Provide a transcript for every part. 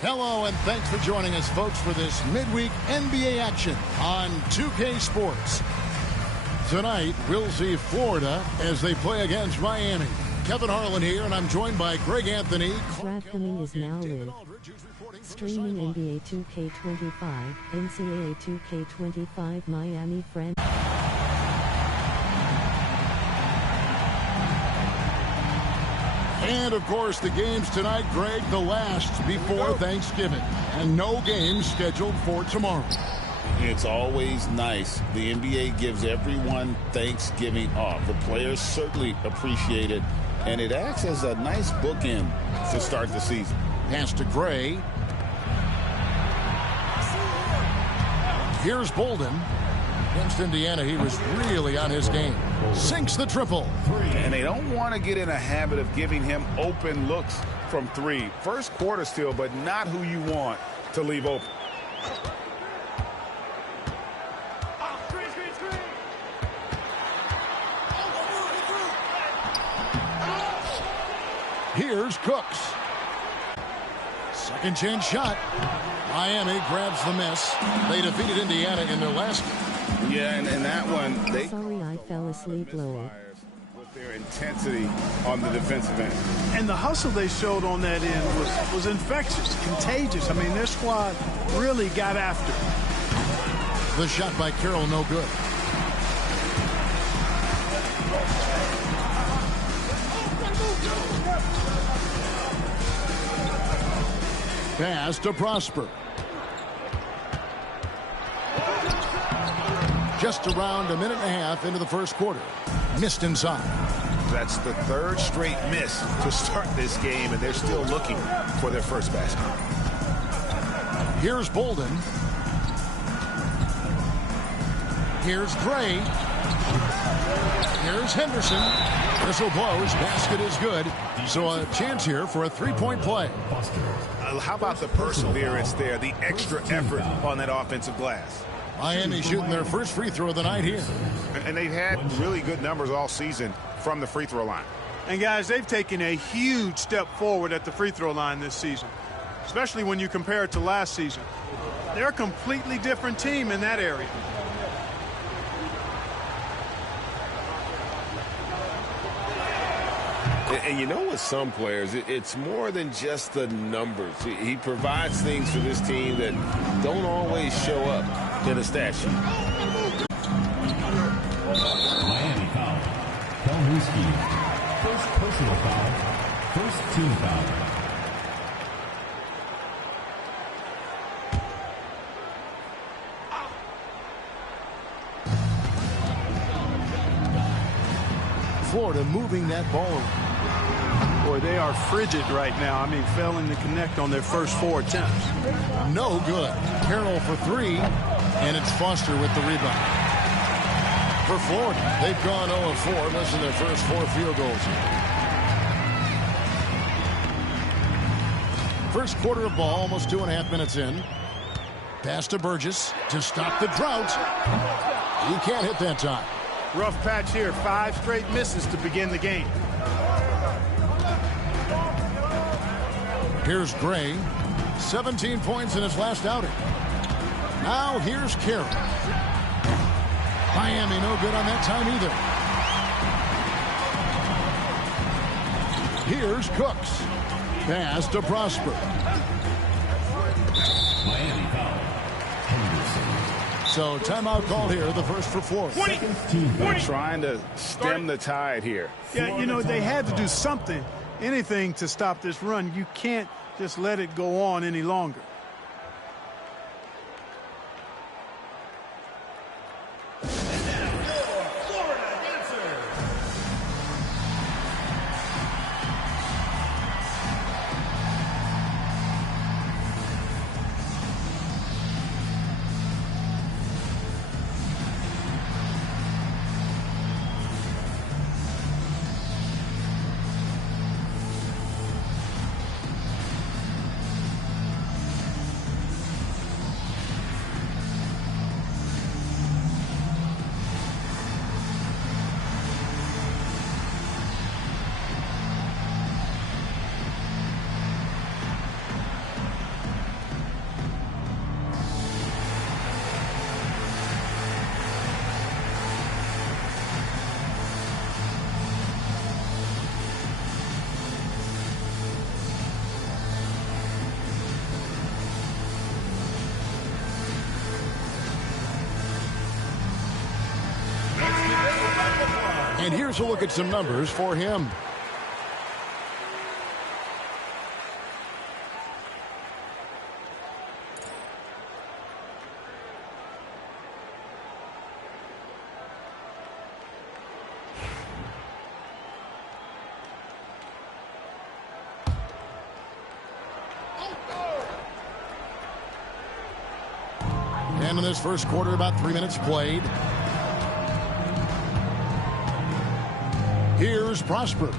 Hello, and thanks for joining us, folks, for this midweek NBA action on 2K Sports. Tonight, we'll see Florida as they play against Miami. Kevin Harlan here, and I'm joined by Greg Anthony. DraftKings is now live. Streaming NBA 2K25, Ncaa 2K25 Miami friend. And, of course, the games tonight, Greg, the last before Thanksgiving. And no games scheduled for tomorrow. It's always nice. The NBA gives everyone Thanksgiving off. The players certainly appreciate it, and it acts as a nice bookend to start the season. Pass to Gray. Here's Bolden. Against Indiana, he was really on his game. Sinks the triple. And they don't want to get in a habit of giving him open looks from three. First quarter still, but not who you want to leave open. Here's Cooks. Second chance shot. Miami grabs the miss. They defeated Indiana in their last game. Yeah, and that one, Sorry, I fell asleep lower. With their intensity on the defensive end. And the hustle they showed on that end was infectious, contagious. I mean, their squad really got after it. The shot by Carroll, no good. Pass to Prosper. Just around a minute and a half into the first quarter. Missed inside. That's the third straight miss to start this game, and they're still looking for their first basket. Here's Bolden. Here's Gray. Here's Henderson. Whistle blows. Basket is good. So a chance here for a three-point play. How about the perseverance there, the extra effort on that offensive glass? Miami shooting their first free throw of the night here. And they've had really good numbers all season from the free throw line. And, guys, they've taken a huge step forward at the free throw line this season, especially when you compare it to last season. They're a completely different team in that area. And you know, with some players, it's more than just the numbers. He provides things for this team that don't always show up in a stat sheet. Miami foul. Belhuski. First personal foul. First team foul. Florida moving that ball around. Boy, they are frigid right now. I mean, failing to connect on their first four attempts. No good. Carroll for three, and it's Foster with the rebound. For Florida, they've gone 0 of 4, missing their first 4 field goals. First quarter of ball, almost 2.5 minutes in. Pass to Burgess to stop the drought. He can't hit that time. Rough patch here. 5 straight misses to begin the game. Here's Gray. 17 points in his last outing. Now here's Carroll. Miami no good on that time either. Here's Cooks. Pass to Prosper. Miami foul. Henderson. So timeout called here, the first for Florida. They're trying to stem the tide here. Yeah, you know, they had to do something, anything to stop this run. You can't just let it go on any longer. And here's a look at some numbers for him. And in this first quarter, about 3 minutes played. Here's Prosper.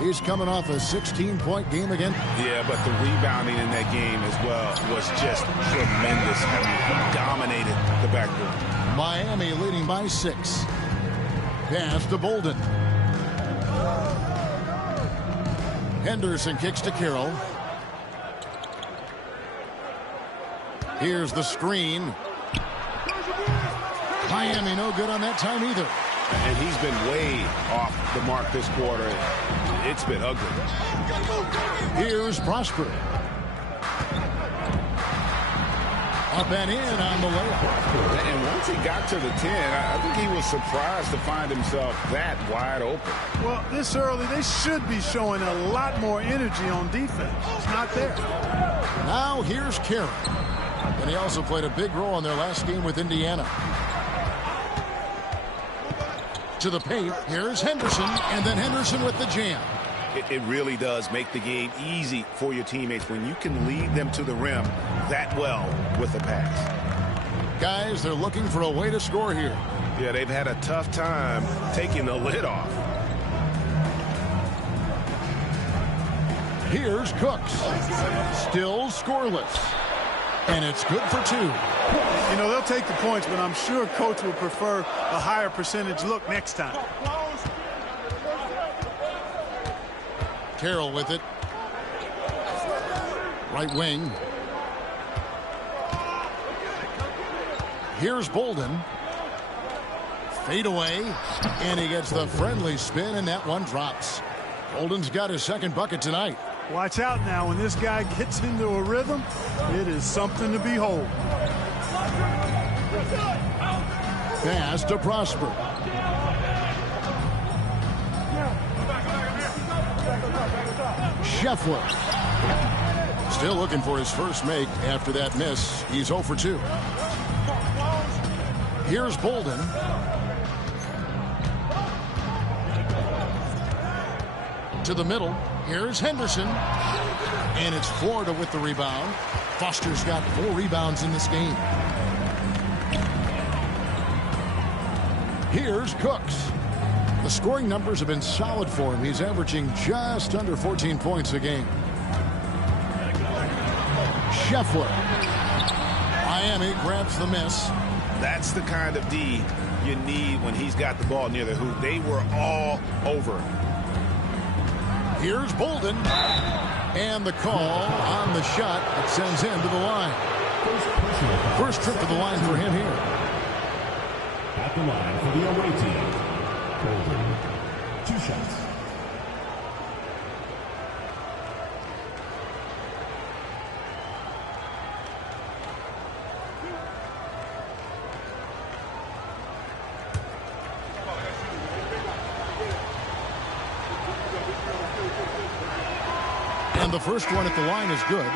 He's coming off a 16-point game again. Yeah, but the rebounding in that game as well was just tremendous. I mean, he dominated the backcourt. Miami leading by 6. Pass to Bolden. Henderson kicks to Carroll. Here's the screen. Miami no good on that time either. And he's been way off the mark this quarter. It's been ugly. Here's Prosper. Up and in on the layup. And once he got to the 10, I think he was surprised to find himself that wide open. Well, this early, they should be showing a lot more energy on defense. It's not there. Now here's Carroll. And he also played a big role in their last game with Indiana. To the paint, here's Henderson, and then Henderson with the jam. It really does make the game easy for your teammates when you can lead them to the rim that well with the pass. Guys, they're looking for a way to score here. Yeah, they've had a tough time taking the lid off. Here's Cooks. Still scoreless. And it's good for 2. You know, they'll take the points, but I'm sure coach would prefer a higher percentage look next time. Carroll with it. Right wing. Here's Bolden. Fade away. And he gets the friendly spin, and that one drops. Bolden's got his second bucket tonight. Watch out now. When this guy gets into a rhythm, it is something to behold. Pass to Prosper. Scheffler. Still looking for his first make after that miss. He's 0 for 2. Here's Bolden. To the middle. Here's Henderson. And it's Florida with the rebound. Foster's got 4 rebounds in this game. Here's Cooks. The scoring numbers have been solid for him. He's averaging just under 14 points a game. Scheffler. Miami grabs the miss. That's the kind of D you need when he's got the ball near the hoop. They were all over. Here's Bolden. And the call on the shot that sends him to the line. First trip to the line for him here. At the line for the away team, Bolden. 2 shots. And the first one at the line is good.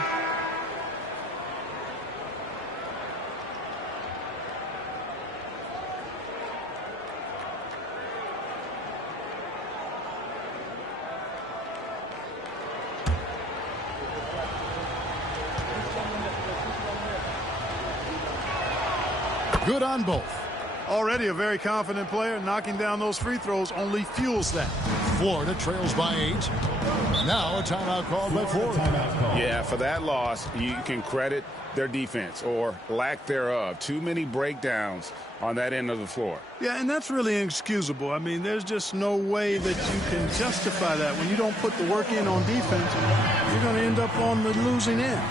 Good on both. Already a very confident player. Knocking down those free throws only fuels that. Florida trails by 8. Now a timeout called by Florida. Yeah, for that loss, you can credit their defense or lack thereof. Too many breakdowns on that end of the floor. Yeah, and that's really inexcusable. I mean, there's just no way that you can justify that. When you don't put the work in on defense, you're going to end up on the losing end.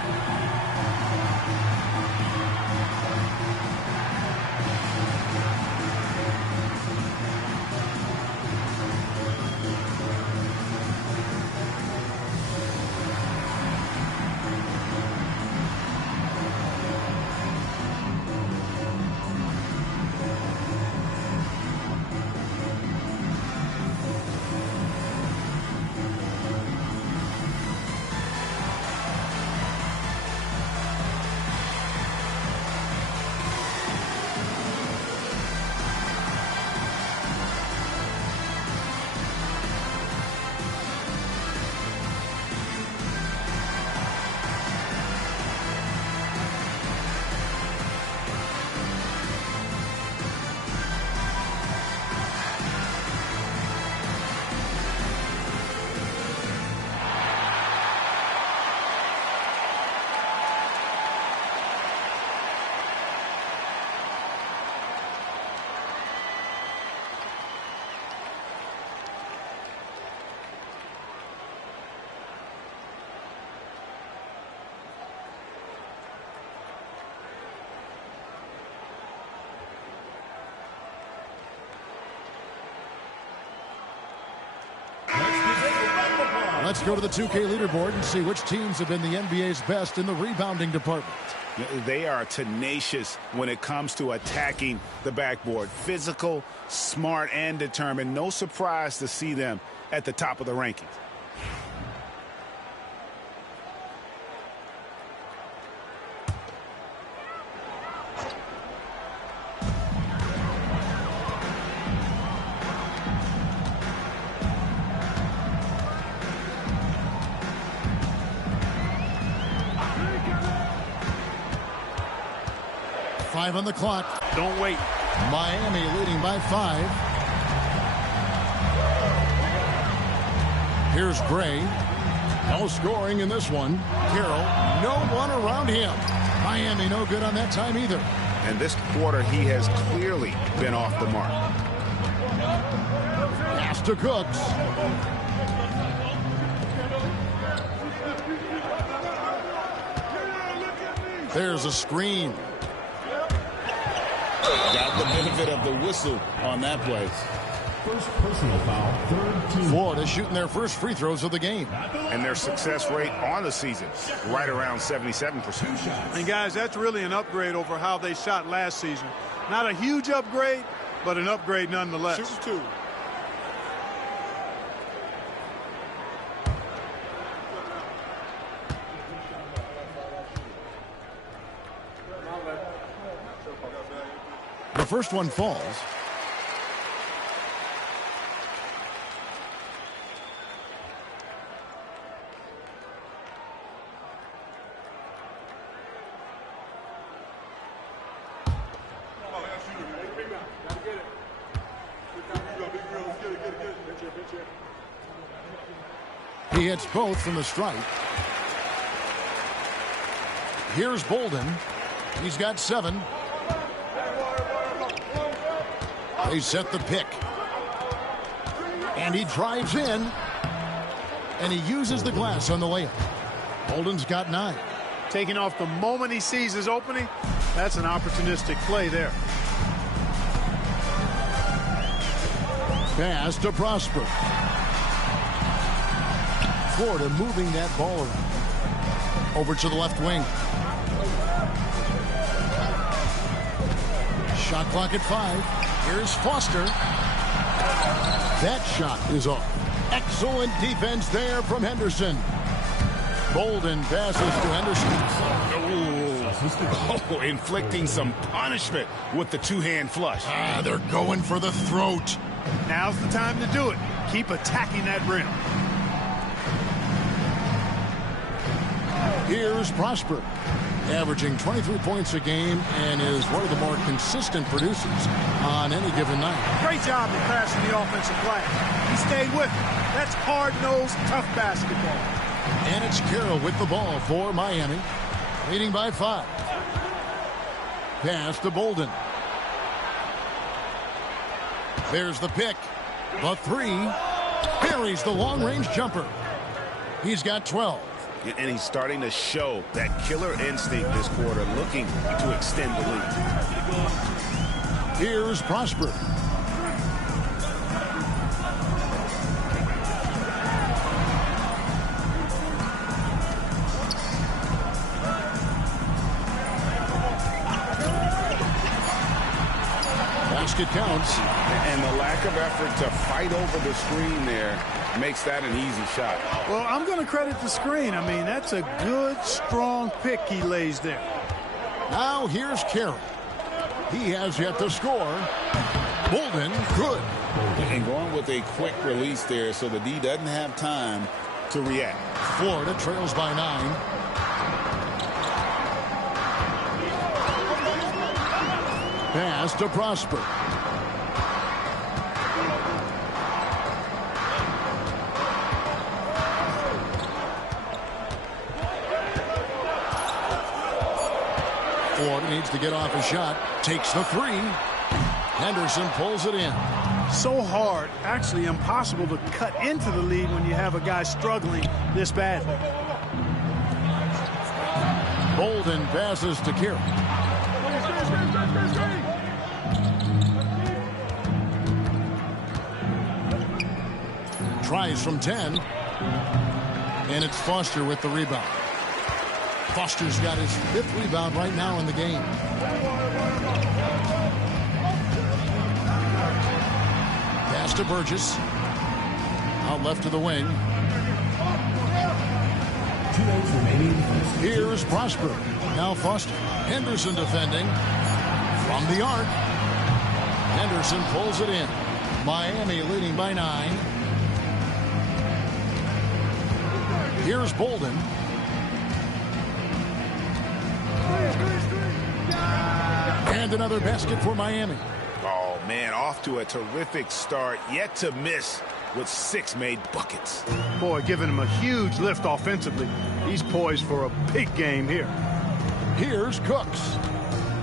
Let's go to the 2K leaderboard and see which teams have been the NBA's best in the rebounding department. They are tenacious when it comes to attacking the backboard. Physical, smart, and determined. No surprise to see them at the top of the rankings. Five on the clock. Don't wait. Miami leading by 5. Here's Gray. No scoring in this one. Carroll, no one around him. Miami no good on that time either. And this quarter, he has clearly been off the mark. Pass to Cooks. There's a screen. Got the benefit of the whistle on that play. First personal foul, third team. Florida shooting their first free throws of the game. And their success rate on the season, right around 77%. And guys, that's really an upgrade over how they shot last season. Not a huge upgrade, but an upgrade nonetheless. Shoot two. The first one falls. He hits both from the stripe. Here's Bolden. He's got 7. They set the pick. And he drives in. And he uses the glass on the layup. Bolden's got 9. Taking off the moment he sees his opening, that's an opportunistic play there. Pass to Prosper. Florida moving that ball around. Over to the left wing. Shot clock at 5. Here's Foster. That shot is off. Excellent defense there from Henderson. Bolden passes to Henderson. Oh, inflicting some punishment with the two-hand flush. They're going for the throat. Now's the time to do it. Keep attacking that rim. Here's Prosper, averaging 23 points a game and is one of the more consistent producers on any given night. Great job of passing the offensive glass. He stayed with it. That's hard-nosed, tough basketball. And it's Carroll with the ball for Miami, leading by 5. Pass to Bolden. There's the pick. The 3. Buries the long-range jumper. He's got 12. And he's starting to show that killer instinct this quarter, looking to extend the lead. Here's Prosper. Basket counts. And the lack of effort to fight over the screen there makes that an easy shot. Well, I'm going to credit the screen. I mean, that's a good, strong pick he lays there. Now here's Carroll. He has yet to score. Bolden, good. And going with a quick release there so the D doesn't have time to react. Florida trails by 9. Pass to Prosper. Florida needs to get off a shot. Takes the 3. Henderson pulls it in. So hard, actually impossible to cut into the lead when you have a guy struggling this badly. Bolden passes to Carroll. Tries from 10. And it's Foster with the rebound. Foster's got his 5th rebound right now in the game. Pass to Burgess. Out left to the wing. 2 minutes remaining. Here's Prosper. Now Foster. Henderson defending. From the arc. Henderson pulls it in. Miami leading by 9. Here's Bolden. And another basket for Miami. Oh, man, off to a terrific start. Yet to miss with 6 made buckets. Boy, giving him a huge lift offensively. He's poised for a big game here. Here's Cooks.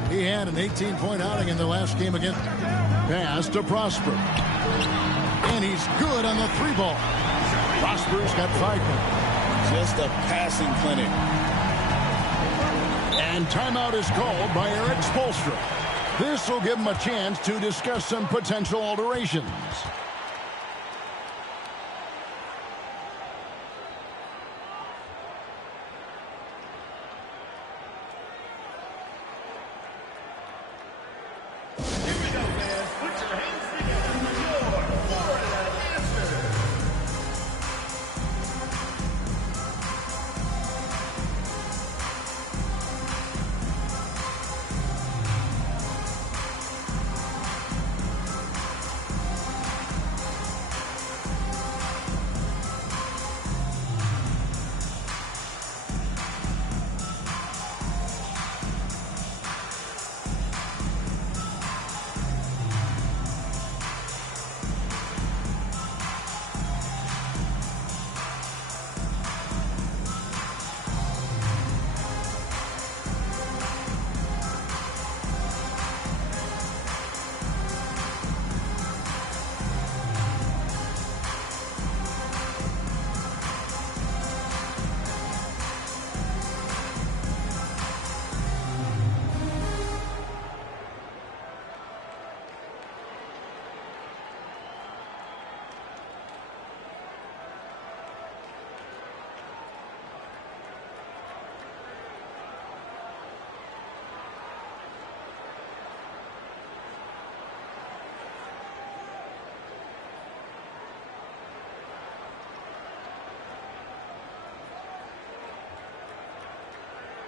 He had an 18-point outing in the last game against. Pass to Prosper. And he's good on the 3-ball. Prosper's got 5 points. Just a passing clinic. And timeout is called by Eric Spoelstra. This will give him a chance to discuss some potential alterations.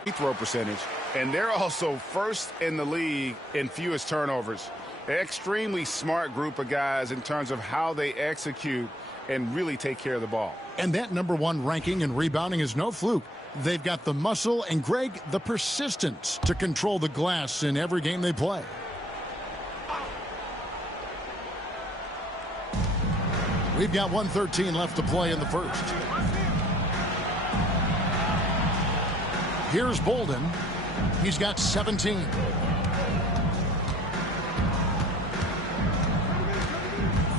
Free throw percentage, and they're also first in the league in fewest turnovers. An extremely smart group of guys in terms of how they execute and really take care of the ball. And that #1 ranking in rebounding is no fluke. They've got the muscle and, Greg, the persistence to control the glass in every game they play. We've got 1:13 left to play in the first. Here's Bolden. He's got 17.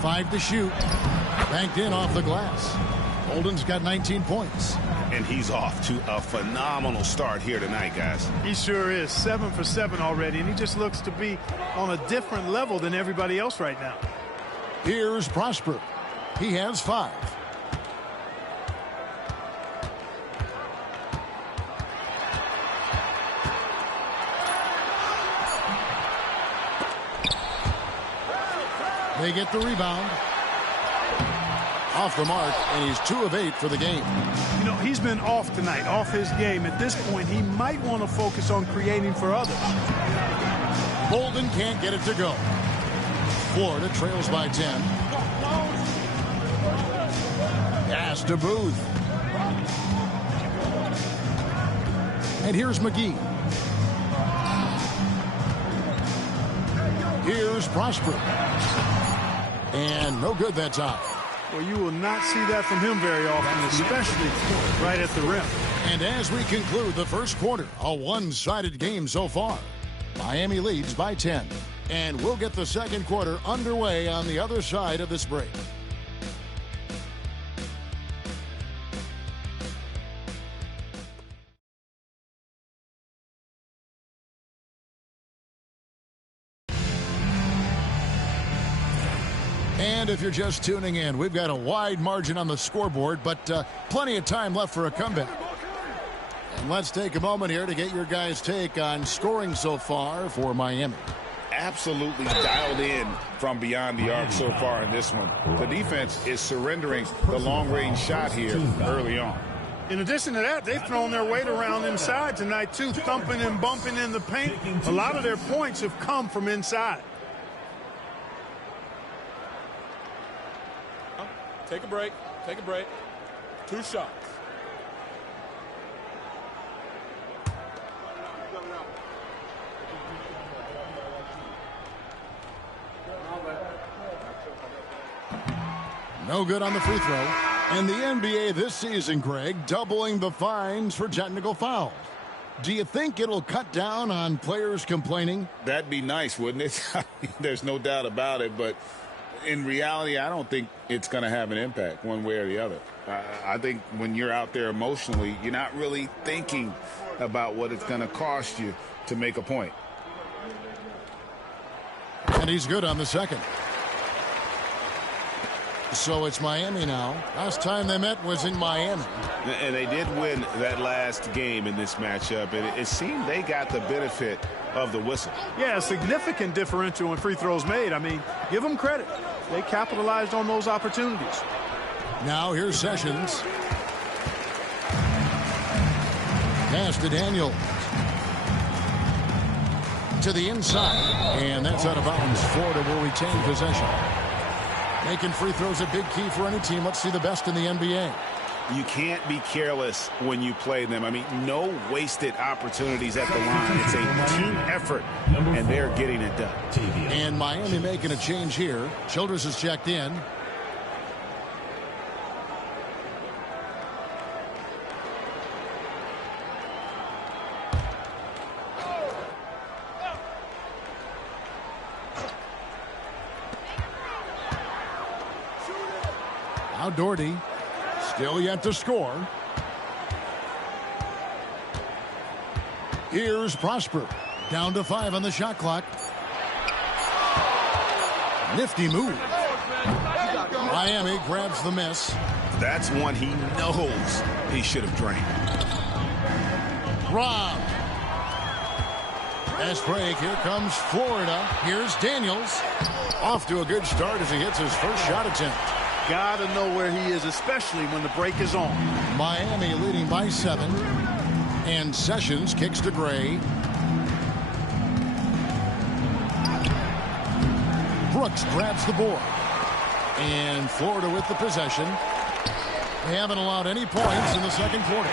Five to shoot. Banked in off the glass. Bolden's got 19 points. And he's off to a phenomenal start here tonight, guys. He sure is. 7 for 7 already, and he just looks to be on a different level than everybody else right now. Here's Prosper. He has 5. They get the rebound. Off the mark, and he's 2 of 8 for the game. You know, he's been off tonight, off his game. At this point, he might want to focus on creating for others. Bolden can't get it to go. Florida trails by 10. Pass to Booth. And here's McGee. Here's Prosper. And no good that time. Well, you will not see that from him very often, especially right at the rim. And as we conclude the first quarter, a one-sided game so far. Miami leads by 10. And we'll get the second quarter underway on the other side of this break. And if you're just tuning in, we've got a wide margin on the scoreboard, but plenty of time left for a comeback. And let's take a moment here to get your guys' take on scoring so far for Miami. Absolutely dialed in from beyond the arc so far in this one. The defense is surrendering the long-range shot here early on. In addition to that, they've thrown their weight around inside tonight, too, thumping and bumping in the paint. A lot of their points have come from inside. Take a break. Take a break. 2 shots. No good on the free throw. And the NBA this season, Greg, doubling the fines for technical fouls. Do you think it'll cut down on players complaining? That'd be nice, wouldn't it? There's no doubt about it, but in reality, I don't think it's going to have an impact one way or the other. I think when you're out there emotionally, you're not really thinking about what it's going to cost you to make a point. And he's good on the second. So it's Miami now. Last time they met was in Miami. And they did win that last game in this matchup, and it seemed they got the benefit of the whistle. Yeah, a significant differential in free throws made. I mean, give them credit. They capitalized on those opportunities. Now here's Sessions. Pass to Daniel. To the inside. And that's out of bounds. Florida will retain possession. Making free throws a big key for any team. Let's see the best in the NBA. You can't be careless when you play them. I mean, no wasted opportunities at the line. It's a team effort, and they're getting it done. And Miami making a change here. Childress is checked in. Now Doherty, still yet to score. Here's Prosper, down to 5 on the shot clock. Nifty move. Miami grabs the miss. That's one he knows he should have drained. Rob. Fast break. Here comes Florida. Here's Daniels. Off to a good start as he hits his first shot attempt. Gotta know where he is, especially when the break is on. Miami leading by 7. And Sessions kicks to Gray. Brooks grabs the board. And Florida with the possession. They haven't allowed any points in the second quarter.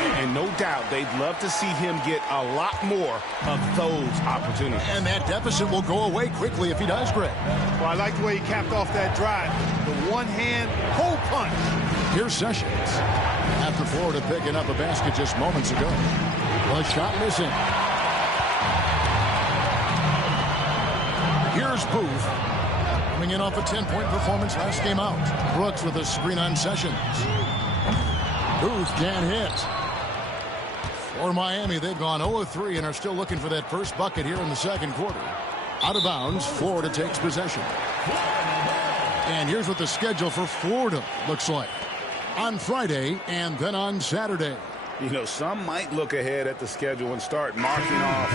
And no doubt they'd love to see him get a lot more of those opportunities. And that deficit will go away quickly if he does, Greg. Well, I like the way he capped off that drive. The one-hand pull punch. Here's Sessions. After Florida picking up a basket just moments ago. The shot missing. Here's Booth. Coming in off a 10-point performance last game out. Brooks with a screen on Sessions. Booth can't hit. For Miami, they've gone 0-3 and are still looking for that first bucket here in the second quarter. Out of bounds, Florida takes possession. And here's what the schedule for Florida looks like. On Friday and then on Saturday. You know, some might look ahead at the schedule and start marking off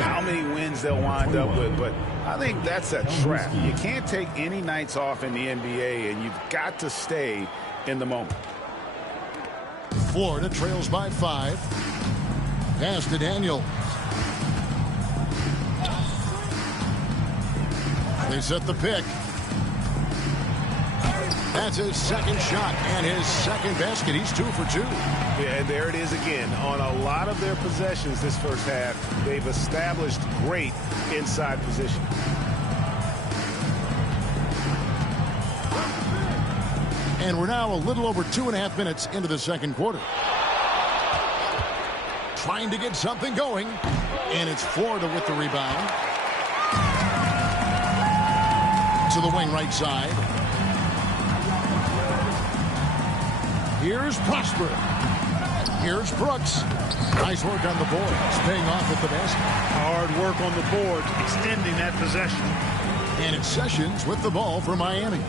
how many wins they'll wind up with, but I think that's a trap. You can't take any nights off in the NBA, and you've got to stay in the moment. Florida trails by 5. Pass to Daniel. They set the pick. That's his second shot and his second basket. He's 2 for 2. Yeah, and there it is again. On a lot of their possessions this first half, they've established great inside position. And we're now a little over 2.5 minutes into the second quarter. Trying to get something going. And it's Florida with the rebound. To the wing right side. Here's Prosper. Here's Brooks. Nice work on the board. It's paying off with the basket. Hard work on the board, extending that possession. And it's Sessions with the ball for Miami.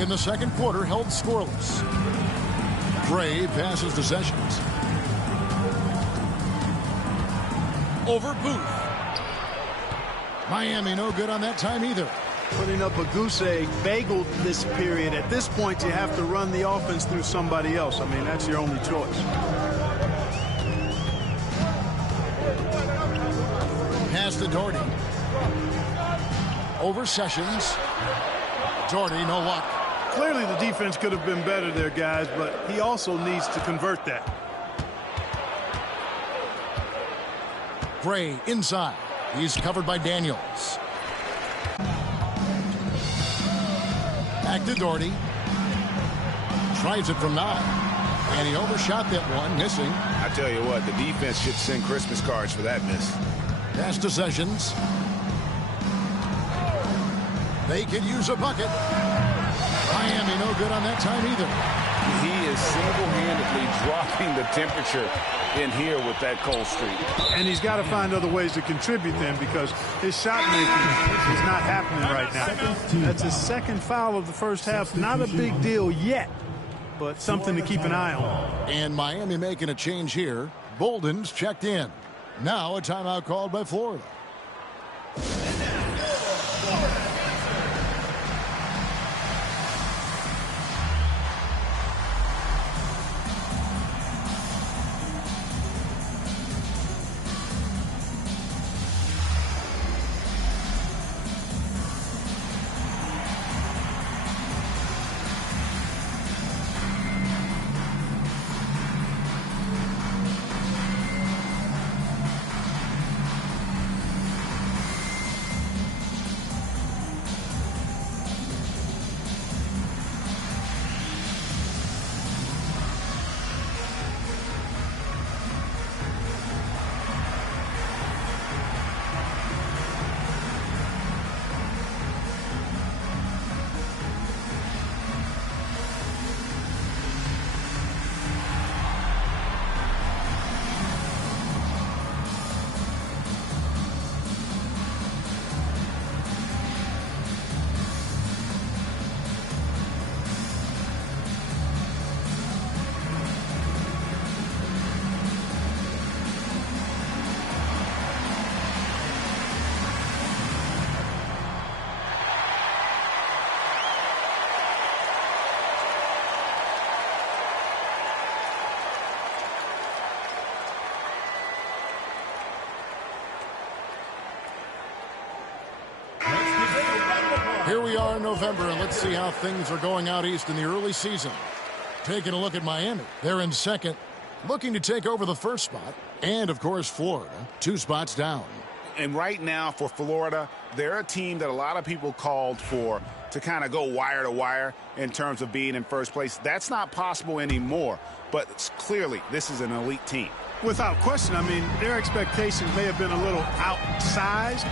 In the second quarter, held scoreless. Gray passes to Sessions. Over Booth. Miami no good on that time either. Putting up a goose egg, bageled this period. At this point, you have to run the offense through somebody else. I mean, that's your only choice. Pass to Doherty. Over Sessions. Doherty, no luck. Clearly, the defense could have been better there, guys, but he also needs to convert that. Gray inside. He's covered by Daniels. Back to Doherty. Tries it from 9. And he overshot that one, missing. I tell you what, the defense should send Christmas cards for that miss. Pass to Sessions. They could use a bucket. Miami no good on that time either. He is single-handedly dropping the temperature in here with that cold streak. And he's got to find other ways to contribute then, because his shot making is not happening right now. That's his second foul of the first half. Not a big deal yet, but something to keep an eye on. And Miami making a change here. Bolden's checked in. Now a timeout called by Florida. Here we are in November, and let's see how things are going out east in the early season. Taking a look at Miami. They're in second, looking to take over the first spot. And, of course, Florida, 2 spots down. And right now for Florida, they're a team that a lot of people called for to kind of go wire to wire in terms of being in first place. That's not possible anymore, but it's clearly this is an elite team. Without question. I mean, their expectations may have been a little outsized,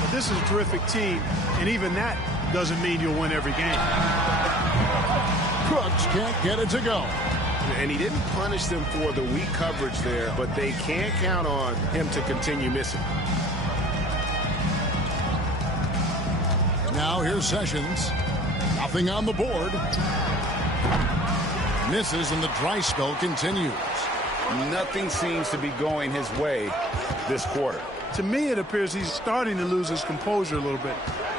but this is a terrific team, and even that doesn't mean you'll win every game. Crooks can't get it to go. And he didn't punish them for the weak coverage there, but they can't count on him to continue missing. Now here's Sessions. Nothing on the board. Misses, and the dry spell continues. Nothing seems to be going his way this quarter. To me, it appears he's starting to lose his composure a little bit.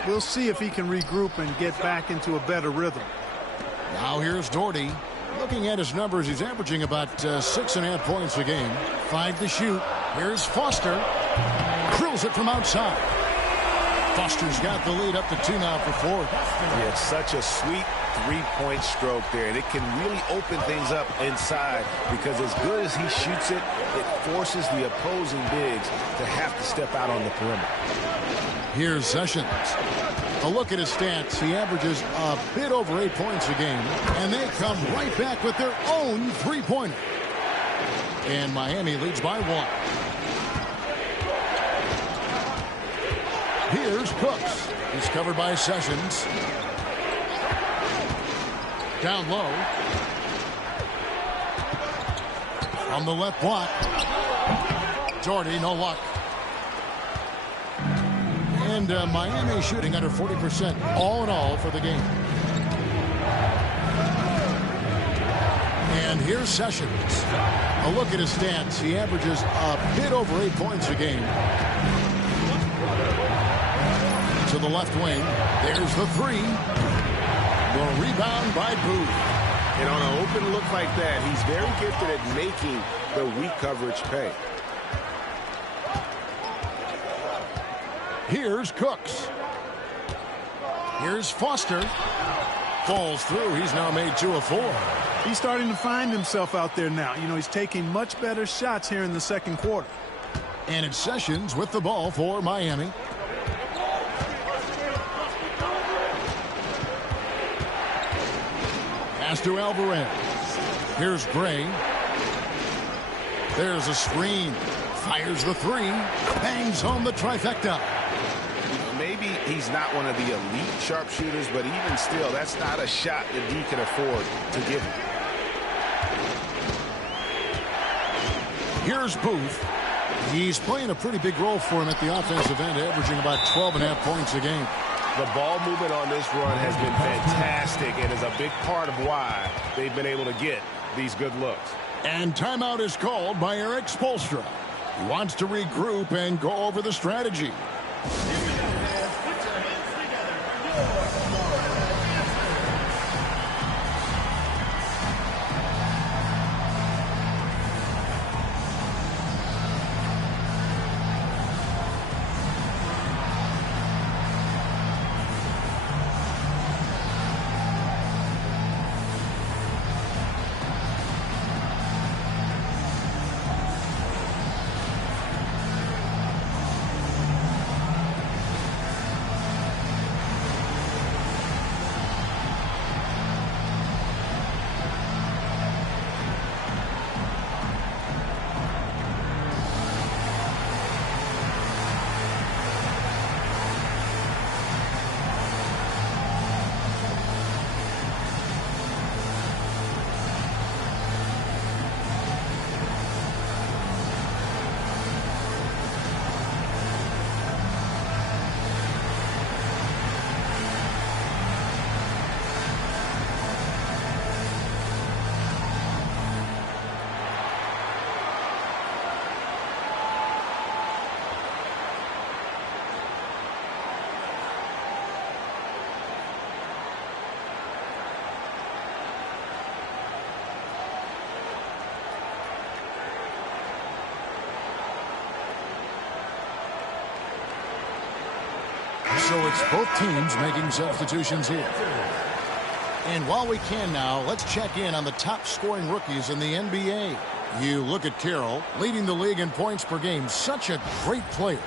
We'll see if he can regroup and get back into a better rhythm. Now here's Doherty. Looking at his numbers, he's averaging about 6.5 points a game. 5 to shoot. Here's Foster. Drills it from outside. Foster's got the lead up to 2 now for Florida. Yeah, it's such a sweet three-point stroke there, and it can really open things up inside because as good as he shoots it, it forces the opposing bigs to have to step out on the perimeter. Here's Sessions. A look at his stats. He averages a bit over 8 points a game, and they come right back with their own three-pointer. And Miami leads by 1. Here's Cooks. He's covered by Sessions. Down low. On the left block. Doherty, no luck. And Miami shooting under 40% all in all for the game. And here's Sessions. A look at his stats. He averages a bit over 8 points a game. To the left wing. There's the three. The rebound by Booth. And on an open look like that, he's very gifted at making the weak coverage pay. Here's Cooks. Here's Foster. Falls through. He's now made 2 of 4. He's starting to find himself out there now. You know, he's taking much better shots here in the second quarter. And it's Sessions with the ball for Miami. Pass to Alvarez. Here's Gray. There's a screen. Fires the three. Bangs home the trifecta. Maybe he's not one of the elite sharpshooters, but even still, that's not a shot that he can afford to give him. Here's Booth. He's playing a pretty big role for him at the offensive end, averaging about 12.5 points a game. The ball movement on this run has been fantastic and is a big part of why they've been able to get these good looks. And timeout is called by Eric Spoelstra. He wants to regroup and go over the strategy. So it's both teams making substitutions here. And while we can now, let's check in on the top scoring rookies in the NBA. You look at Carroll, leading the league in points per game. Such a great player.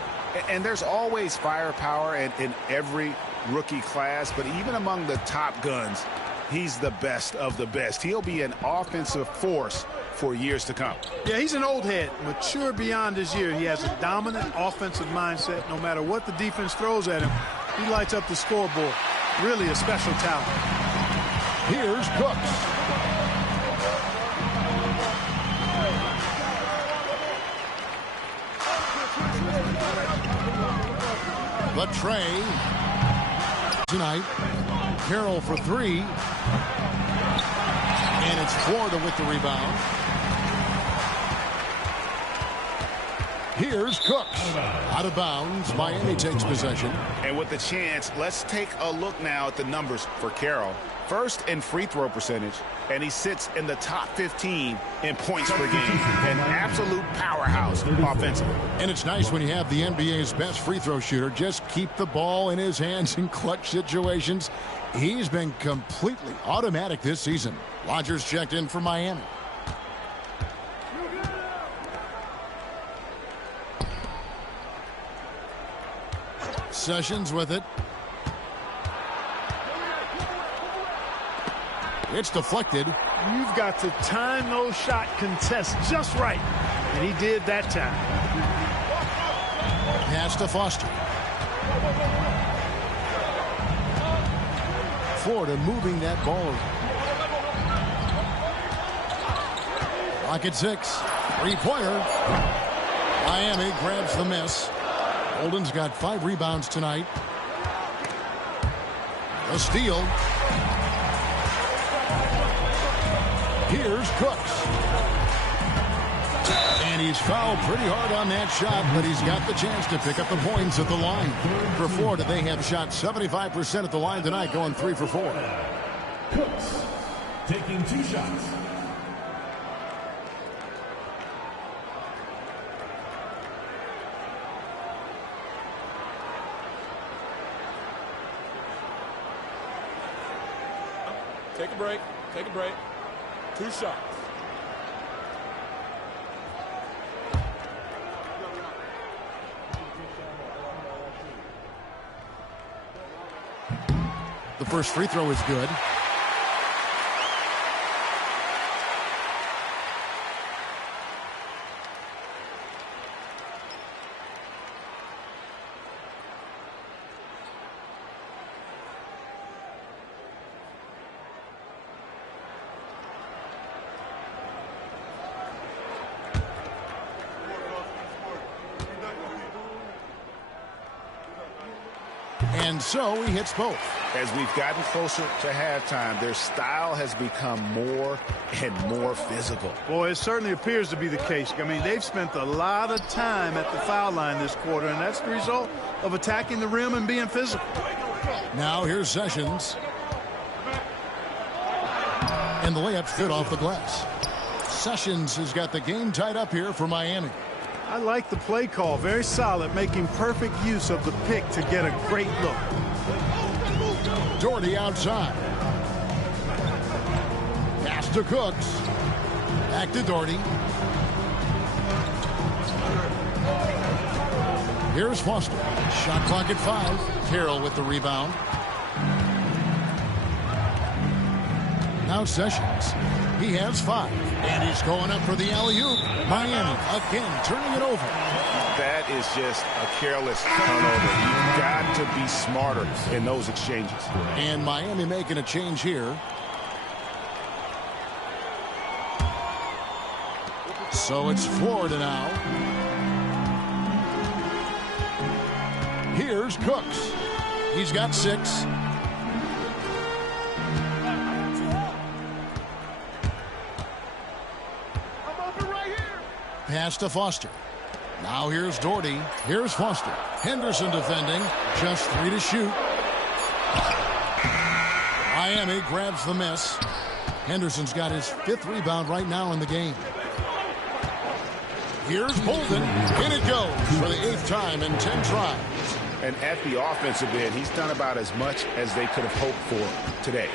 And there's always firepower in every rookie class, but even among the top guns, he's the best of the best. He'll be an offensive force for years to come. Yeah, he's an old head, mature beyond his year. He has a dominant offensive mindset. No matter what the defense throws at him, he lights up the scoreboard. Really a special talent. Here's Cooks. The tray. Tonight, Carroll for three. And it's Florida with the rebound. Here's Cooks. Out of bounds. Miami takes possession. And with the chance, let's take a look now at the numbers for Carroll. First in free throw percentage, and he sits in the top 15 in points per game. An absolute powerhouse offensively. And it's nice when you have the NBA's best free throw shooter just keep the ball in his hands in clutch situations. He's been completely automatic this season. Rodgers checked in for Miami. Sessions with it. It's deflected. You've got to time those shot contests just right. And he did that time. Pass to Foster. Florida moving that ball around. Clock at 6. Three-pointer. Miami grabs the miss. Bolden's got 5 rebounds tonight. A steal. Here's Cooks. And he's fouled pretty hard on that shot, but he's got the chance to pick up the points at the line. For Florida, they have shot 75% at the line tonight, going 3 for 4. Cooks taking 2 shots. Take a break. Take a break. 2 shots. The first free throw is good. And so he hits both. As we've gotten closer to halftime, their style has become more and more physical. Boy, it certainly appears to be the case. I mean, they've spent a lot of time at the foul line this quarter, and that's the result of attacking the rim and being physical. Now here's Sessions. And the layup's good off the glass. Sessions has got the game tied up here for Miami. I like the play call. Very solid, making perfect use of the pick to get a great look. Doherty outside. Pass to Cooks. Back to Doherty. Here's Foster. Shot clock at 5. Carroll with the rebound. Now Sessions. He has 5. And he's going up for the alley-oop. Miami again turning it over. That is just a careless turnover. You've got to be smarter in those exchanges. And Miami making a change here. So it's Florida now. Here's Cooks. He's got 6. Pass to Foster. Now here's Doherty. Here's Foster. Henderson defending. Just 3 to shoot. Miami grabs the miss. Henderson's got his 5th rebound right now in the game. Here's Bolden. In it goes for the 8th time in 10 tries. And at the offensive end, he's done about as much as they could have hoped for today.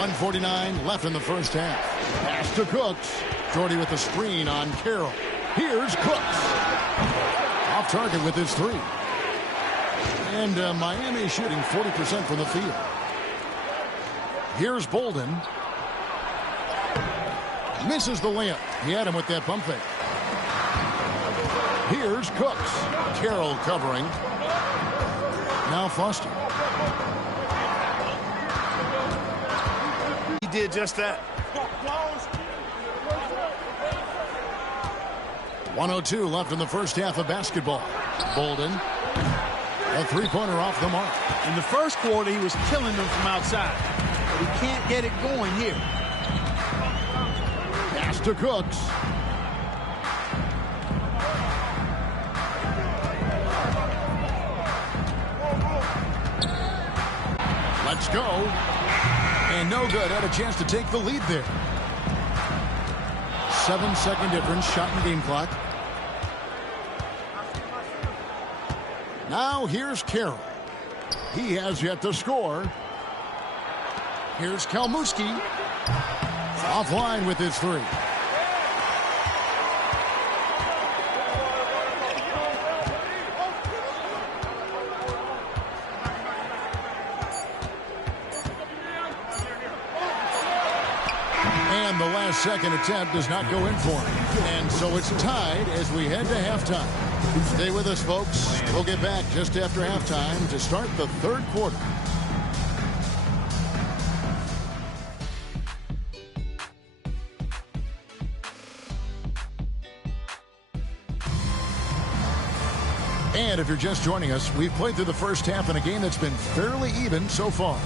1:49 left in the first half. Pass to Cooks. Doherty with the screen on Carroll. Here's Cooks. Off target with his 3. And Miami shooting 40% from the field. Here's Bolden. Misses the layup. He had him with that pump fake. Here's Cooks. Carroll covering. Now Foster. He did just that. 1:02 left in the first half of basketball. Bolden. A 3-pointer off the mark. In the first quarter, he was killing them from outside. But he can't get it going here. Pass to Cooks. Let's go. And no good. Had a chance to take the lead there. 7-second difference. Shot and game clock. Now here's Carroll. He has yet to score. Here's Kalmuski. Offline with his 3. And the last second attempt does not go in for him. And so it's tied as we head to halftime. Stay with us, folks. We'll get back just after halftime to start the third quarter. And if you're just joining us, we've played through the first half in a game that's been fairly even so far.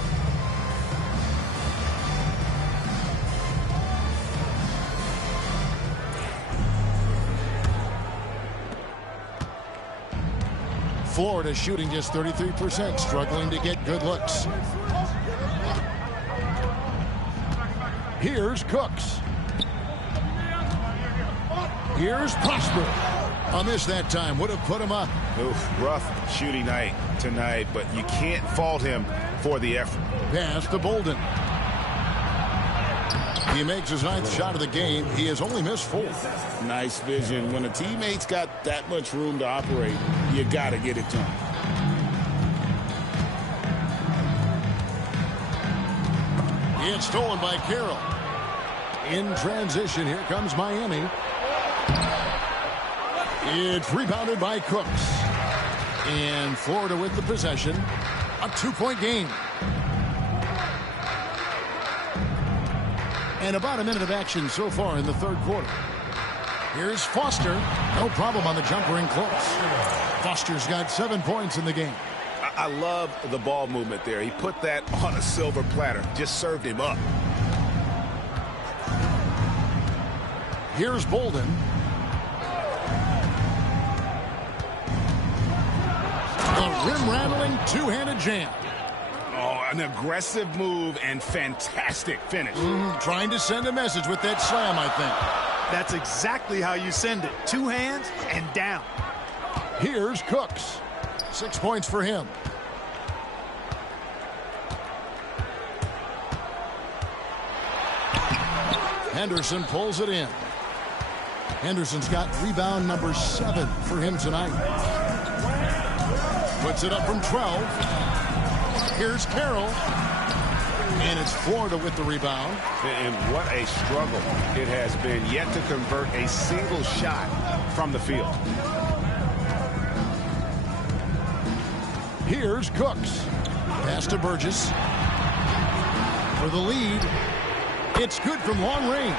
Florida shooting just 33%, struggling to get good looks. Here's Cooks. Here's Prosper. On this that time, would have put him up. Oof, rough shooting night tonight, but you can't fault him for the effort. Pass to Bolden. He makes his 9th shot of the game. He has only missed 4. Nice vision. When a teammate's got that much room to operate, you got to get it to him. It's stolen by Carroll. In transition, here comes Miami. It's rebounded by Cooks. And Florida with the possession. A 2-point game. And about a minute of action so far in the third quarter. Here's Foster. No problem on the jumper and close. Foster's got 7 points in the game. I love the ball movement there. He put that on a silver platter. Just served him up. Here's Bolden. A rim-rattling two-handed jam. Oh, an aggressive move and fantastic finish. Trying to send a message with that slam, I think. That's exactly how you send it. 2 hands and down. Here's Cooks. 6 points for him. Henderson pulls it in. Henderson's got rebound number 7 for him tonight. Puts it up from 12. Here's Carroll. And it's Florida with the rebound. And what a struggle it has been yet to convert a single shot from the field. Here's Cooks. Pass to Burgess. For the lead. It's good from long range.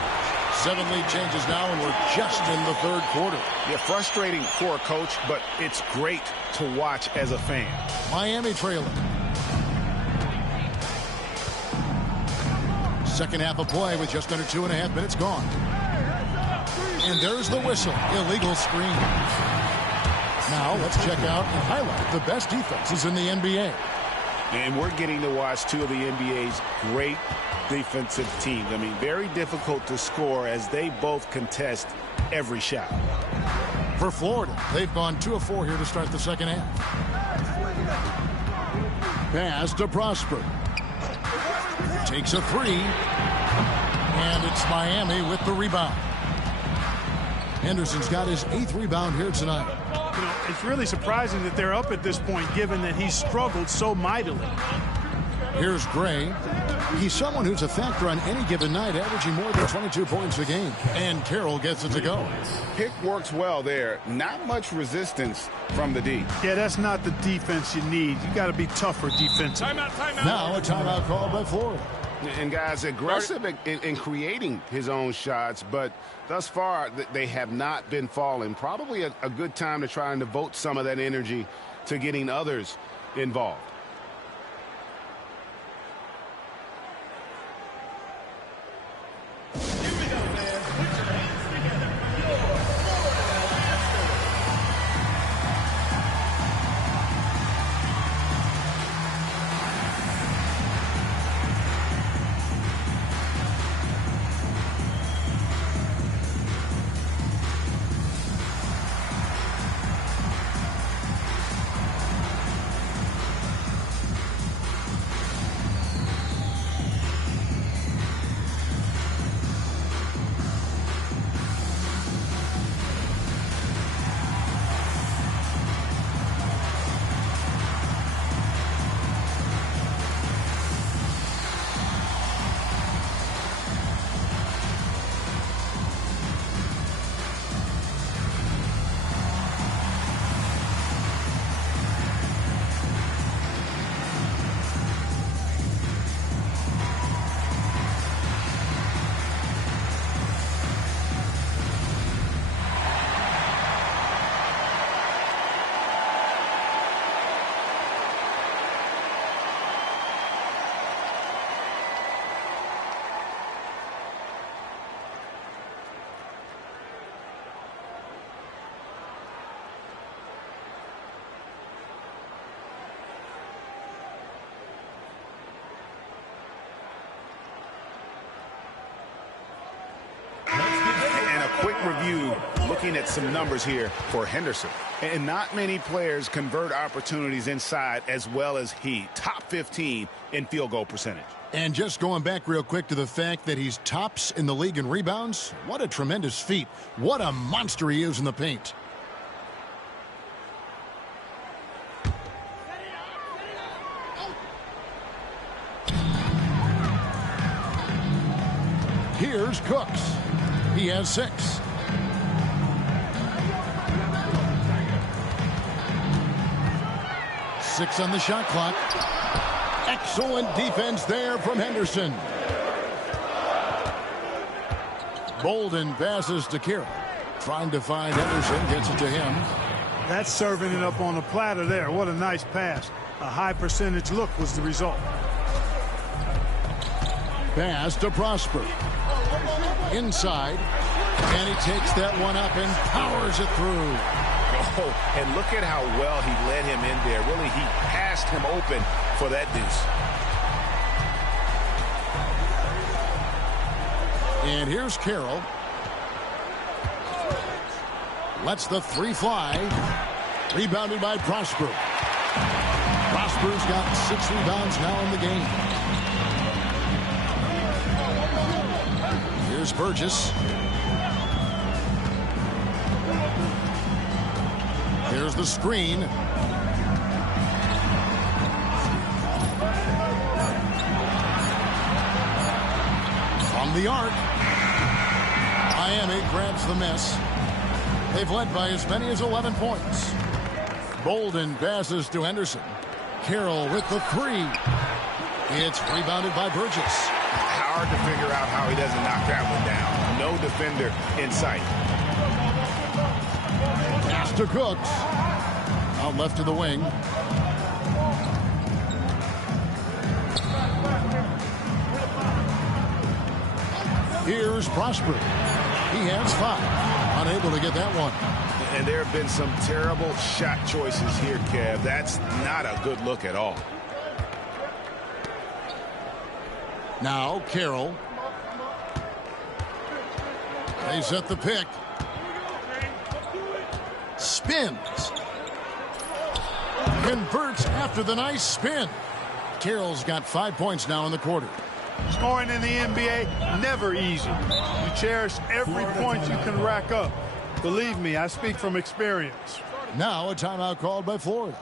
7 lead changes now, and we're just in the third quarter. Yeah, frustrating for a coach, but it's great to watch as a fan. Miami trailing. Second half of play with just under 2.5 minutes gone. And there's the whistle. Illegal screen. Now let's check out and highlight the best defenses in the NBA. And we're getting to watch 2 of the NBA's great defensive teams. I mean, very difficult to score as they both contest every shot. For Florida, they've gone 2 of 4 here to start the second half. Pass to Prosper. Takes a 3. And it's Miami with the rebound. Henderson's got his 8th rebound here tonight. You know, it's really surprising that they're up at this point, given that he struggled so mightily. Here's Gray. He's someone who's a factor on any given night, averaging more than 22 points a game. And Carroll gets it to go. Pick works well there. Not much resistance from the D. Yeah, that's not the defense you need. You got to be tougher defensively. Timeout. Now a timeout called by Florida. And guys, aggressive in creating his own shots, but thus far they have not been falling. Probably a good time to try and devote some of that energy to getting others involved. looking at some numbers here for Henderson. And not many players convert opportunities inside as well as he. Top 15 in field goal percentage. And just going back real quick to the fact that he's tops in the league in rebounds. What a tremendous feat. What a monster he is in the paint. Here's Cooks. He has 6. Six on the shot clock. Excellent defense there from Henderson. Bolden passes to Carroll. Trying to find Henderson. Gets it to him. That's serving it up on a platter there. What a nice pass. A high percentage look was the result. Pass to Prosper. Inside. And he takes that one up and powers it through. Oh, and look at how well he led him in there. Really, he passed him open for that deuce. And here's Carroll. Lets the 3 fly. Rebounded by Prosper. Prosper's got 6 rebounds now in the game. Here's Burgess. Here's the screen. From the arc. Miami grabs the miss. They've led by as many as 11 points. Bolden passes to Henderson. Carroll with the 3. It's rebounded by Burgess. Hard to figure out how he doesn't knock that one down. No defender in sight. Pass to Cooks. Out left to the wing. Here's Prosper. He has 5. Unable to get that one. And there have been some terrible shot choices here, Kev. That's not a good look at all. Now Carroll. They set the pick. Spins. Converts after the nice spin. Carroll's got 5 points now in the quarter. Scoring in the NBA, never easy. You cherish every point you can rack up. Believe me, I speak from experience. Now a timeout called by Florida.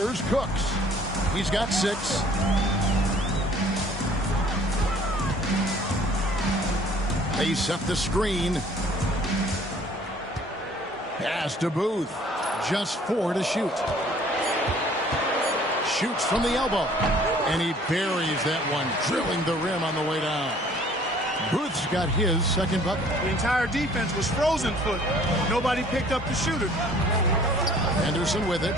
Here's Cooks. He's got 6. They set the screen. Pass to Booth. Just 4 to shoot. Shoots from the elbow. And he buries that one, drilling the rim on the way down. Booth's got his second bucket. The entire defense was frozen foot. Nobody picked up the shooter. Henderson with it.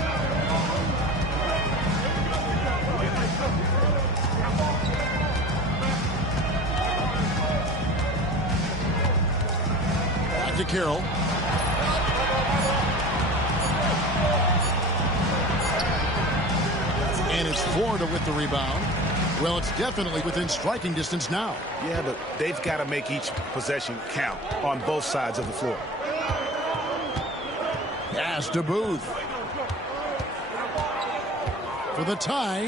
Back to Carroll. And it's Florida with the rebound. Well, it's definitely within striking distance now. Yeah, but they've got to make each possession count on both sides of the floor. Pass to Booth. For the tie.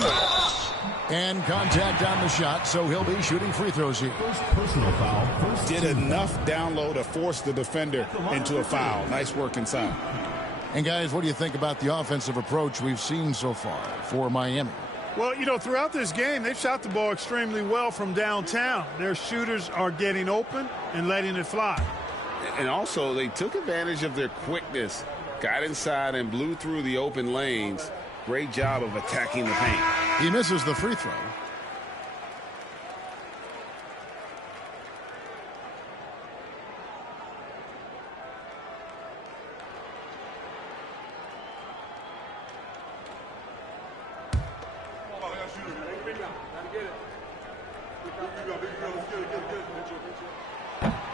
And contact on the shot, so he'll be shooting free throws here. Personal foul. Did enough down low to force the defender into a foul. Nice work inside. And guys, what do you think about the offensive approach we've seen so far for Miami? Well, you know, throughout this game, they've shot the ball extremely well from downtown. Their shooters are getting open and letting it fly. And also, they took advantage of their quickness, got inside and blew through the open lanes. Great job of attacking the paint. He misses the free throw.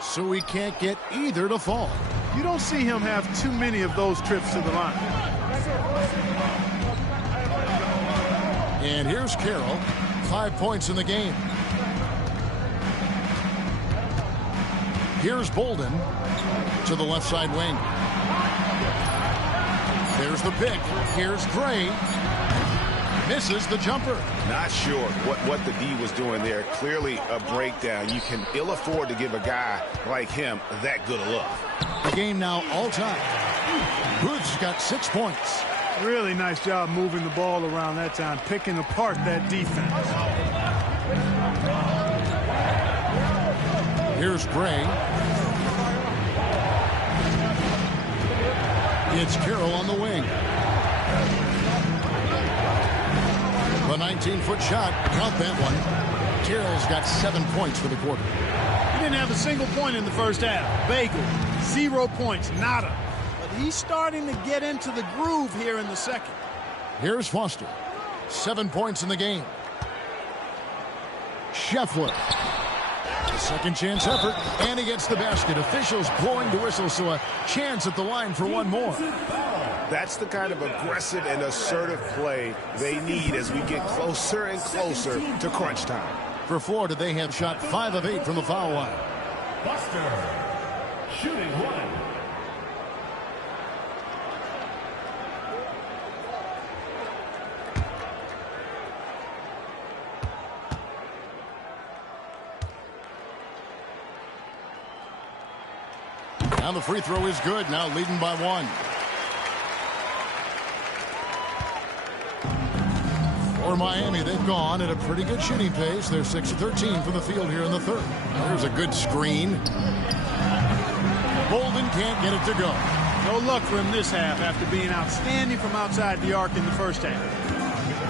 So he can't get either to fall. You don't see him have too many of those trips to the line. And here's Carroll. 5 points in the game. Here's Bolden to the left side wing. There's the pick. Here's Gray. Misses the jumper. Not sure what the D was doing there. Clearly a breakdown. You can ill afford to give a guy like him that good a look. The game now all time. Booth's got 6 points. Really nice job moving the ball around that time, picking apart that defense. Here's Gray. It's Carroll on the wing. The 19-foot shot, count that one. Carroll's got 7 points for the quarter. He didn't have a single point in the first half. Bagel, 0 points, nada. But he's starting to get into the groove here in the second. Here's Foster. 7 points in the game. Scheffler. Second chance effort, and he gets the basket. Officials blowing the whistle, so a chance at the line for one more. That's the kind of aggressive and assertive play they need as we get closer and closer to crunch time. For Florida, they have shot 5 of 8 from the foul line. Buster, shooting 1. Now the free throw is good, now leading by 1. For Miami, they've gone at a pretty good shooting pace. They're 6 of 13 from the field here in the third. There's a good screen. Bolden can't get it to go. No luck for him this half after being outstanding from outside the arc in the first half.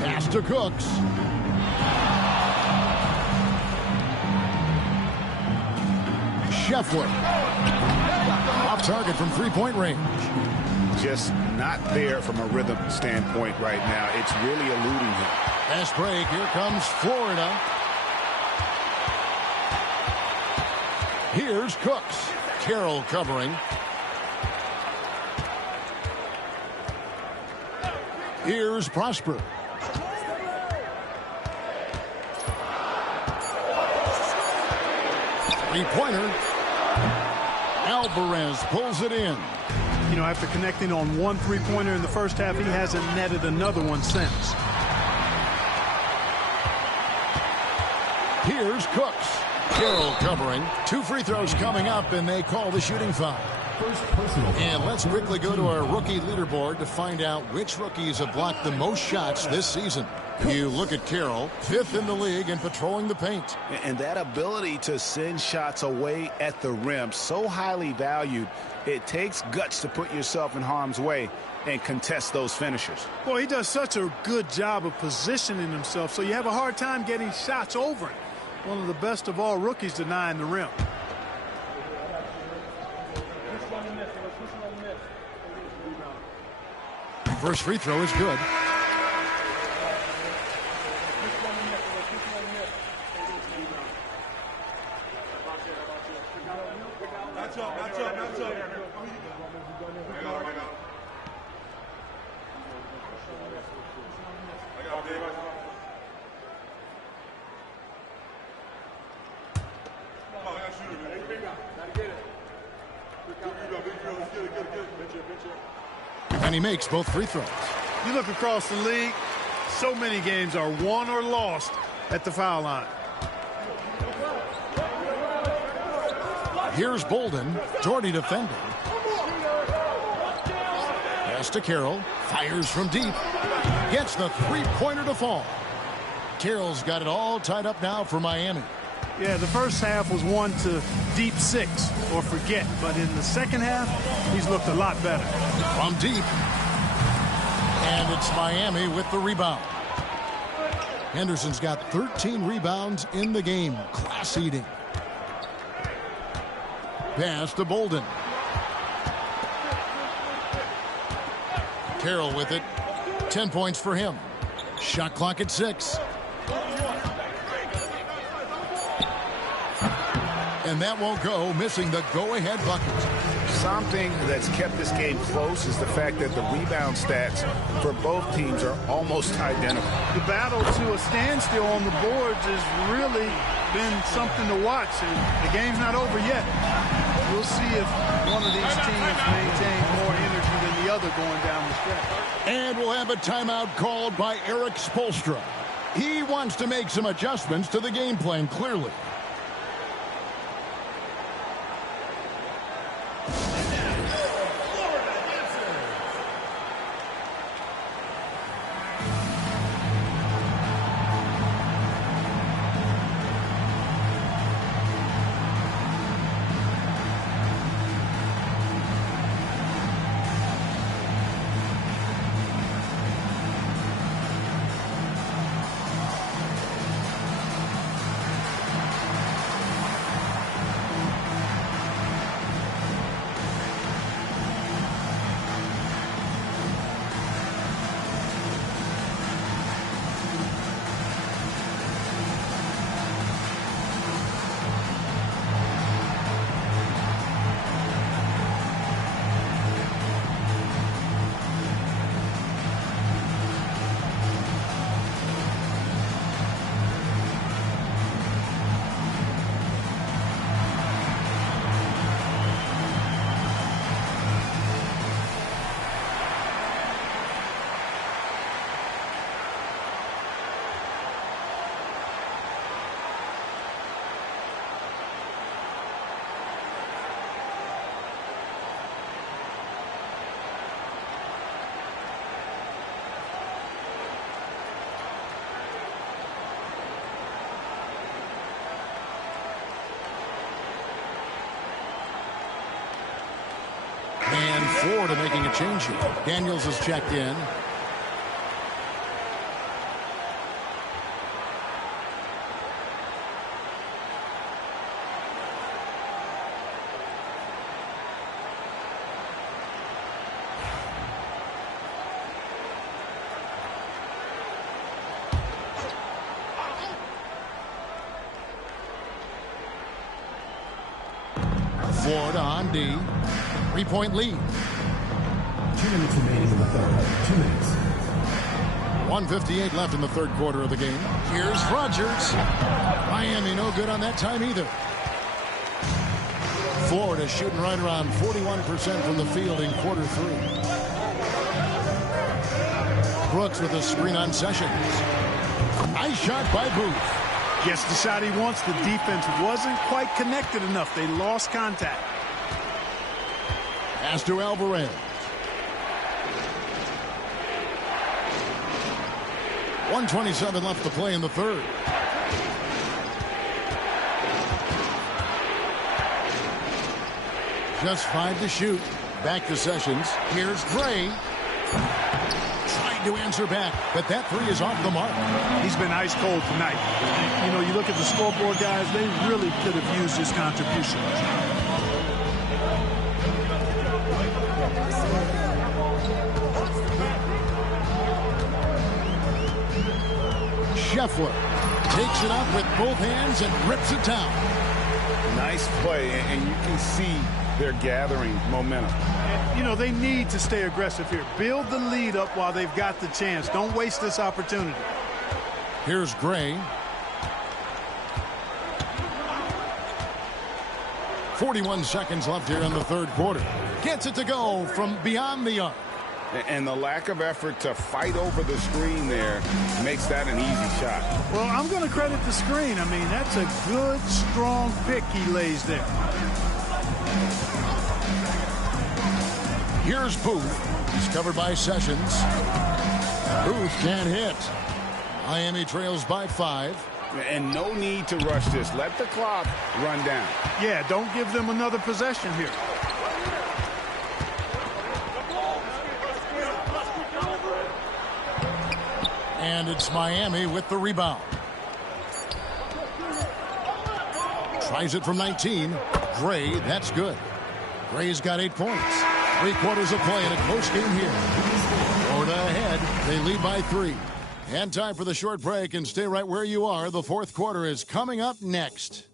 Pass to Cooks. Scheffler. Off target from three-point range. Just not there from a rhythm standpoint right now. It's really eluding him. Fast break. Here comes Florida. Here's Cooks. Carroll covering. Here's Prosper. Three-pointer. Alvarez pulls it in. You know, after connecting on one three-pointer in the first half, he hasn't netted another one since. Here's Cooks. Carroll covering. 2 free throws coming up, and they call the shooting foul. first personal foul. And let's quickly go to our rookie leaderboard to find out which rookies have blocked the most shots this season. You look at Carroll, 5th in the league in patrolling the paint. And that ability to send shots away at the rim, so highly valued. It takes guts to put yourself in harm's way and contest those finishers. Boy, he does such a good job of positioning himself, so you have a hard time getting shots over him. One of the best of all rookies denying the rim. First free throw is good. And he makes both free throws. You look across the league, so many games are won or lost at the foul line. Here's Bolden. Doherty defending. Pass to Carroll. Fires from deep. Gets the three-pointer to fall. Carroll's got it all tied up now for Miami. Yeah, the first half was one to deep 6 or forget. But in the second half, he's looked a lot better. From deep. And it's Miami with the rebound. Henderson's got 13 rebounds in the game. Class eating. Pass to Bolden. Carroll with it. 10 points for him. Shot clock at 6. And that won't go, missing the go-ahead bucket. Something that's kept this game close is the fact that the rebound stats for both teams are almost identical. The battle to a standstill on the boards has really been something to watch, and the game's not over yet. We'll see if one of these teams maintains more energy than the other going down the stretch. And we'll have a timeout called by Eric Spoelstra. He wants to make some adjustments to the game plan, clearly. And Florida making a change here. Daniels is checked in. Florida on D. 3-point lead. 2 minutes remaining in the third. 2 minutes. 1:58 left in the third quarter of the game. Here's Rogers. Miami no good on that time either. Florida shooting right around 41% from the field in quarter 3. Brooks with a screen on Sessions. Nice shot by Booth. Gets the shot he wants. The defense wasn't quite connected enough. They lost contact. Pass to Alvarez. .127 left to play in the third. Just 5 to shoot. Back to Sessions. Here's Gray. Trying to answer back, but that three is off the mark. He's been ice cold tonight. You know, you look at the scoreboard, guys, they really could have used his contribution. Scheffler takes it up with both hands and rips it down. Nice play, and you can see they're gathering momentum. You know, they need to stay aggressive here. Build the lead up while they've got the chance. Don't waste this opportunity. Here's Gray. 41 seconds left here in the third quarter. Gets it to go from beyond the arc. And the lack of effort to fight over the screen there makes that an easy shot. Well, I'm going to credit the screen. I mean, that's a good, strong pick he lays there. Here's Booth. He's covered by Sessions. Booth can't hit. Miami trails by 5. And no need to rush this. Let the clock run down. Yeah, don't give them another possession here. And it's Miami with the rebound. Tries it from 19. Gray, that's good. Gray's got 8 points. 3 quarters of play in a close game here. Florida ahead. They lead by 3. And time for the short break, and stay right where you are. The fourth quarter is coming up next.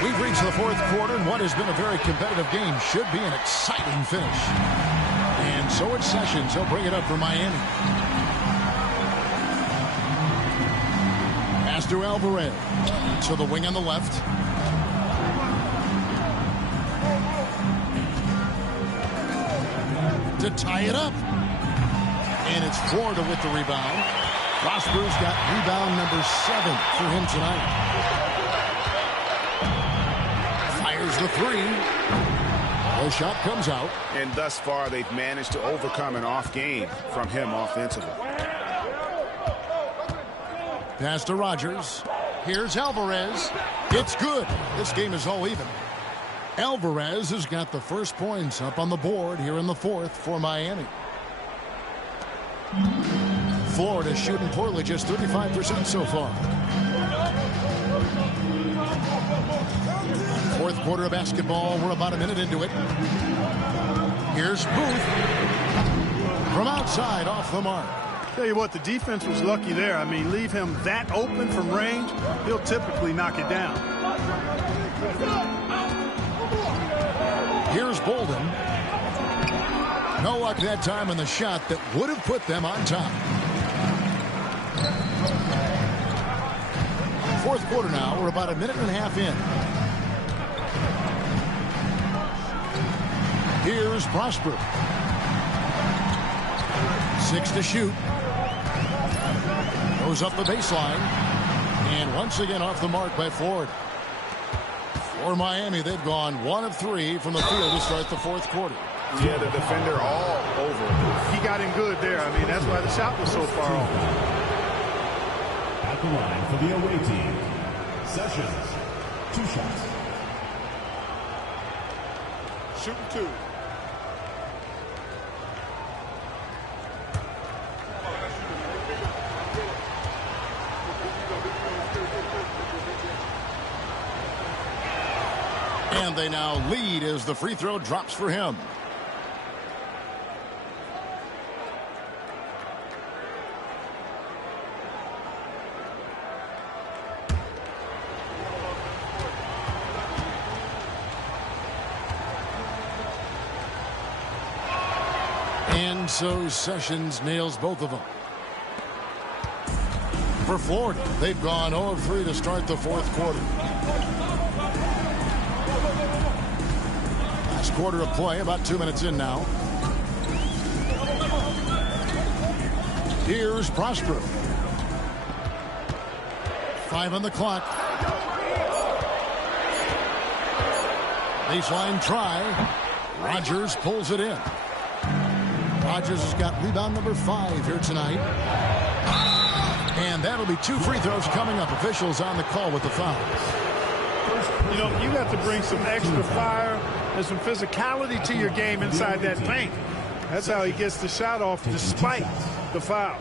We've reached the fourth quarter, and what has been a very competitive game should be an exciting finish. And so it's Sessions. He'll bring it up for Miami. Pass to Alvarez. To the wing on the left. To tie it up. And it's Florida with the rebound. Prosper's got rebound number 7 for him tonight. Fires the 3. The shot comes out. And thus far, they've managed to overcome an off game from him offensively. Pass to Rogers. Here's Alvarez. It's good. This game is all even. Alvarez has got the first points up on the board here in the fourth for Miami. Florida shooting poorly, just 35% so far. Fourth quarter of basketball. We're about a minute into it. Here's Booth. From outside, off the mark. Tell you what, the defense was lucky there. I mean, leave him that open from range, he'll typically knock it down. Here's Bolden. No luck that time on the shot that would have put them on top. Fourth quarter now. We're about a minute and a half in. Here's Prosper. 6 to shoot. Goes up the baseline. And once again off the mark by Florida. For Miami, they've gone 1 of 3 from the field to start the fourth quarter. Yeah, the defender all over. He got him good there. I mean, that's why the shot was so far off. At the line for the away team, Sessions, 2 shots. Shooting 2. And they now lead as the free throw drops for him. And so Sessions nails both of them. For Florida, they've gone 0 of 3 to start the fourth quarter. Last quarter of play, about 2 minutes in now. Here's Prosper. 5 on the clock. Baseline try. Rogers pulls it in. Rogers has got rebound number 5 here tonight. And that'll be 2 free throws coming up. Officials on the call with the fouls. You know, you got to bring some extra fire and some physicality to your game inside that paint. That's how he gets the shot off despite the foul.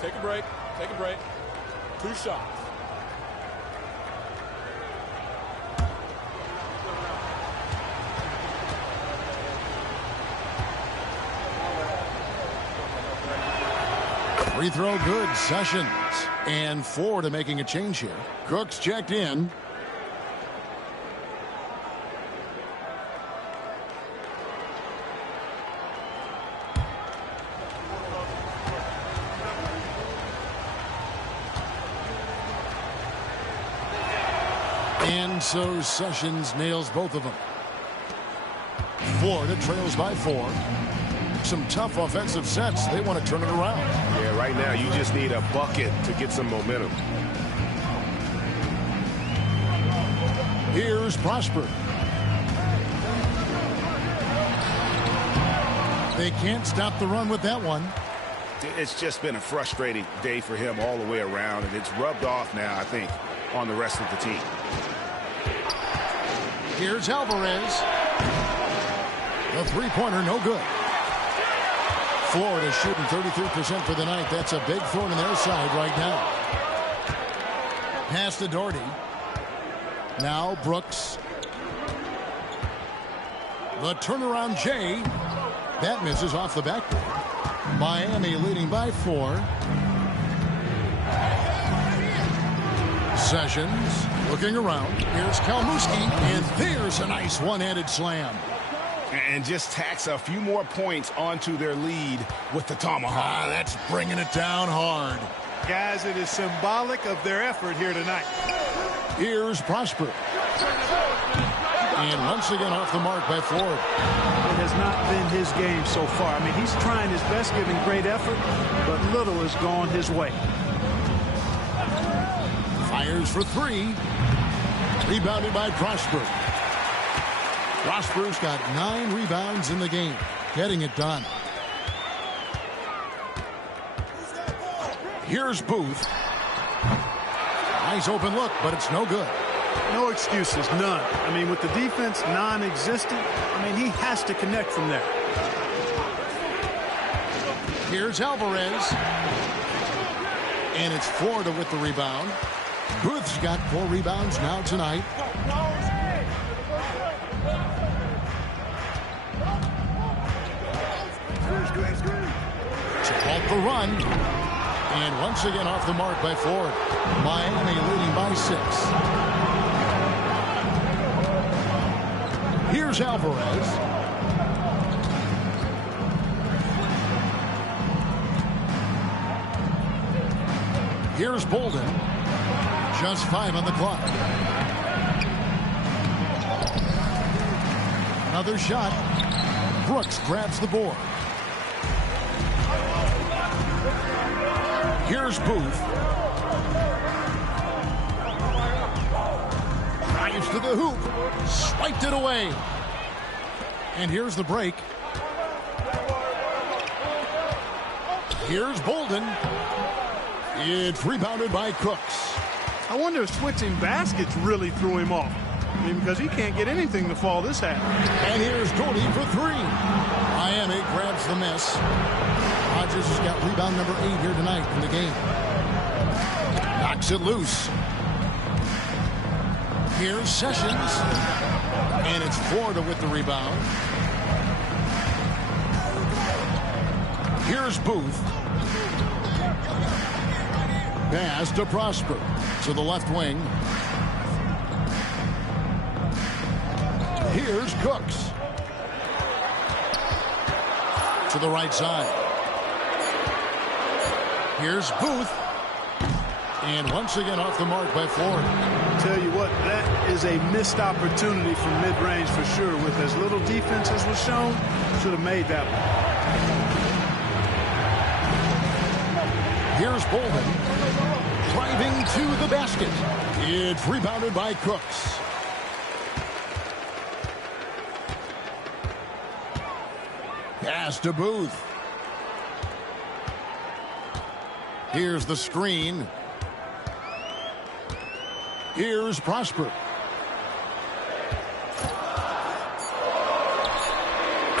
Take a break. Take a break. 2 shots. Free throw good. Sessions. And Florida making a change here. Cooks checked in. And so Sessions nails both of them. Florida trails by 4. Some tough offensive sets. They want to turn it around. Yeah, right now you just need a bucket to get some momentum. Here's Prosper. They can't stop the run with that one. It's just been a frustrating day for him all the way around, and it's rubbed off now, I think, on the rest of the team. Here's Alvarez. The three-pointer, no good. Florida shooting 33% for the night. That's a big thorn in their side right now. Pass to Doherty. Now Brooks. The turnaround Jay. That misses off the backboard. Miami leading by 4. Sessions looking around. Here's Kalmuski. And there's a nice one-handed slam. And just tacks a few more points onto their lead with the tomahawk. That's bringing it down hard. Guys, it is symbolic of their effort here tonight. Here's Prosper. And once again off the mark by Ford. It has not been his game so far. I mean, he's trying his best, giving great effort, but little has gone his way. Fires for 3. Rebounded by Prosper. Prosper's got 9 rebounds in the game. Getting it done. Here's Booth. Nice open look, but it's no good. No excuses, none. I mean, with the defense non-existent, I mean, he has to connect from there. Here's Alvarez. And it's Florida with the rebound. Booth's got 4 rebounds now tonight. To halt the run. And once again off the mark by Ford. Miami leading by 6. Here's Alvarez. Here's Bolden. Just 5 on the clock. Another shot. Brooks grabs the board. Here's Booth. Drives to the hoop. Swiped it away. And here's the break. Here's Bolden. It's rebounded by Cooks. I wonder if switching baskets really threw him off. I mean, because he can't get anything to fall this half. And here's Doherty for 3. Miami grabs the miss. Rogers has got rebound number 8 here tonight in the game. Knocks it loose. Here's Sessions. And it's Florida with the rebound. Here's Booth. Pass to Prosper. To the left wing. Here's Cooks. To the right side. Here's Booth. And once again off the mark by Florida. Tell you what, that is a missed opportunity from mid-range for sure. With as little defense as was shown, should have made that one. Here's Bolden driving to the basket. It's rebounded by Cooks. Pass to Booth. Here's the screen. Here's Prosper.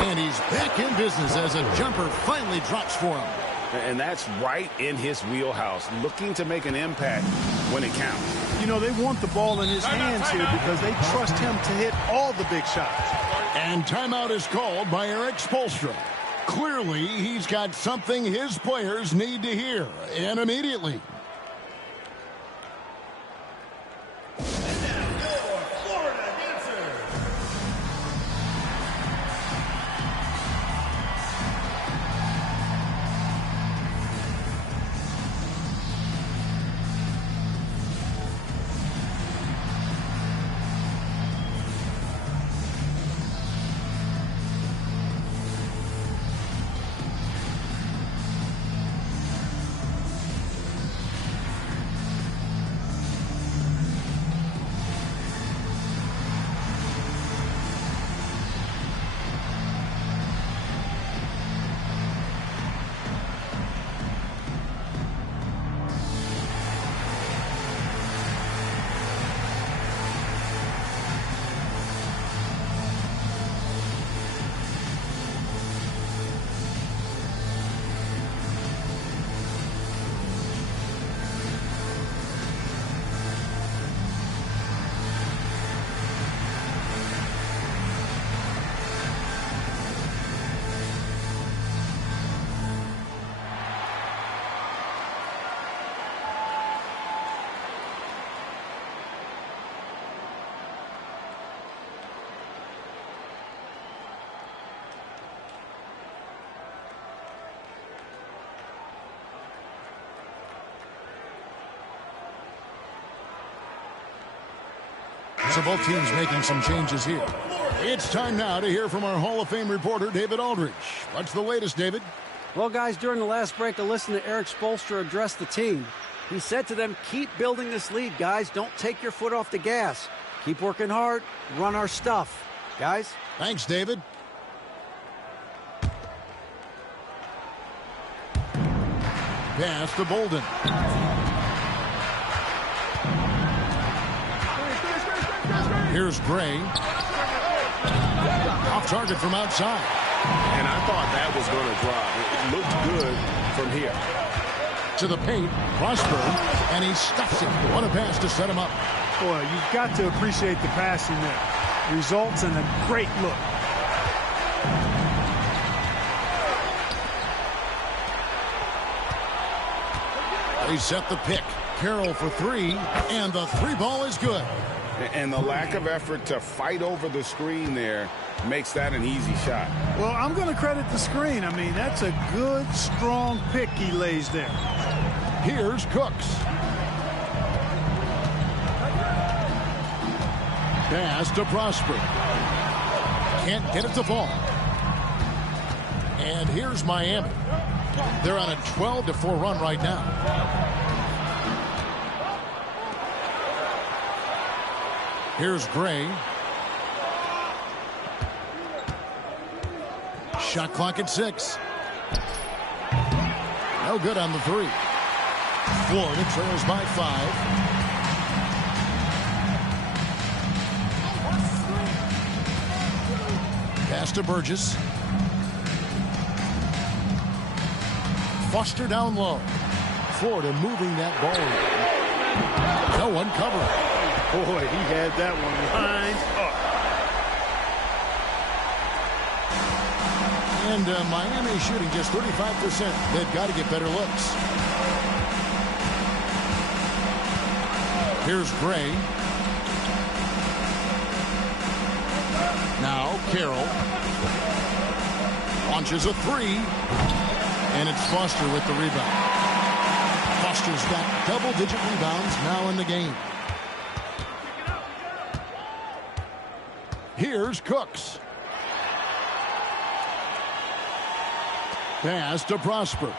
And he's back in business as a jumper finally drops for him. And that's right in his wheelhouse, looking to make an impact when it counts. You know, they want the ball in his hands here because they trust him to hit all the big shots. And timeout is called by Eric Spoelstra. Clearly, he's got something his players need to hear, and immediately. So both teams making some changes here. It's time now to hear from our Hall of Fame reporter, David Aldridge. What's the latest, David? Well, guys, during the last break, I listened to Eric Spoelstra address the team. He said to them, keep building this lead, guys. Don't take your foot off the gas. Keep working hard. Run our stuff. Guys? Thanks, David. Pass to Bolden. Here's Gray. Off target from outside. And I thought that was going to drop. It looked good from here. To the paint, Prosper, and he stuffs it. What a pass to set him up. Boy, you've got to appreciate the passing there. Results in a great look. They set the pick. Carroll for three, and the three ball is good. And the lack of effort to fight over the screen there makes that an easy shot. Well, I'm going to credit the screen. I mean, that's a good, strong pick he lays there. Here's Cooks. Pass to Prosper. Can't get it to fall. And here's Miami. They're on a 12-4 run right now. Here's Gray. Shot clock at 6. No good on the three. Florida trails by 5. Pass to Burgess. Foster down low. Florida moving that ball. No one covering. Boy, he had that one lined up. And Miami shooting just 35%. They've got to get better looks. Here's Gray. Now Carroll. Launches a three. And it's Foster with the rebound. Foster's got double-digit rebounds now in the game. Here's Cooks. Pass to Prosper.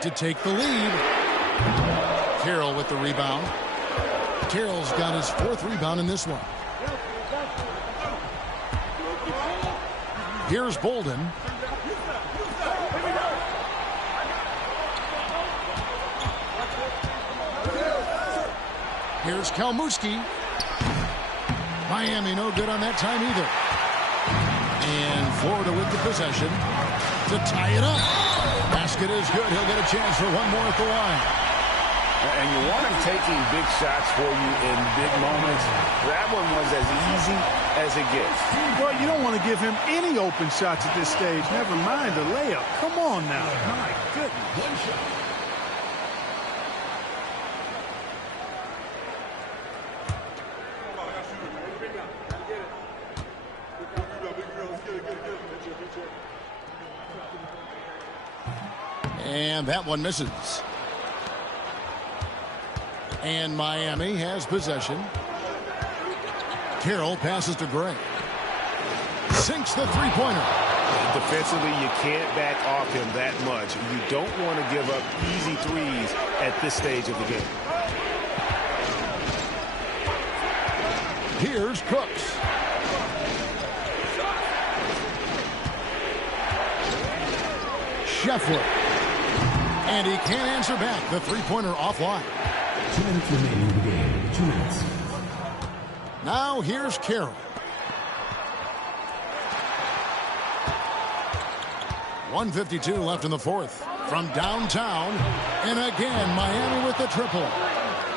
To take the lead. Carroll with the rebound. Carroll's got his 4th rebound in this one. Here's Bolden. Here's Kalmuski. Miami no good on that time either. And Florida with the possession to tie it up. Basket is good. He'll get a chance for one more at the line. And you want him taking big shots for you in big moments. That one was as easy as it gets. Well, you don't want to give him any open shots at this stage. Never mind a layup. Come on now. My goodness. One shot. And that one misses. And Miami has possession. Carroll passes to Gray. Sinks the three-pointer. Defensively, you can't back off him that much. You don't want to give up easy threes at this stage of the game. Here's Cooks. Scheffler. And he can't answer back. The three-pointer offline. 2 minutes remaining in the game. 2 minutes. Now here's Carroll. 1:52 left in the 4th. From downtown. And again, Miami with the triple.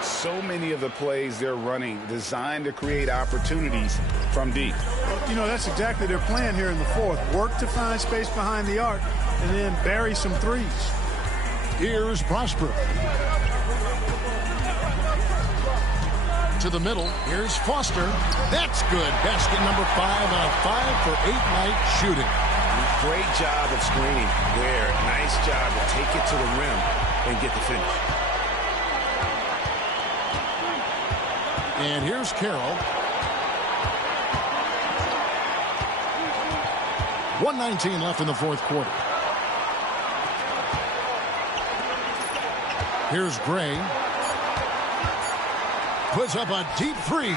So many of the plays they're running designed to create opportunities from deep. Well, you know, that's exactly their plan here in the 4th. Work to find space behind the arc and then bury some threes. Here's Prosper. To the middle. Here's Foster. That's good. Basket number 5 on a 5-for-8 night shooting. Great job of screening. Ware, nice job to take it to the rim and get the finish. And here's Carroll. 1:19 left in the 4th quarter. Here's Gray. Puts up a deep three.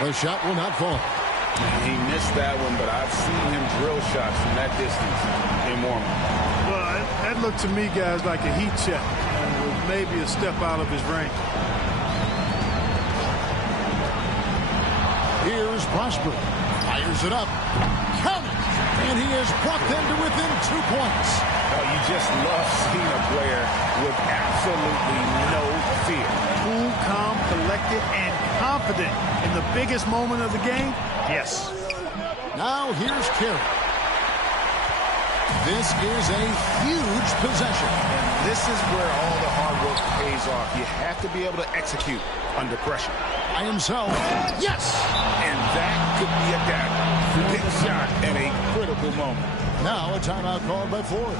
The shot will not fall. He missed that one, but I've seen him drill shots from that distance in warm-up. Well, that looked to me, guys, like a heat check. And was maybe a step out of his range. Here's Prosper. Fires it up. Count it. And he has brought them to within 2 points. Oh, you just love seeing a player with absolutely no fear. Cool, calm, collected, and confident in the biggest moment of the game. Yes. Now here's Carroll. This is a huge possession. And this is where all the hard work pays off. You have to be able to execute under pressure. By himself. Yes! And that could be a dagger. Big shot at a critical moment. Now a timeout called by Florida.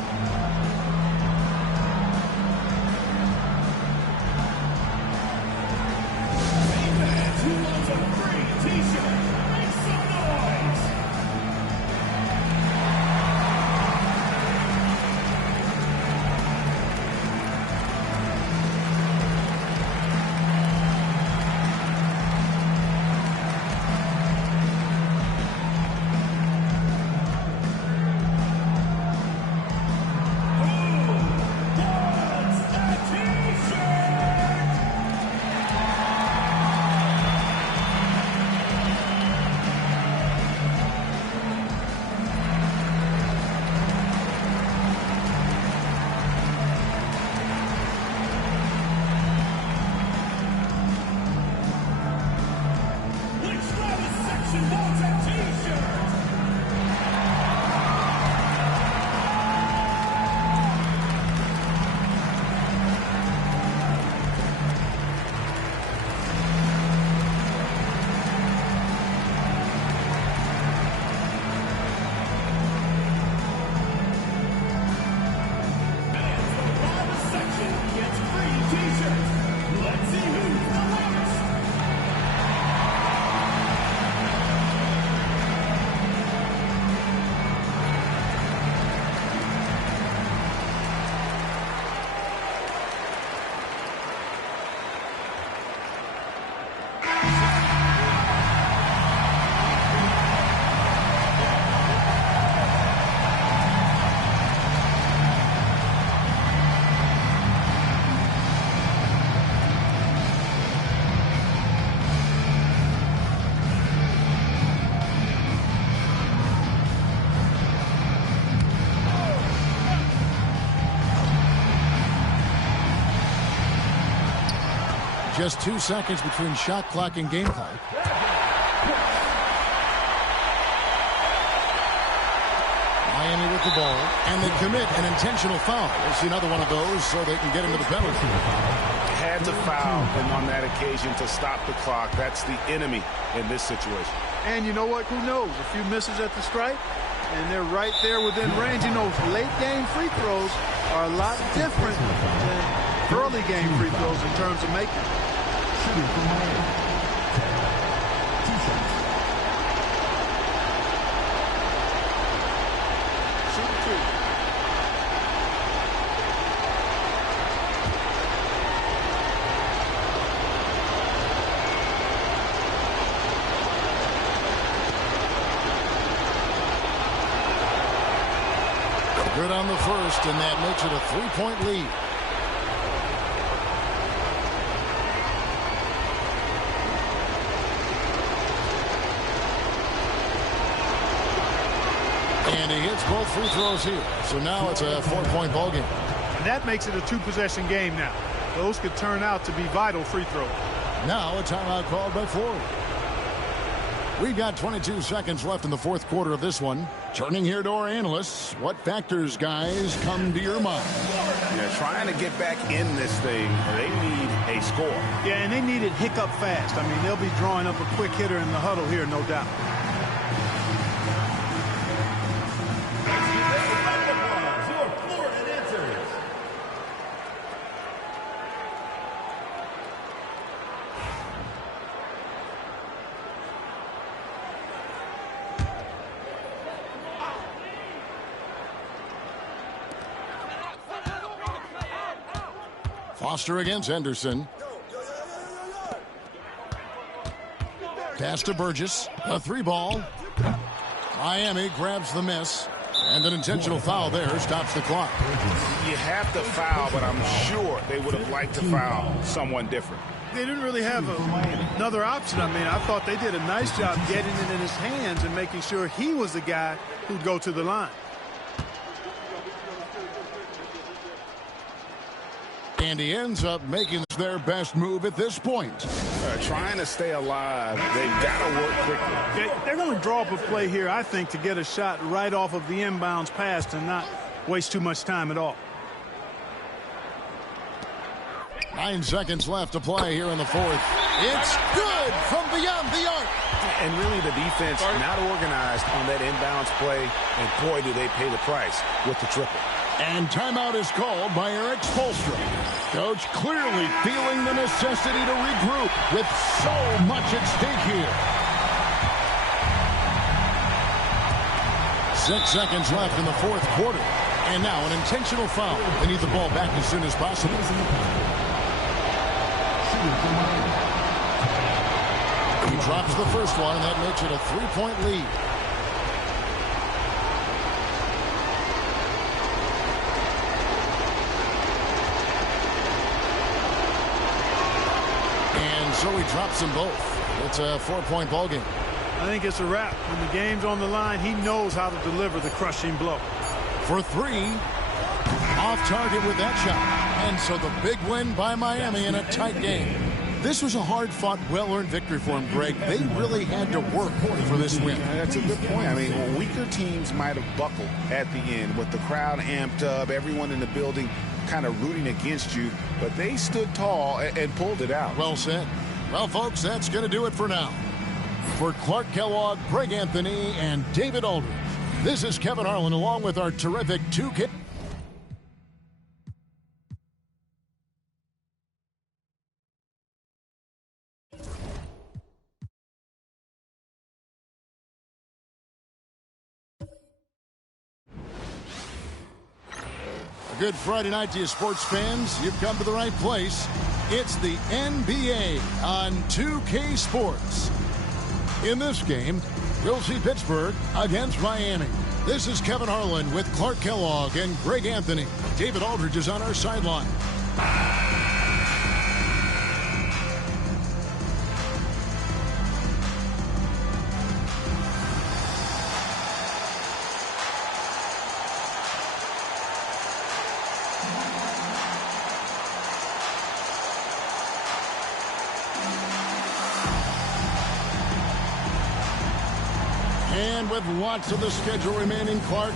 Just 2 seconds between shot clock and game clock. Miami with the ball, and they commit an intentional foul. We'll see another one of those so they can get into the penalty. Had to foul on that occasion to stop the clock. That's the enemy in this situation. And you know what? Who knows? A few misses at the stripe, and they're right there within range. You know, late game free throws are a lot different than early game free throws in terms of making. Good on the first, and that makes it a 3-point lead. And he hits both free throws here. So now it's a 4-point ball game. And that makes it a 2-possession game now. Those could turn out to be vital free throws. Now a timeout called by Florida. We've got 22 seconds left in the fourth quarter of this one. Turning here to our analysts, what factors, guys, come to your mind? Yeah, trying to get back in this thing, they need a score. Yeah, and they need it hiccup fast. I mean, they'll be drawing up a quick hitter in the huddle here, no doubt. Foster against Henderson. Pass to Burgess. A 3-ball. Miami grabs the miss. And an intentional foul there stops the clock. You have to foul, but I'm sure they would have liked to foul someone different. They didn't really have another option. I mean, I thought they did a nice job getting it in his hands and making sure he was the guy who'd go to the line. And he ends up making their best move at this point. Trying to stay alive, they've got to work quickly. They're going to draw up a play here, I think, to get a shot right off of the inbounds pass and not waste too much time at all. 9 seconds left to play here in the fourth. It's good from beyond the arc. And really the defense not organized on that inbounds play, and boy, do they pay the price with the triple. And timeout is called by Eric Spoelstra. Coach clearly feeling the necessity to regroup with so much at stake here. 6 seconds left in the fourth quarter. And now an intentional foul. They need the ball back as soon as possible. He drops the first one, and that makes it a 3-point lead. So he drops them both. It's a 4-point ball game. I think it's a wrap. When the game's on the line, he knows how to deliver the crushing blow. For 3, off target with that shot. And so the big win by Miami in a tight game. This was a hard-fought, well-earned victory for him, Greg. They really had to work for this win. That's a good point. I mean, weaker teams might have buckled at the end with the crowd amped up, everyone in the building kind of rooting against you, but they stood tall and pulled it out. Well said. Well, folks, that's going to do it for now. For Clark Kellogg, Greg Anthony, and David Aldridge, this is Kevin Harlan along with our terrific 2K. Good Friday night to you sports fans. You've come to the right place. It's the NBA on 2K Sports. In this game, we'll see Pittsburgh against Miami. This is Kevin Harlan with Clark Kellogg and Greg Anthony. David Aldridge is on our sideline. with lots of the schedule remaining, Clark,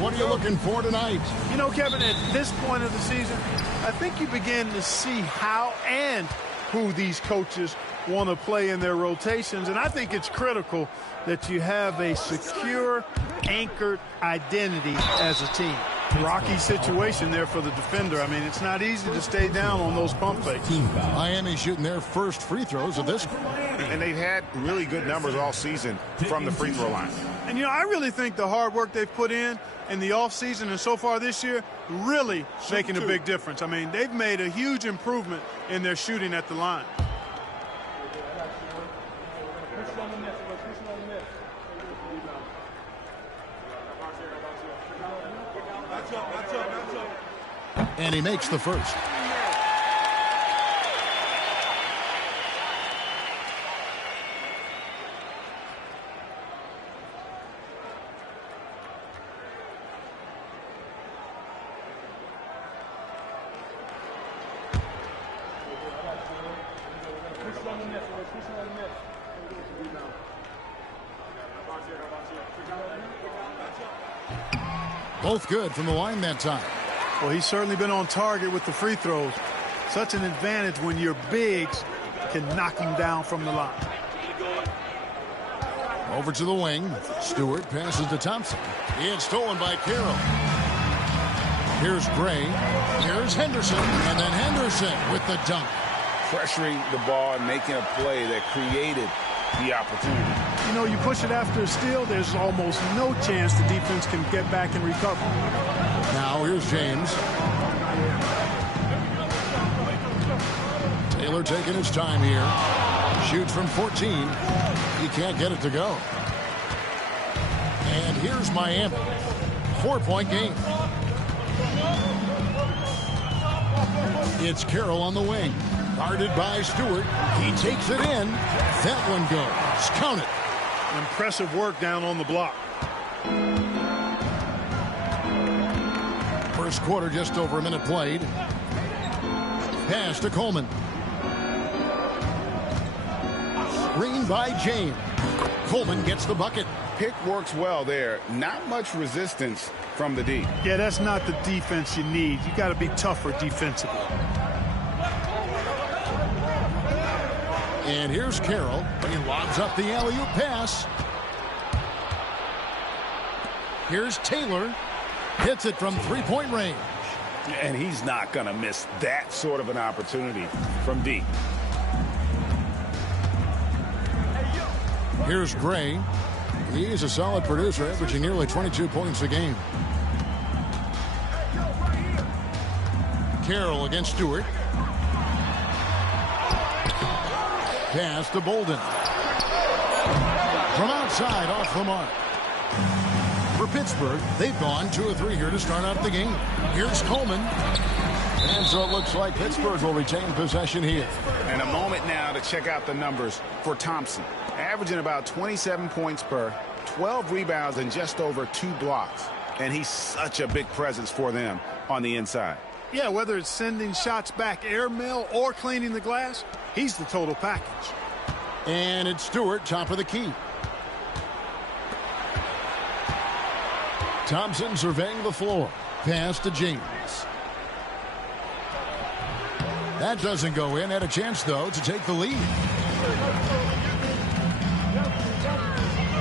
what are you looking for tonight? You know, Kevin, at this point of the season, I think you begin to see how and who these coaches want to play in their rotations. And I think it's critical that you have a secure, anchored identity as a team. Rocky situation there for the defender. I mean, it's not easy to stay down on those pump fakes. Miami shooting their first free throws of this. And they've had really good numbers all season from the free throw line. And, you know, I really think the hard work they've put in the offseason and so far this year really making a big difference. I mean, they've made a huge improvement in their shooting at the line. And he makes the first. Both good from the line that time. Well, he's certainly been on target with the free throws. Such an advantage when your bigs can knock him down from the line. Over to the wing. Stewart passes to Thompson. It's stolen by Carroll. Here's Gray. Here's Henderson. And then Henderson with the dunk. Pressuring the ball and making a play that created the opportunity. You know, you push it after a steal, there's almost no chance the defense can get back and recover. Now here's James. Taylor taking his time here. Shoots from 14. He can't get it to go. And here's Miami. 4-point game. It's Carroll on the wing. Guarded by Stewart. He takes it in. That one goes. Count it. Impressive work down on the block. First quarter, just over a minute played. Pass to Coleman. Screen by James. Coleman gets the bucket. Pick works well there. Not much resistance from the D. Yeah, that's not the defense you need. You got to be tougher defensively. And here's Carroll. He lobs up the alley-oop pass. Here's Taylor. Hits it from three-point range. And he's not going to miss that sort of an opportunity from deep. Here's Gray. He's a solid producer, averaging nearly 22 points a game. Carroll against Stewart. Pass to Bolden. From outside, off the mark. For Pittsburgh, they've gone 2 of 3 here to start out the game. Here's Coleman. And so it looks like Pittsburgh will retain possession here. And a moment now to check out the numbers for Thompson. Averaging about 27 points per, 12 rebounds, and just over 2 blocks. And he's such a big presence for them on the inside. Yeah, whether it's sending shots back airmail or cleaning the glass, he's the total package. And it's Stewart, top of the key. Thompson surveying the floor. Pass to James. That doesn't go in. Had a chance, though, to take the lead.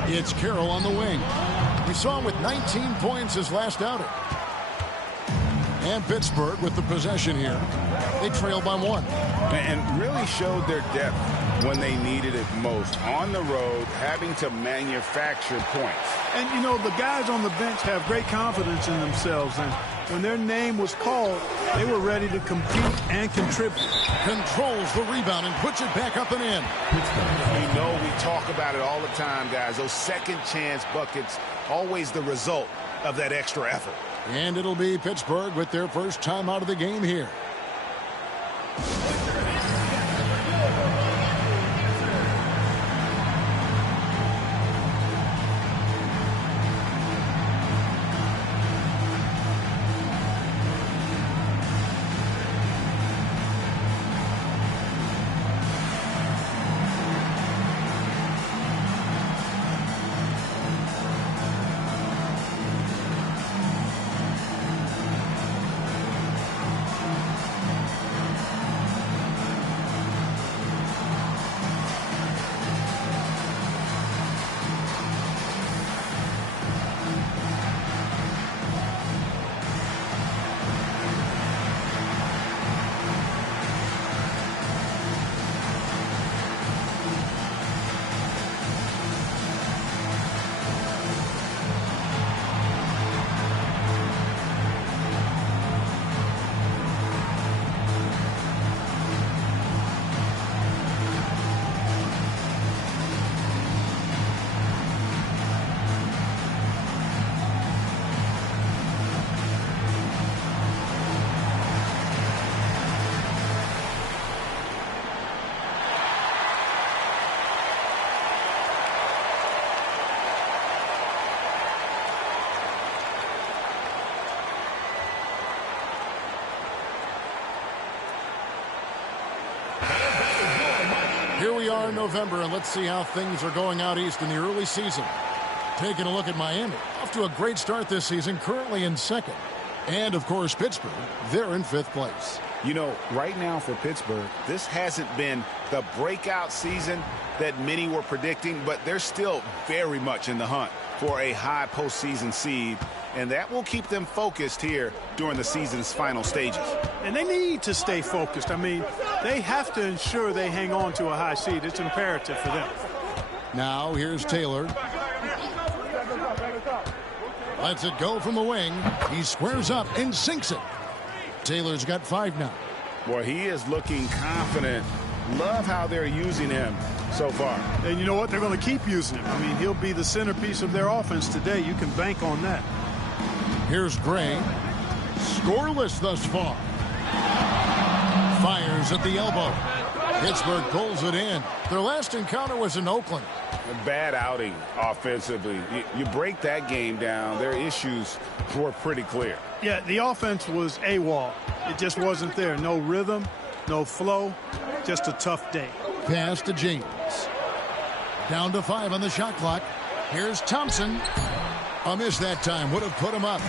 It's Carroll on the wing. We saw him with 19 points his last outing. And Pittsburgh with the possession here. They trail by 1. And really showed their depth when they needed it most. On the road, having to manufacture points. And, you know, the guys on the bench have great confidence in themselves. And when their name was called, they were ready to compete and contribute. Controls the rebound and puts it back up and in. You know, we talk about it all the time, guys. Those second chance buckets, always the result of that extra effort. And it'll be Pittsburgh with their first time out of the game here. in November, and let's see how things are going out east in the early season. Taking a look at Miami. Off to a great start this season, currently in second. And, of course, Pittsburgh, they're in fifth place. You know, right now for Pittsburgh, this hasn't been the breakout season that many were predicting, but they're still very much in the hunt for a high postseason seed, and that will keep them focused here during the season's final stages. And they need to stay focused. I mean, they have to ensure they hang on to a high seed. It's imperative for them. Now, here's Taylor. Lets it go from the wing. He squares up and sinks it. Taylor's got 5 now. Boy, he is looking confident. Love how they're using him so far. And you know what? They're going to keep using him. I mean, he'll be the centerpiece of their offense today. You can bank on that. Here's Gray. Scoreless thus far. Fires at the elbow. Pittsburgh pulls it in. Their last encounter was in Oakland. A bad outing offensively. You break that game down, their issues were pretty clear. Yeah, the offense was AWOL. It just wasn't there. No rhythm, no flow, just a tough day. Pass to James. Down to 5 on the shot clock. Here's Thompson. A miss that time. Would have put him up.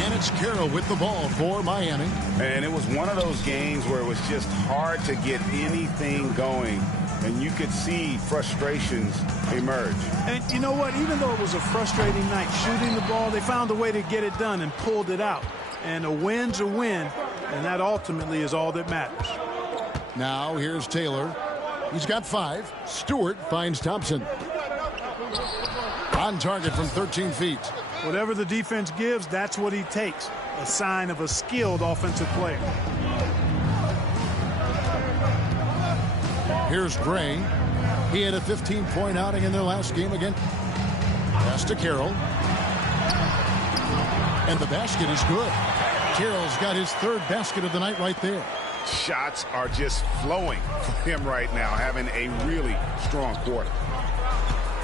And it's Carroll with the ball for Miami. And it was one of those games where it was just hard to get anything going. And you could see frustrations emerge. And you know what? Even though it was a frustrating night shooting the ball, they found a way to get it done and pulled it out. And a win's a win, and that ultimately is all that matters. Now here's Taylor. He's got 5. Stewart finds Thompson. On target from 13 feet. Whatever the defense gives, that's what he takes. A sign of a skilled offensive player. Here's Gray. He had a 15-point outing in their last game again. Pass to Carroll. And the basket is good. Carroll's got his 3rd basket of the night right there. Shots are just flowing for him right now, having a really strong quarter.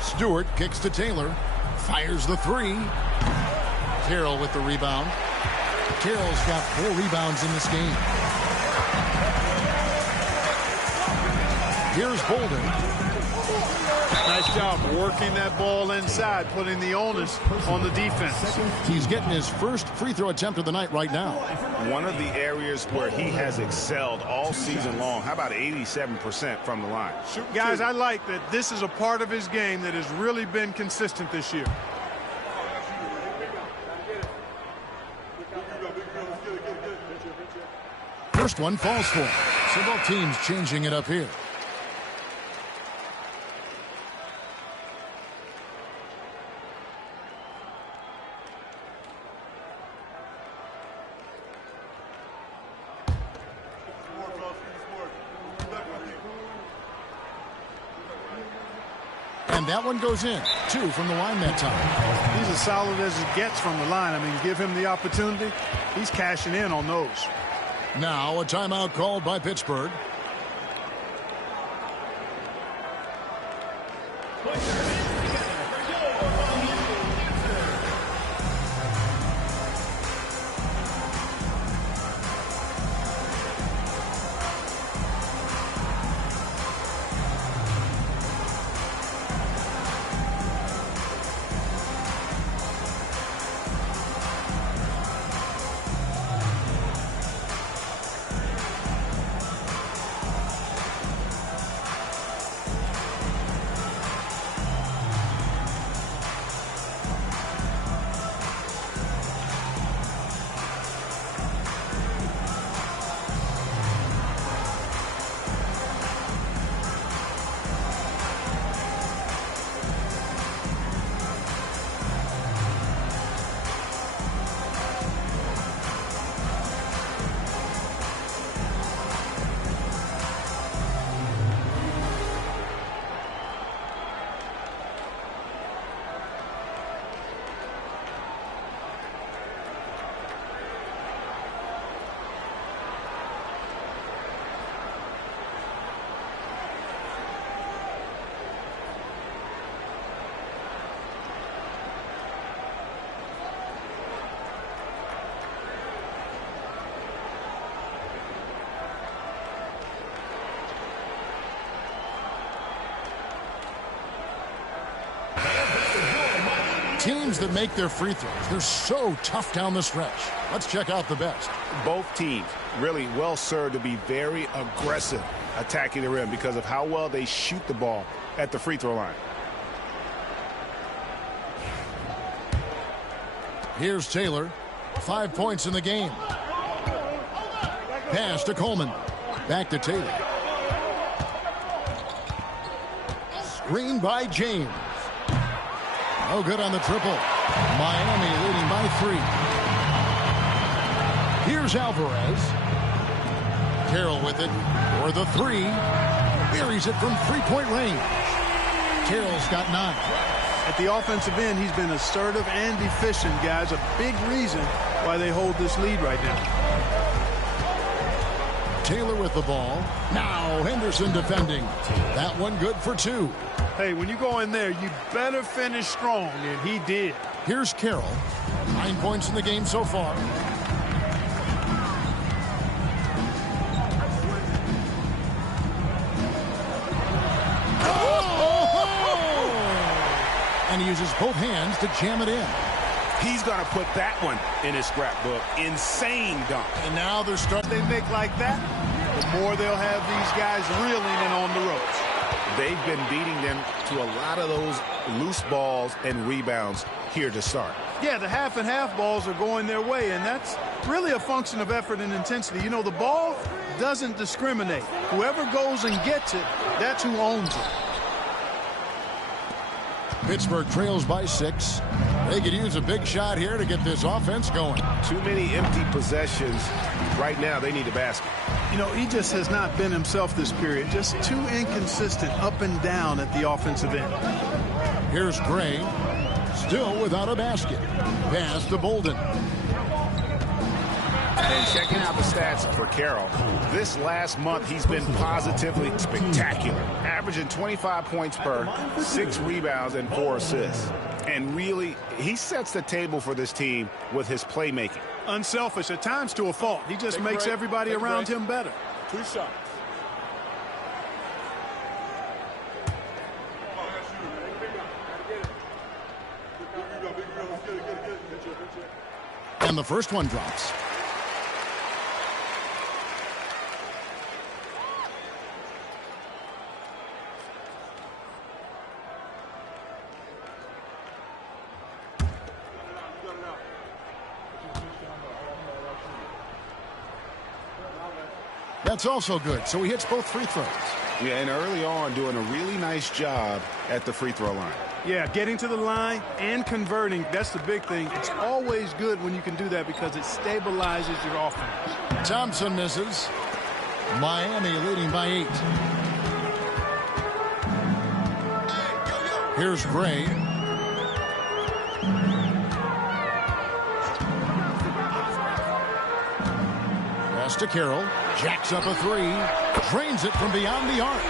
Stewart kicks to Taylor. Fires the 3. Carroll with the rebound. Carroll's got 4 rebounds in this game. Here's Bolden. Nice job working that ball inside, putting the onus on the defense. He's getting his first free throw attempt of the night right now. One of the areas where he has excelled all season long. How about 87% from the line? Guys, I like that this is a part of his game that has really been consistent this year. First one falls for him. So both teams changing it up here. And that one goes in. 2 from the line that time. He's as solid as it gets from the line. I mean, give him the opportunity. He's cashing in on those. Now a timeout called by Pittsburgh. teams that make their free throws, they're so tough down the stretch. Let's check out the best. Both teams really well served to be very aggressive attacking the rim because of how well they shoot the ball at the free throw line. Here's Taylor. 5 points in the game. Pass to Coleman. Back to Taylor. Screen by James. No good on the triple. Miami leading by 3. Here's Alvarez. Carroll with it for the 3. Buries it from three-point range. Carroll's got 9. At the offensive end, he's been assertive and efficient, guys. A big reason why they hold this lead right now. Taylor with the ball. Now Henderson defending. That one good for 2. Hey, when you go in there, you better finish strong, and he did. Here's Carroll. 9 points in the game so far. And he uses both hands to jam it in. He's going to put that one in his scrapbook. Insane dunk. And now they're starting. They make like that, the more they'll have these guys reeling and on the ropes. They've been beating them to a lot of those loose balls and rebounds here to start. Yeah, the half and half balls are going their way, and that's really a function of effort and intensity. You know, the ball doesn't discriminate. Whoever goes and gets it, that's who owns it. Pittsburgh trails by 6. They could use a big shot here to get this offense going. Too many empty possessions. Right now, they need a basket. You know, he just has not been himself this period. Just too inconsistent up and down at the offensive end. Here's Gray. Still without a basket. Pass to Bolden. And checking out the stats for Carroll, this last month he's been positively spectacular, averaging 25 points per, 6 rebounds, and 4 assists. And really, he sets the table for this team with his playmaking. Unselfish, at times to a fault. He just makes everybody around him better. 2 shots. And the first one drops. That's also good. So he hits both free throws. Yeah, and early on doing a really nice job at the free throw line. Yeah, getting to the line and converting, that's the big thing. It's always good when you can do that because it stabilizes your offense. Thompson misses. Miami leading by 8. Here's Gray. Pass to Carroll. Jacks up a 3. Drains it from beyond the arc.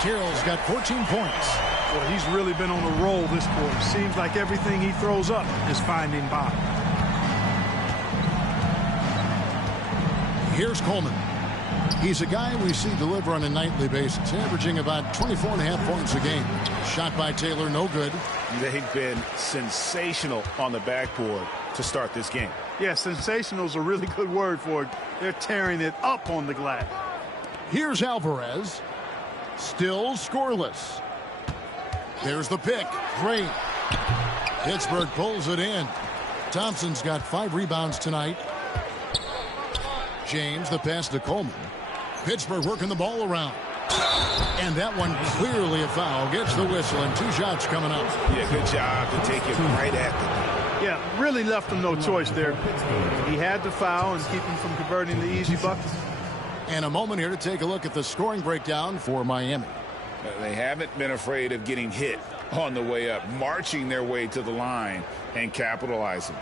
Carroll's got 14 points. Well, he's really been on a roll this quarter. Seems like everything he throws up is finding bottom. Here's Coleman. He's a guy we see deliver on a nightly basis, averaging about 24.5 points a game. Shot by Taylor, no good. They've been sensational on the backboard to start this game. Yeah, sensational is a really good word for it. They're tearing it up on the glass. Here's Alvarez. Still scoreless. There's the pick. Great. Pittsburgh pulls it in. Thompson's got 5 rebounds tonight. James, the pass to Coleman. Pittsburgh working the ball around. And that one clearly a foul. Gets the whistle and 2 shots coming up. Yeah, good job to take it right at them. Yeah, really left him no choice there. He had to foul and keep him from converting the easy buckets. And a moment here to take a look at the scoring breakdown for Miami. They haven't been afraid of getting hit on the way up, marching their way to the line and capitalizing.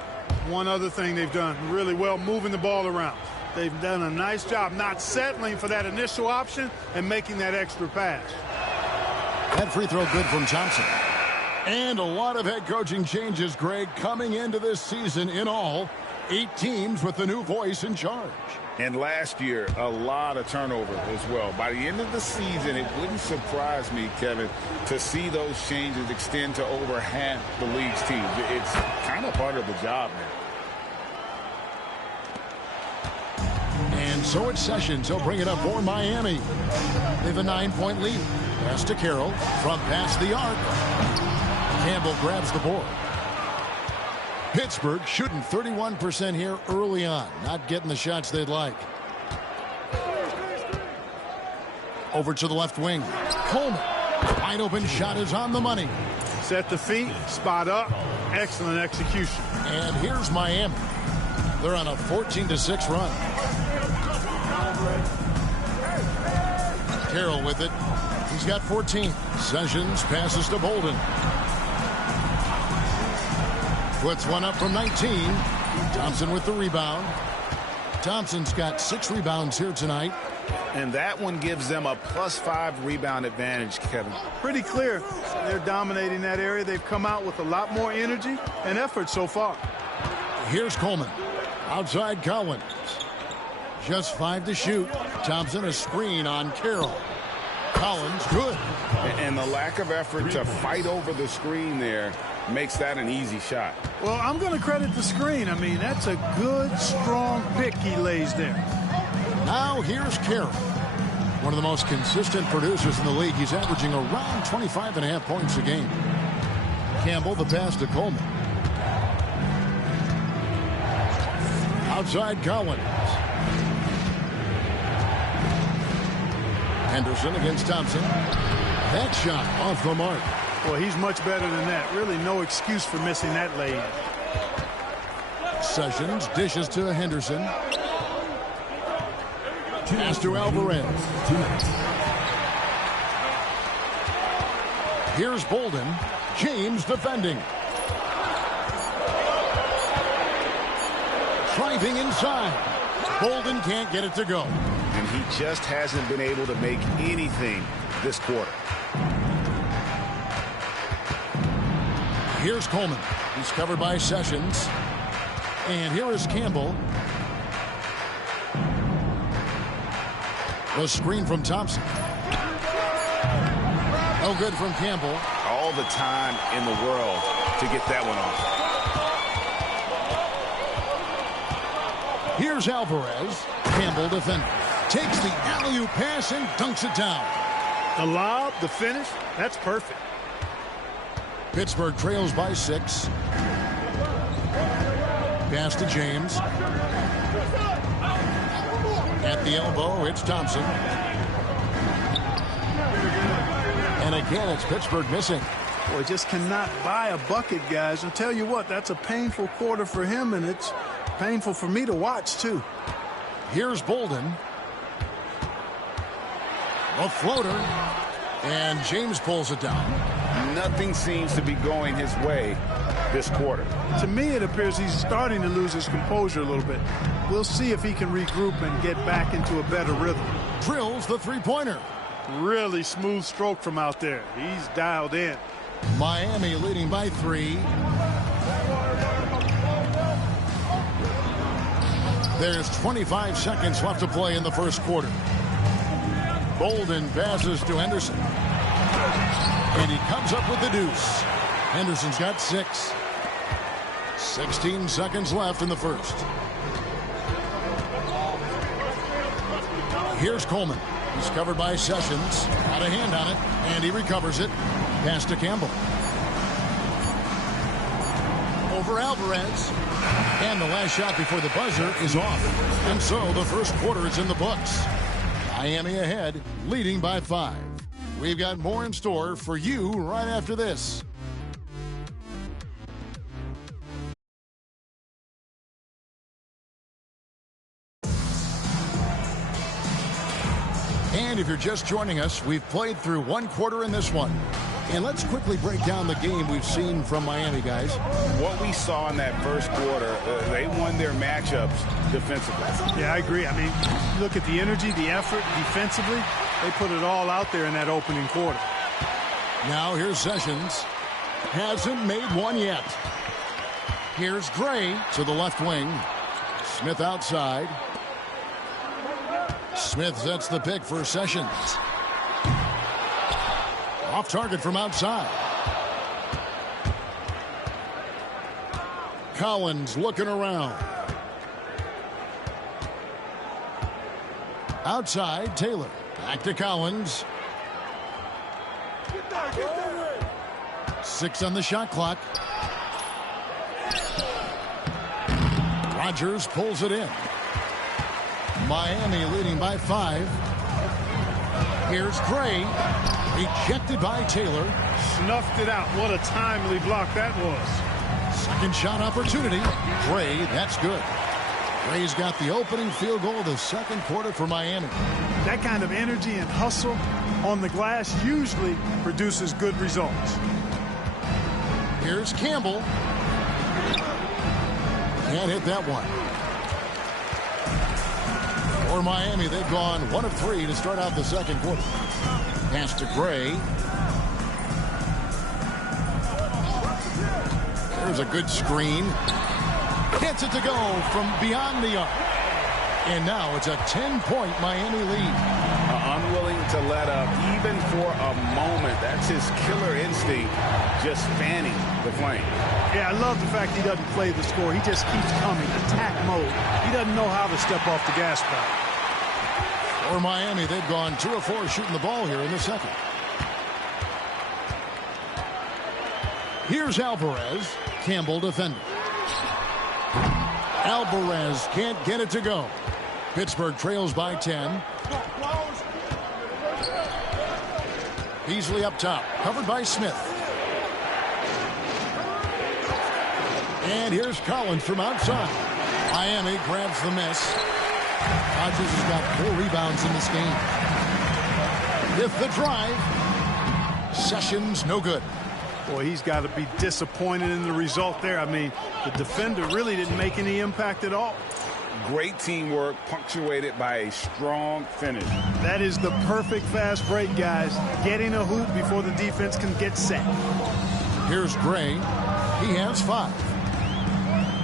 One other thing they've done really well, moving the ball around. They've done a nice job not settling for that initial option and making that extra pass. That free throw good from Thompson. And a lot of head coaching changes, Greg, coming into this season in all. 8 teams with the new voice in charge. And last year, a lot of turnover as well. By the end of the season, it wouldn't surprise me, Kevin, to see those changes extend to over half the league's teams. It's kind of part of the job now. And so it's Sessions. He'll bring it up for Miami. They have a 9-point lead. Pass to Carroll from past the arc. Campbell grabs the board. Pittsburgh shooting 31% here early on. Not getting the shots they'd like. Over to the left wing. Coleman. Wide open shot is on the money. Set the feet, spot up, excellent execution. And here's Miami. They're on a 14-6 run. Carroll with it. He's got 14. Sessions passes to Bolden. Puts one up from 19. Thompson with the rebound. Thompson's got 6 rebounds here tonight. And that one gives them a +5 rebound advantage, Kevin. Pretty clear. They're dominating that area. They've come out with a lot more energy and effort so far. Here's Coleman. Outside Collins. Just 5 to shoot. Thompson a screen on Carroll. Collins good. And the lack of effort to fight over the screen there makes that an easy shot. Well, I'm going to credit the screen. I mean, that's a good, strong pick he lays there. Now here's Carroll. One of the most consistent producers in the league. He's averaging around 25.5 points a game. Campbell the pass to Coleman. Outside Collins. Henderson against Thompson. That shot off the mark. Well, he's much better than that. Really no excuse for missing that lay-in. Sessions dishes to Henderson. Pass to Alvarez. Here's Bolden. James defending. Driving inside. Bolden can't get it to go. And he just hasn't been able to make anything this quarter. Here's Coleman. He's covered by Sessions. And here is Campbell. The screen from Thompson. No good from Campbell. All the time in the world to get that one off. Here's Alvarez. Campbell defending. Takes the alley-oop pass and dunks it down. The lob, the finish, that's perfect. Pittsburgh trails by 6. Pass to James. At the elbow, it's Thompson. And again, it's Pittsburgh missing. Boy, just cannot buy a bucket, guys. I'll tell you what, that's a painful quarter for him, and it's painful for me to watch, too. Here's Bolden. A floater. And James pulls it down. Nothing seems to be going his way this quarter. To me, it appears he's starting to lose his composure a little bit. We'll see if he can regroup and get back into a better rhythm. Drills the three-pointer. Really smooth stroke from out there. He's dialed in. Miami leading by 3. There's 25 seconds left to play in the first quarter. Bolden passes to Henderson. And he comes up with the deuce. Henderson's got 6. 16 seconds left in the first. Here's Coleman. He's covered by Sessions. Got a hand on it, and he recovers it. Pass to Campbell. Over Alvarez. And the last shot before the buzzer is off. And so the first quarter is in the books. Miami ahead, leading by 5. We've got more in store for you right after this. And if you're just joining us, we've played through one quarter in this one. And let's quickly break down the game we've seen from Miami, guys. What we saw in that first quarter, they won their matchups defensively. Yeah, I agree. I mean, look at the energy, the effort defensively. They put it all out there in that opening quarter. Now here's Sessions. Hasn't made one yet. Here's Gray to the left wing. Smith outside. Smith sets the pick for Sessions. Off target from outside. Collins looking around. Outside, Taylor. Back to Collins. 6 on the shot clock. Rodgers pulls it in. Miami leading by 5. Here's Gray. Rejected by Taylor. Snuffed it out. What a timely block that was. Second shot opportunity. Gray, that's good. Gray's got the opening field goal of the second quarter for Miami. That kind of energy and hustle on the glass usually produces good results. Here's Campbell. Can't hit that one. For Miami, they've gone 1 of 3 to start out the second quarter. Pass to Gray. There's a good screen. Gets it to go from beyond the arc. And now it's a 10-point Miami lead. Unwilling to let up even for a moment. That's his killer instinct, just fanning the flame. Yeah, I love the fact he doesn't play the score. He just keeps coming, attack mode. He doesn't know how to step off the gas pedal. For Miami, they've gone 2 of 4 shooting the ball here in the second. Here's Alvarez. Campbell defending. Alvarez can't get it to go. Pittsburgh trails by 10. Beasley up top, covered by Smith. And here's Collins from outside. Miami grabs the miss. Rodgers has got 4 rebounds in this game. With the drive, Sessions no good. Boy, he's got to be disappointed in the result there. I mean, the defender really didn't make any impact at all. Great teamwork, punctuated by a strong finish. That is the perfect fast break, guys. Getting a hoop before the defense can get set. Here's Gray. He has 5.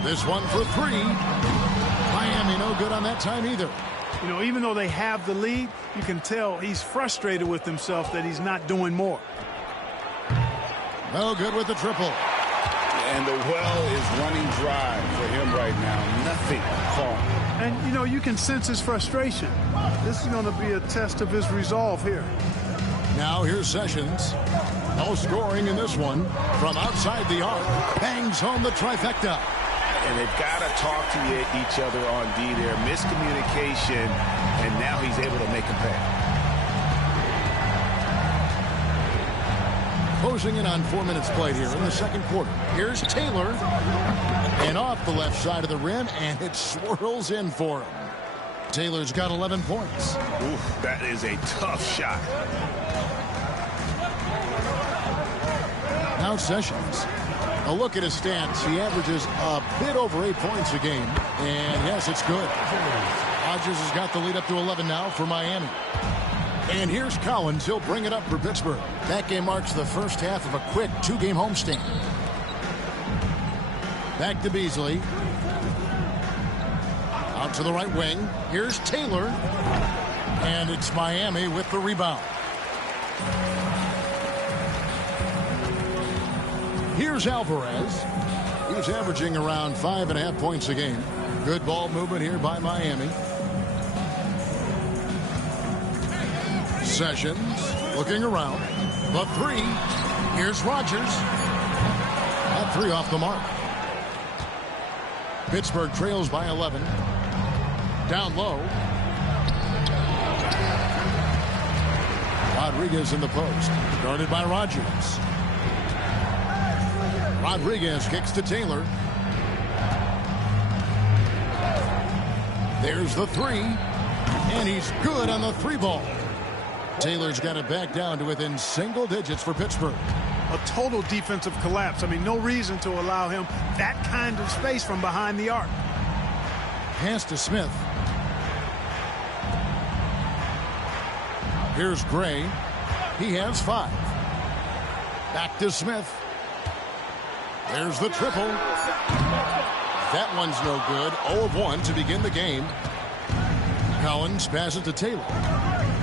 This one for 3. Miami no good on that time either. You know, even though they have the lead, you can tell he's frustrated with himself that he's not doing more. No good with the triple. And the well is running dry for him right now. Nothing caught. And, you know, you can sense his frustration. This is going to be a test of his resolve here. Now here's Sessions. No scoring in this one. From outside the arc, bangs home the trifecta. And they've got to talk to each other on D there. Miscommunication, and now he's able to make him pay. Closing in on 4 minutes played here in the second quarter. Here's Taylor. And off the left side of the rim, and it swirls in for him. Taylor's got 11 points. Oof, that is a tough shot. Now Sessions. A look at his stats. He averages a bit over 8 points a game. And yes, it's good. Rodgers has got the lead up to 11 now for Miami. And here's Collins. He'll bring it up for Pittsburgh. That game marks the first half of a quick 2-game homestand. Back to Beasley. Out to the right wing. Here's Taylor. And it's Miami with the rebound. Here's Alvarez. He's averaging around 5.5 points a game. Good ball movement here by Miami. Sessions looking around. The 3. Here's Rodgers. That 3 off the mark. Pittsburgh trails by 11. Down low. Rodriguez in the post. Guarded by Rodgers. Rodriguez kicks to Taylor. There's the 3. And he's good on the 3 ball. Taylor's got it back down to within single digits for Pittsburgh. A total defensive collapse. I mean, no reason to allow him that kind of space from behind the arc. Pass to Smith. Here's Gray. He has 5. Back to Smith. There's the triple. That one's no good. 0 of 1 to begin the game. Collins passes to Taylor.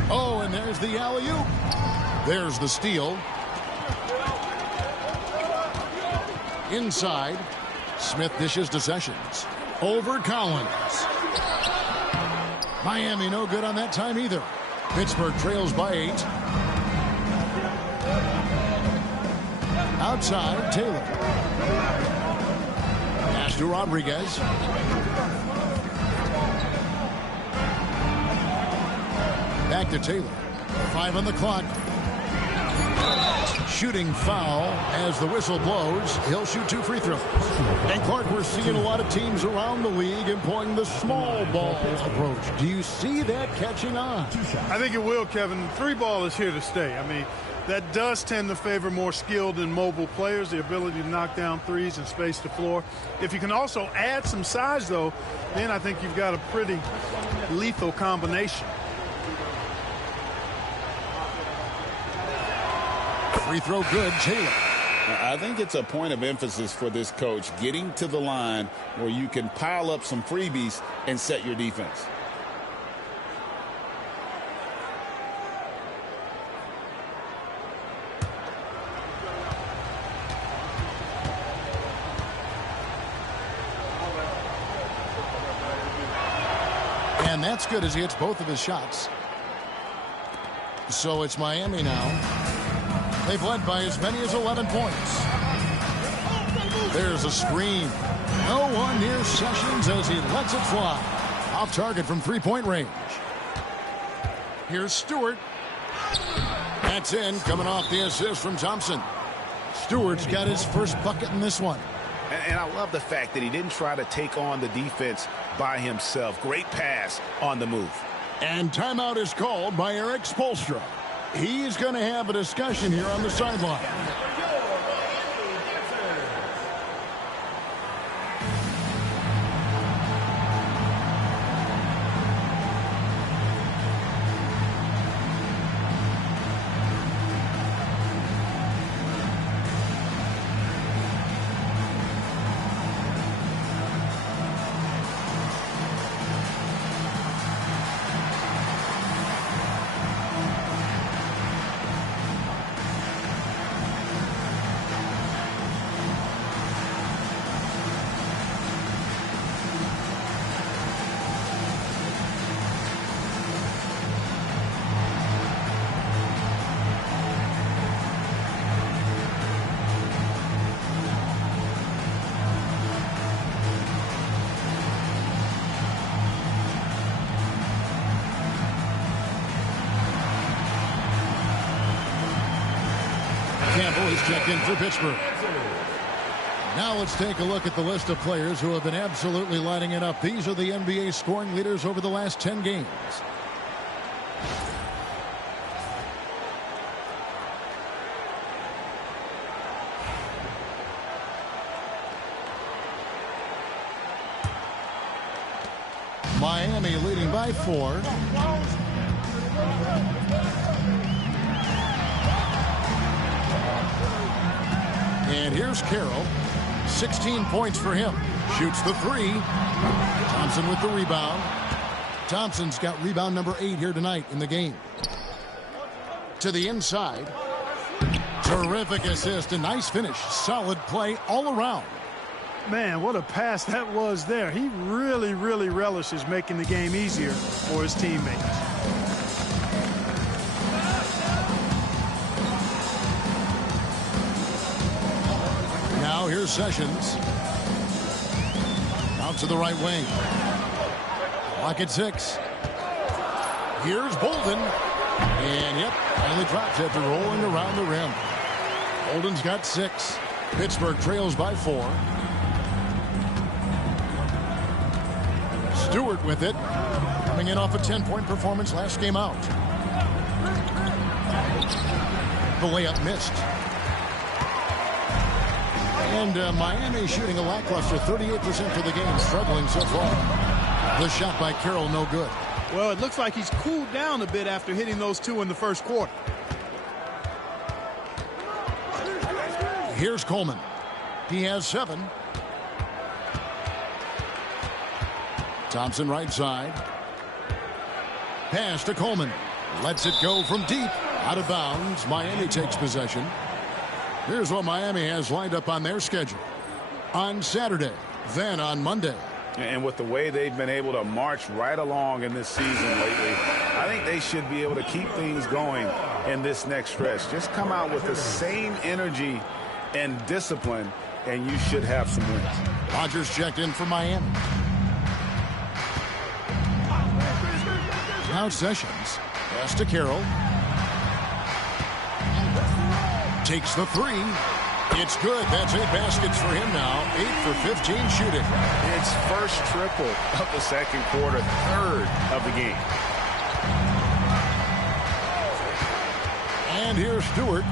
Oh, and there's the alley-oop. There's the steal. Inside. Smith dishes to Sessions. Over Collins. Miami no good on that time either. Pittsburgh trails by 8. Outside, Taylor. Pass to Rodriguez. Back to Taylor. 5 on the clock. Shooting foul as the whistle blows. He'll shoot 2 free throws. And Clark, we're seeing a lot of teams around the league employing the small ball approach. Do you see that catching on? I think it will, Kevin. The 3-ball is here to stay. I mean, that does tend to favor more skilled and mobile players, the ability to knock down threes and space the floor. If you can also add some size, though, then I think you've got a pretty lethal combination. Free throw good, Taylor. I think it's a point of emphasis for this coach, getting to the line where you can pile up some freebies and set your defense. And that's good as he hits both of his shots. So it's Miami now. They've led by as many as 11 points. There's a screen. No one near Sessions as he lets it fly. Off target from 3-point range. Here's Stewart. That's in, coming off the assist from Thompson. Stewart's got his first bucket in this one. And I love the fact that he didn't try to take on the defense by himself. Great pass on the move. And timeout is called by Eric Spoelstra. He's going to have a discussion here on the sideline. Campbell is checked in for Pittsburgh. Now let's take a look at the list of players who have been absolutely lighting it up. These are the NBA scoring leaders over the last 10 games. Miami leading by 4. And here's Carroll. 16 points for him. Shoots the 3. Thompson with the rebound. Thompson's got rebound number 8 here tonight in the game. To the inside. Terrific assist. A nice finish. Solid play all around. Man, what a pass that was there. He really, really relishes making the game easier for his teammates. Now here's Sessions. Out to the right wing. Clock at 6. Here's Bolden. And yep, finally drops after rolling around the rim. Bolden's got 6. Pittsburgh trails by 4. Stewart with it. Coming in off a 10-point performance last game out. The layup missed. And Miami shooting a lackluster 38% for the game, struggling so far. The shot by Carroll, no good. Well, it looks like he's cooled down a bit after hitting those 2 in the first quarter. Here's Coleman. He has 7. Thompson right side. Pass to Coleman. Lets it go from deep. Out of bounds. Miami takes possession. Here's what Miami has lined up on their schedule. On Saturday, then on Monday. And with the way they've been able to march right along in this season lately, I think they should be able to keep things going in this next stretch. Just come out with the same energy and discipline, and you should have some wins. Rodgers checked in for Miami. Now Sessions. Pass to Carroll. Takes the three. It's good. That's 8 baskets for him now. 8 for 15 shooting. It's first triple of the second quarter, third of the game. And here's Stewart.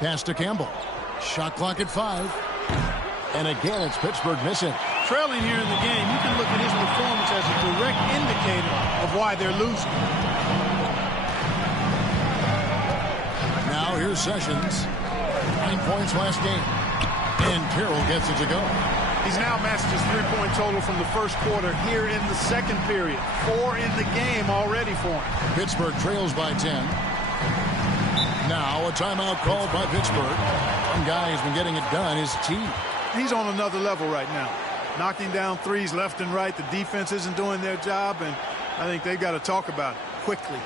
Pass to Campbell. Shot clock at 5. And again, it's Pittsburgh missing. Trailing here in the game, you can look at his performance as a direct indicator of why they're losing. Now here's Sessions. 9 points last game. And Carroll gets it to go. He's now matched his three-point total from the first quarter here in the second period. 4 in the game already for him. Pittsburgh trails by 10. Now a timeout called by Pittsburgh. One guy who's been getting it done is T. He's on another level right now. Knocking down threes left and right. The defense isn't doing their job, and I think they've got to talk about it quickly.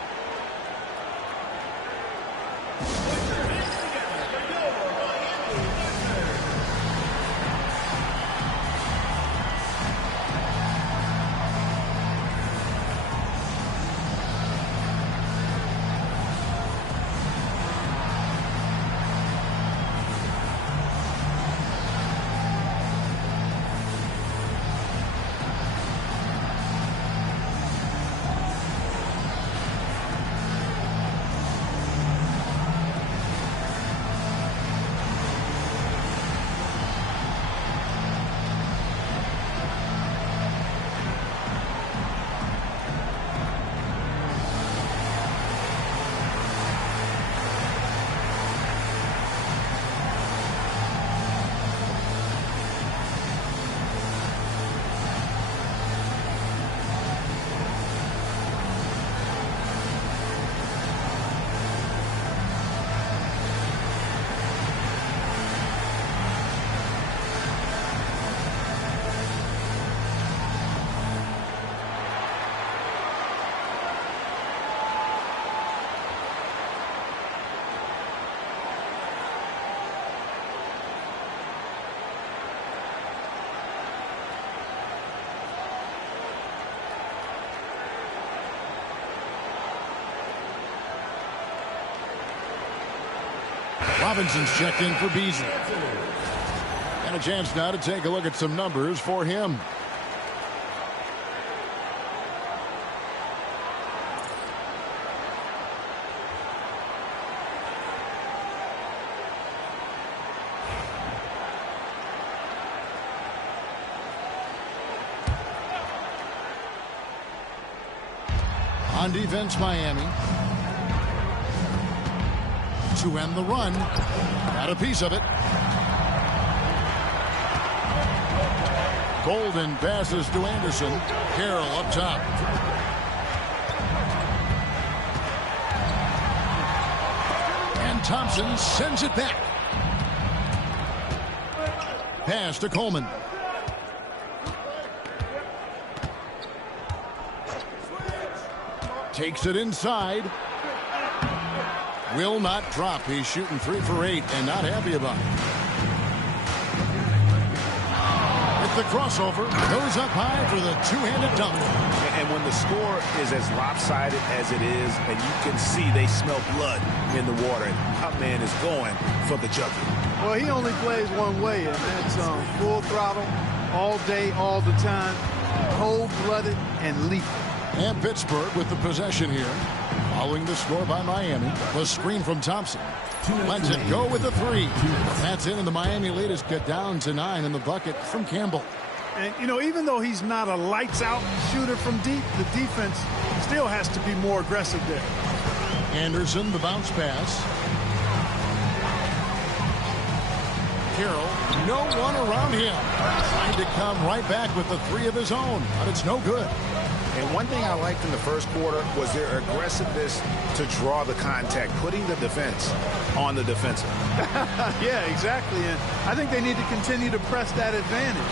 Robinson's checked in for Beasley. And a chance now to take a look at some numbers for him. On defense, Miami. To end the run. Got a piece of it. Golden passes to Anderson. Carroll up top. And Thompson sends it back. Pass to Coleman. Takes it inside. Will not drop. He's shooting 3 for 8 and not happy about it. With the crossover, goes up high for the two-handed dunk. And when the score is as lopsided as it is, and you can see they smell blood in the water, our man is going for the jugular. Well, he only plays one way, and that's full throttle, all day, all the time, cold-blooded and lethal. And Pittsburgh with the possession here. Following the score by Miami. The screen from Thompson. Lets it go with the 3. That's in, and the Miami lead has got down to 9 in the bucket from Campbell. And, you know, even though he's not a lights-out shooter from deep, the defense still has to be more aggressive there. Anderson, the bounce pass. Carroll, no one around him. Trying to come right back with the three of his own, but it's no good. And one thing I liked in the first quarter was their aggressiveness to draw the contact, putting the defense on the defensive. Yeah, exactly. And I think they need to continue to press that advantage.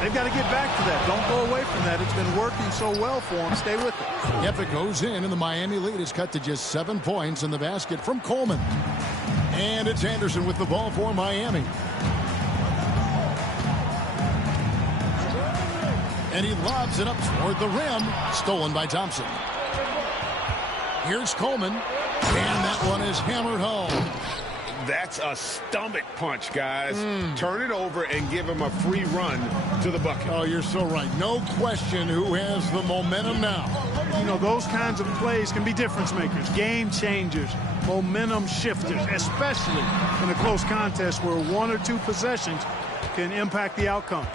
They've got to get back to that. Don't go away from that. It's been working so well for them. Stay with it. If it goes in, and the Miami lead is cut to just 7 points in the basket from Coleman. And it's Anderson with the ball for Miami. And he lobs it up toward the rim. Stolen by Thompson. Here's Coleman. And that one is hammered home. That's a stomach punch, guys. Turn it over and give him a free run to the bucket. Oh, you're so right. No question who has the momentum now. You know, those kinds of plays can be difference makers, game changers, momentum shifters, especially in a close contest where 1 or 2 possessions can impact the outcome.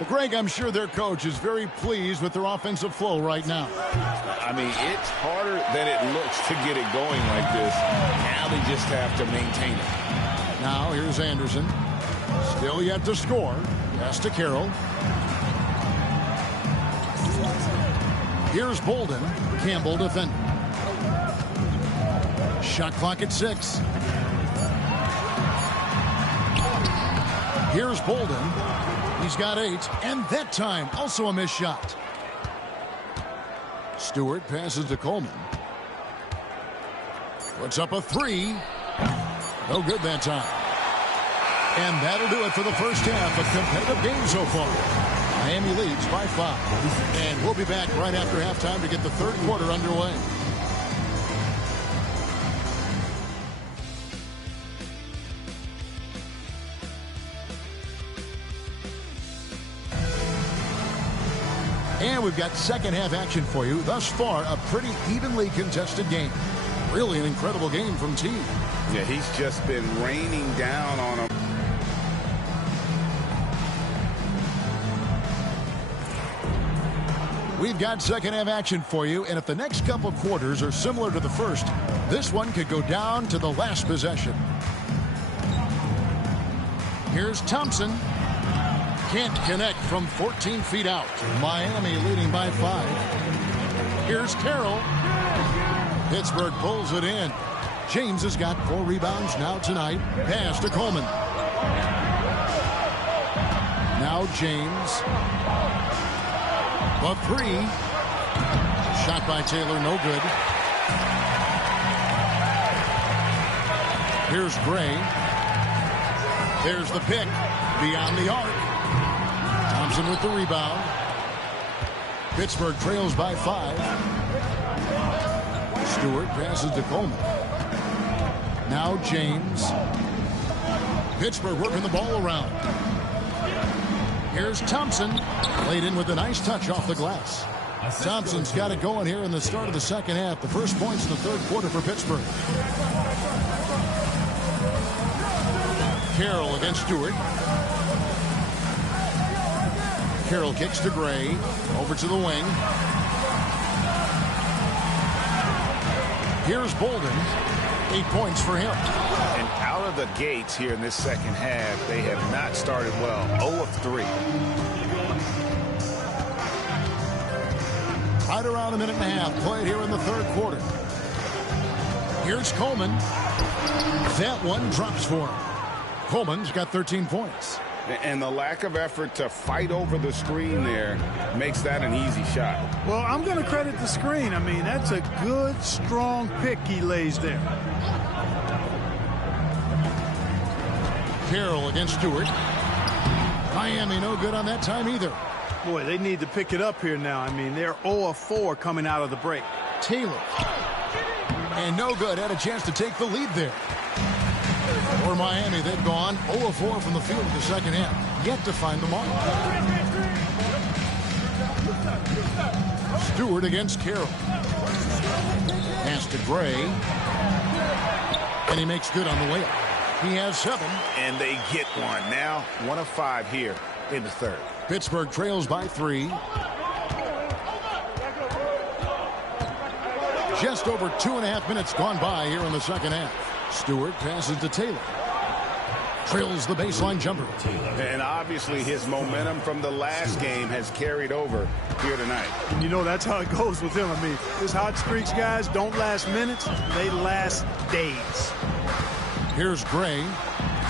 Well, Greg, I'm sure their coach is very pleased with their offensive flow right now. I mean, it's harder than it looks to get it going like this. Now they just have to maintain it. Now here's Anderson. Still yet to score. Pass to Carroll. Here's Bolden. Campbell defending. Shot clock at 6. Here's Bolden. He's got 8, and that time also a missed shot. Stewart passes to Coleman. Puts up a 3. No good that time. And that'll do it for the first half. A competitive game so far. Miami leads by 5. And we'll be back right after halftime to get the third quarter underway. And we've got second half action for you. Thus far, a pretty evenly contested game. Really an incredible game from T. Yeah, he's just been raining down on him. We've got second half action for you, and if the next couple quarters are similar to the first, this one could go down to the last possession. Here's Thompson. Can't connect from 14 feet out. Miami leading by 5. Here's Carroll. Pittsburgh pulls it in. James has got 4 rebounds now tonight. Pass to Coleman. Now James. A 3. Shot by Taylor, no good. Here's Gray. There's the pick. Beyond the arc. Thompson with the rebound. Pittsburgh trails by 5. Stewart passes to Coleman. Now James. Pittsburgh working the ball around. Here's Thompson. Laid in with a nice touch off the glass. Thompson's got it going here in the start of the second half. The first points in the third quarter for Pittsburgh. Carroll against Stewart. Carroll kicks to Gray. Over to the wing. Here's Bolden. 8 points for him. And out of the gates here in this second half, they have not started well. 0 of 3. Right around a minute and a half played here in the third quarter. Here's Coleman. That one drops for him. Coleman's got 13 points. And the lack of effort to fight over the screen there makes that an easy shot. Well, I'm going to credit the screen. I mean, that's a good, strong pick he lays there. Carroll against Stewart. Miami no good on that time either. Boy, they need to pick it up here now. I mean, they're 0 of 4 coming out of the break. Taylor. And no good. Had a chance to take the lead there. For Miami, they've gone 0 of 4 from the field in the second half. Yet to find the mark. Stewart against Carroll. Pass to Gray. And he makes good on the layup. He has 7. And they get one. Now 1 of 5 here in the third. Pittsburgh trails by 3. Just over 2.5 minutes gone by here in the second half. Stewart passes to Taylor. Drills the baseline jumper. And obviously his momentum from the last game has carried over here tonight. And you know that's how it goes with him. I mean, his hot streaks, guys, don't last minutes. They last days. Here's Gray.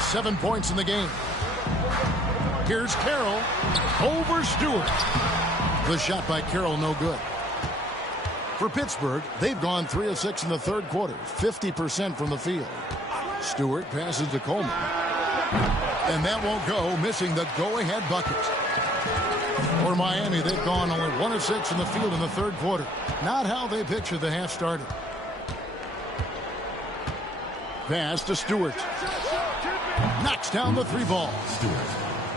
7 points in the game. Here's Carroll. Over Stewart. The shot by Carroll, no good. For Pittsburgh, they've gone 3 of 6 in the third quarter. 50% from the field. Stewart passes to Coleman. And that won't go, missing the go-ahead bucket. For Miami, they've gone only 1 of 6 in the field in the third quarter. Not how they pictured the half started. Pass to Stewart. Knocks down the 3 ball.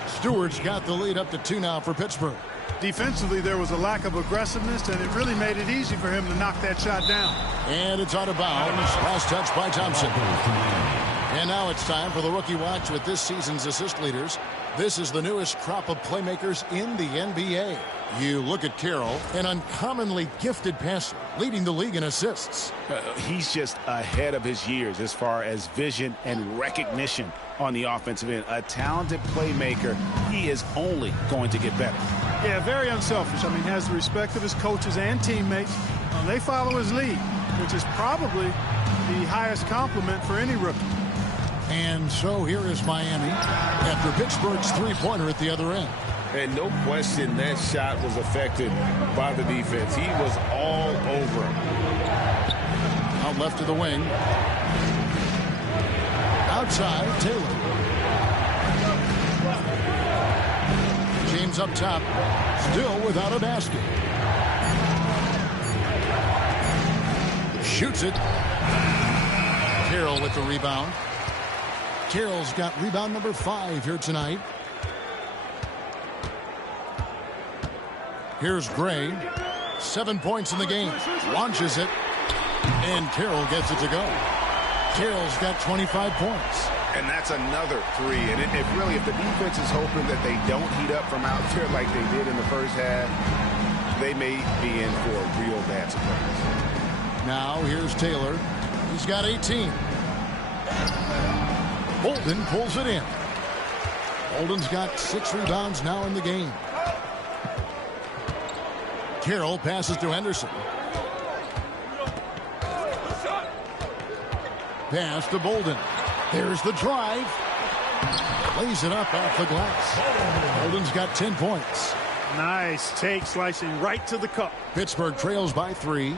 Stewart's got the lead up to 2 now for Pittsburgh. Defensively, there was a lack of aggressiveness, and it really made it easy for him to knock that shot down. And it's out of bounds. Last touch by Thompson. And now it's time for the Rookie Watch with this season's assist leaders. This is the newest crop of playmakers in the NBA. You look at Carroll, an uncommonly gifted passer, leading the league in assists. He's just ahead of his years as far as vision and recognition on the offensive end. A talented playmaker. He is only going to get better. Yeah, very unselfish. I mean, has the respect of his coaches and teammates. They follow his lead, which is probably the highest compliment for any rookie. And so here is Miami after Pittsburgh's 3-pointer at the other end. And no question that shot was affected by the defense. He was all over him. Out left to the wing. Outside, Taylor. James up top, still without a basket. Shoots it. Carroll with the rebound. Carroll's got rebound number 5 here tonight. Here's Gray. 7 points in the game. Launches it. And Carroll gets it to go. Carroll's got 25 points. And that's another 3. And if the defense is hoping that they don't heat up from out there like they did in the first half, they may be in for a real bad surprise. Now here's Taylor. He's got 18. Bolden pulls it in. Bolden's got 6 rebounds now in the game. Carroll passes to Henderson. Pass to Bolden. There's the drive. Lays it up off the glass. Bolden's got 10 points. Nice take, slicing right to the cup. Pittsburgh trails by 3.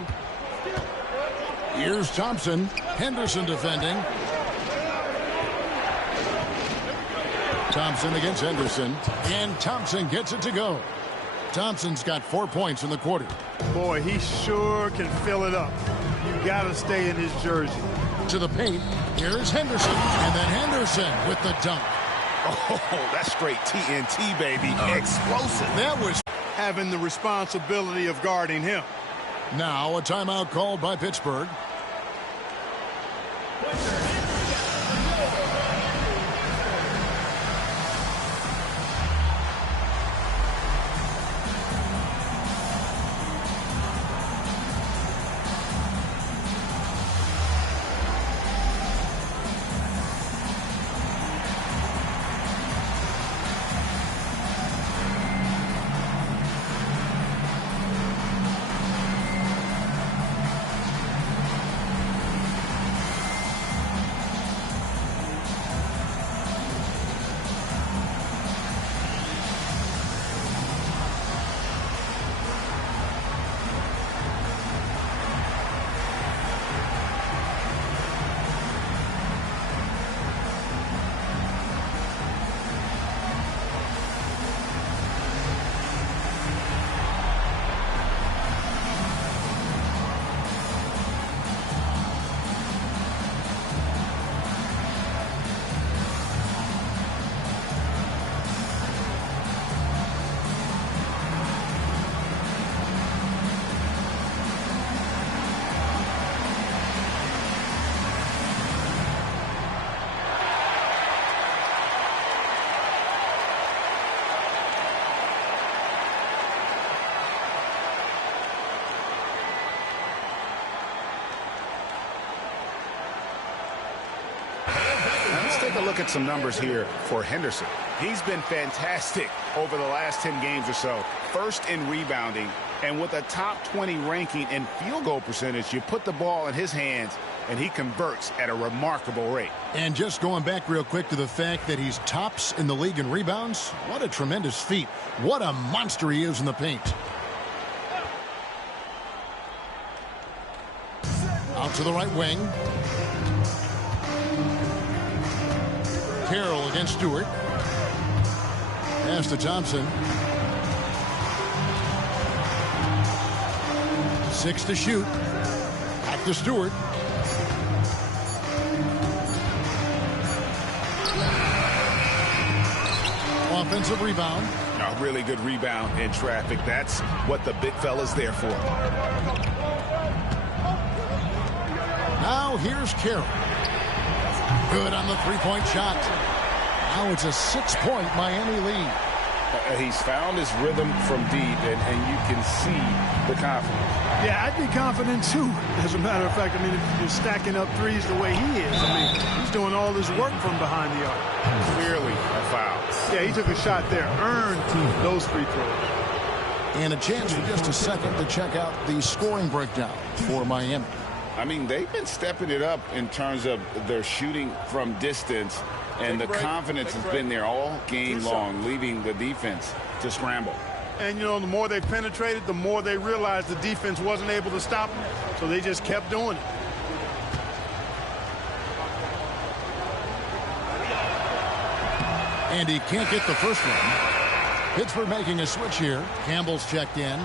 Here's Thompson. Henderson defending. Thompson against Henderson. And Thompson gets it to go. Thompson's got 4 points in the quarter. Boy, he sure can fill it up. You got to stay in his jersey. To the paint. Here's Henderson. And then Henderson with the dunk. Oh, that's straight TNT, baby. Explosive. That was having the responsibility of guarding him. Now a timeout called by Pittsburgh. a look at some numbers here for Henderson. He's been fantastic over the last 10 games or so. First in rebounding, and with a top 20 ranking in field goal percentage, you put the ball in his hands, and he converts at a remarkable rate. And just going back real quick to the fact that he's tops in the league in rebounds, what a tremendous feat. What a monster he is in the paint. Out to the right wing. Carroll against Stewart. Pass to Thompson. 6 to shoot. Back to Stewart. Offensive rebound. A really good rebound in traffic. That's what the big fella's there for. Now here's Carroll. Good on the three-point shot. Now it's a 6-point Miami lead. He's found his rhythm from deep, and you can see the confidence. Yeah, I'd be confident, too, as a matter of fact. I mean, if you're stacking up threes the way he is, I mean, he's doing all this work from behind the arc. Clearly a foul. Yeah, he took a shot there. Earned those free throws. And a chance for just a second to check out the scoring breakdown for Miami. I mean, they've been stepping it up in terms of their shooting from distance, and the confidence has been there all game long, leaving the defense to scramble. And, you know, the more they penetrated, the more they realized the defense wasn't able to stop them. So they just kept doing it. And he can't get the first one. Pittsburgh making a switch here. Campbell's checked in.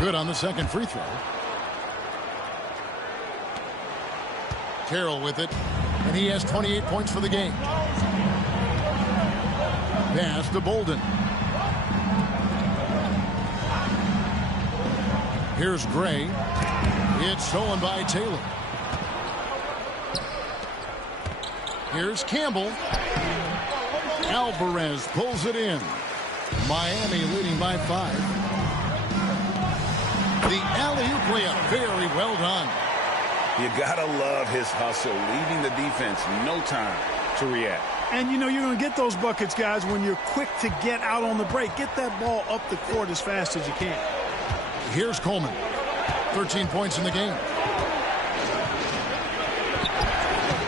Good on the second free throw. Carroll with it, and he has 28 points for the game. Pass to Bolden. Here's Gray. It's stolen by Taylor. Here's Campbell. Alvarez pulls it in. Miami leading by 5. The alley-oop layup, very well done. You gotta love his hustle, leaving the defense no time to react. And, you know, you're going to get those buckets, guys, when you're quick to get out on the break. Get that ball up the court as fast as you can. Here's Coleman. 13 points in the game.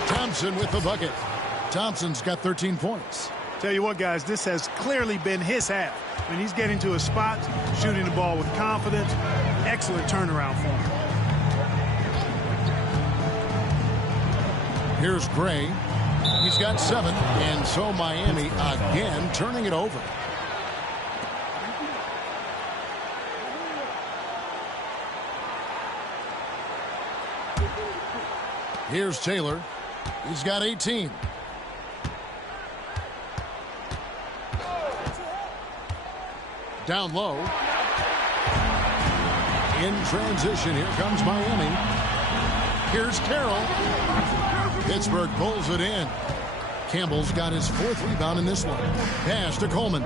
Thompson with the bucket. Thompson's got 13 points. Tell you what, guys, this has clearly been his half. I mean, he's getting to a spot, shooting the ball with confidence. Excellent turnaround for him. Here's Gray. He's got 7, and so Miami again turning it over. Here's Taylor. He's got 18. Down low. In transition, here comes Miami. Here's Carroll. Pittsburgh pulls it in. Campbell's got his 4th rebound in this one. Pass to Coleman.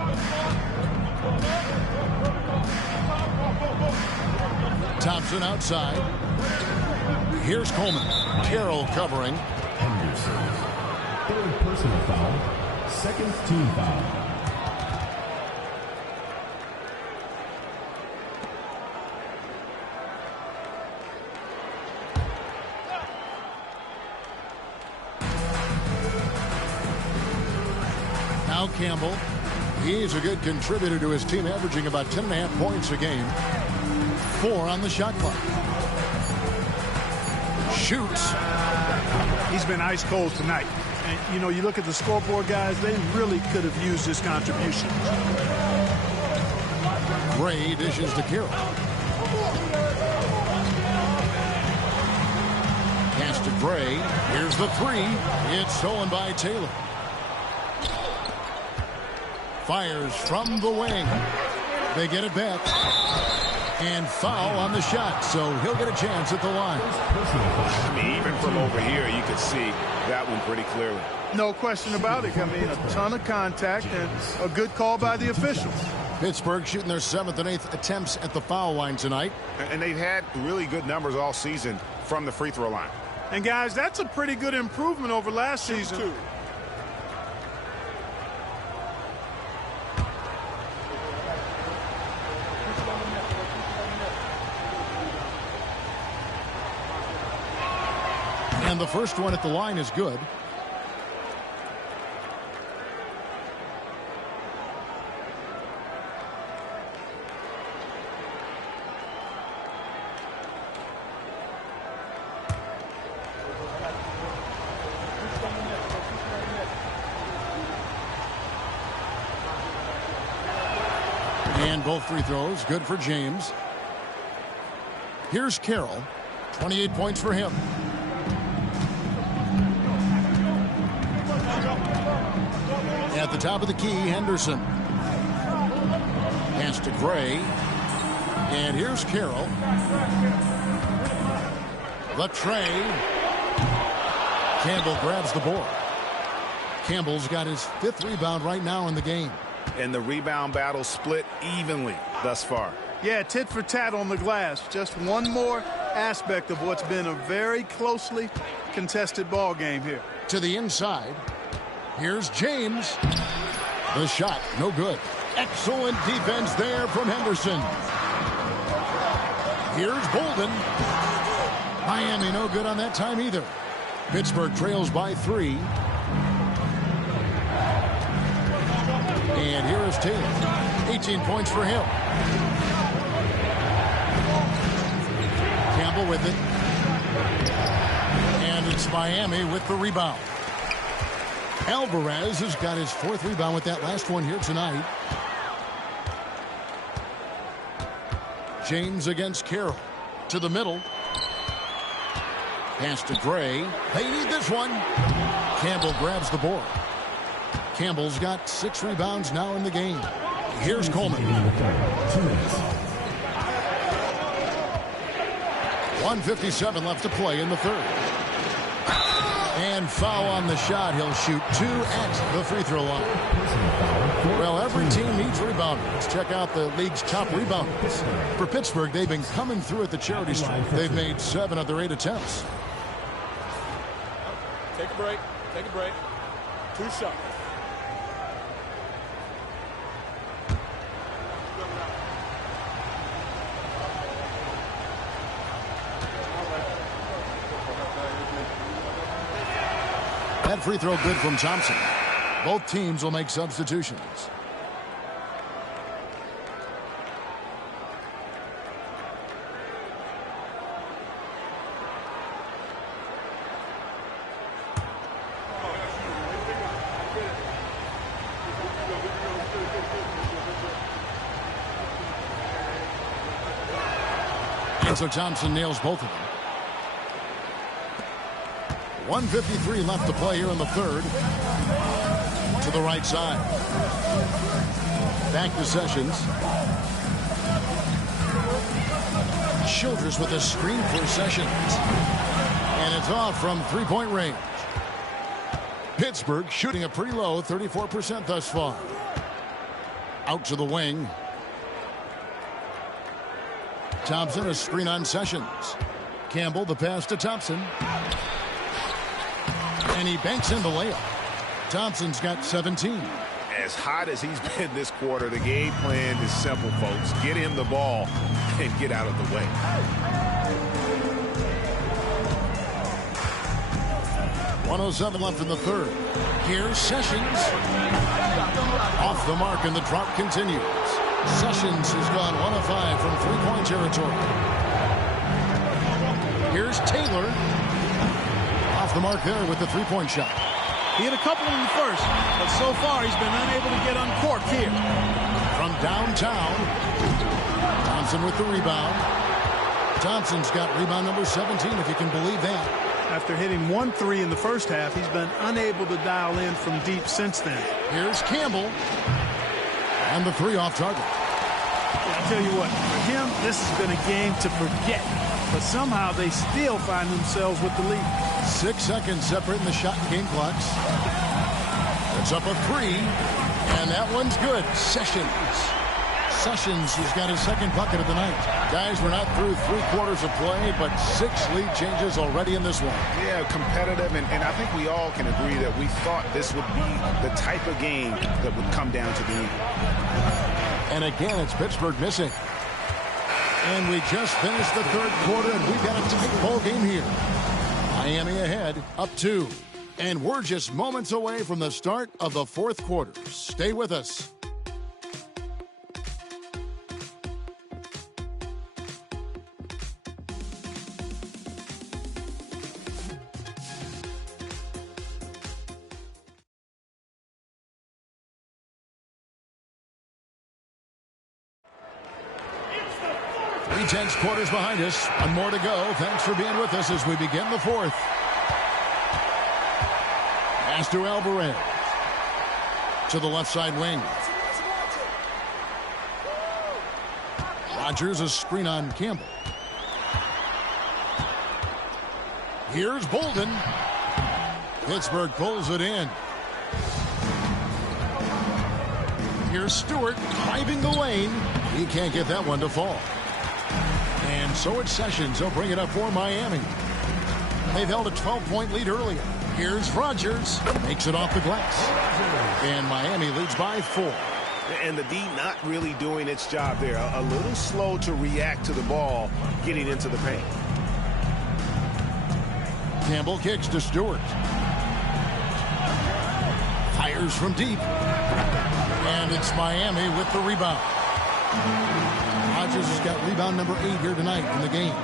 Thompson outside. Here's Coleman. Carroll covering. Henderson. 3rd personal foul. 2nd team foul. Now Campbell. He's a good contributor to his team, averaging about 10.5 points a game. 4 on the shot clock. Shoots. He's been ice cold tonight. And, you know, you look at the scoreboard, guys, they really could have used his contribution. Gray dishes to Carroll. Pass to Gray. Here's the 3. It's stolen by Taylor. Fires from the wing. They get it back. And foul on the shot, so he'll get a chance at the line. I mean, even from over here, you could see that one pretty clearly. No question about it. I mean, a ton of contact and a good call by the officials. Pittsburgh shooting their 7th and 8th attempts at the foul line tonight. And they've had really good numbers all season from the free throw line. And, guys, that's a pretty good improvement over last season. And the first one at the line is good. And both free throws good for James. Here's Carroll. 28 points for him. At the top of the key, Henderson. Pass to Gray. And here's Carroll. The tray. Campbell grabs the board. Campbell's got his 5th rebound right now in the game. And the rebound battle split evenly thus far. Yeah, tit for tat on the glass. Just one more aspect of what's been a very closely contested ball game here. To the inside. Here's James. The shot, no good. Excellent defense there from Henderson. Here's Bolden. Miami no good on that time either. Pittsburgh trails by 3. And here is Taylor. 18 points for him. Campbell with it. And it's Miami with the rebound. Alvarez has got his 4th rebound with that last one here tonight. James against Carroll. To the middle. Pass to Gray. They need this one. Campbell grabs the board. Campbell's got 6 rebounds now in the game. Here's Coleman. 1:57 left to play in the 3rd. And foul on the shot. He'll shoot 2 at the free throw line. Well, every team needs rebounders. Check out the league's top rebounders. For Pittsburgh, they've been coming through at the charity stripe. They've made 7 of their 8 attempts. Take a break. Take a break. 2 shots. That free throw good from Thompson. Both teams will make substitutions. And so Thompson nails both of them. 1:53 left to play here in the 3rd. To the right side. Back to Sessions. Childress with a screen for Sessions. And it's off from 3-point range. Pittsburgh shooting a pretty low 34% thus far. Out to the wing. Thompson, a screen on Sessions. Campbell, the pass to Thompson. And he banks in the layup. Thompson's got 17. As hot as he's been this quarter, the game plan is simple, folks. Get him the ball and get out of the way. .107 left in the 3rd. Here's Sessions. Off the mark, and the drought continues. Sessions has gone 1 of 5 from 3-point territory. Here's Taylor. Off the mark there with the 3-point shot. He hit a couple in the first, but so far he's been unable to get uncorked here. From downtown, Thompson with the rebound. Thompson's got rebound number 17, if you can believe that. After hitting 1 3 in the first half, he's been unable to dial in from deep since then. Here's Campbell. And the 3 off target. tell you what, for him, this has been a game to forget. But somehow they still find themselves with the lead. 6 seconds separating the shot and game clocks. It's up a 3, and that one's good. Sessions has got his second bucket of the night. Guys, we're not through 3 quarters of play, but 6 lead changes already in this one. Yeah, competitive, and I think we all can agree that we thought this would be the type of game that would come down to the end. And again, it's Pittsburgh missing. And we just finished the third quarter, and we've got a tight ball game here. Miami ahead, up 2. And we're just moments away from the start of the fourth quarter. Stay with us. Tense quarters behind us. One more to go. Thanks for being with us as we begin the fourth. Pass to Alvarez. To the left side wing. Rodgers, a screen on Campbell. Here's Bolden. Pittsburgh pulls it in. Here's Stewart driving the lane. He can't get that one to fall. And so it's Sessions. He'll bring it up for Miami. They've held a 12-point lead earlier. Here's Rodgers. Makes it off the glass. And Miami leads by 4. And the D not really doing its job there. A little slow to react to the ball getting into the paint. Campbell kicks to Stewart. Fires from deep. And it's Miami with the rebound. Rodgers has got rebound number 8 here tonight in the game.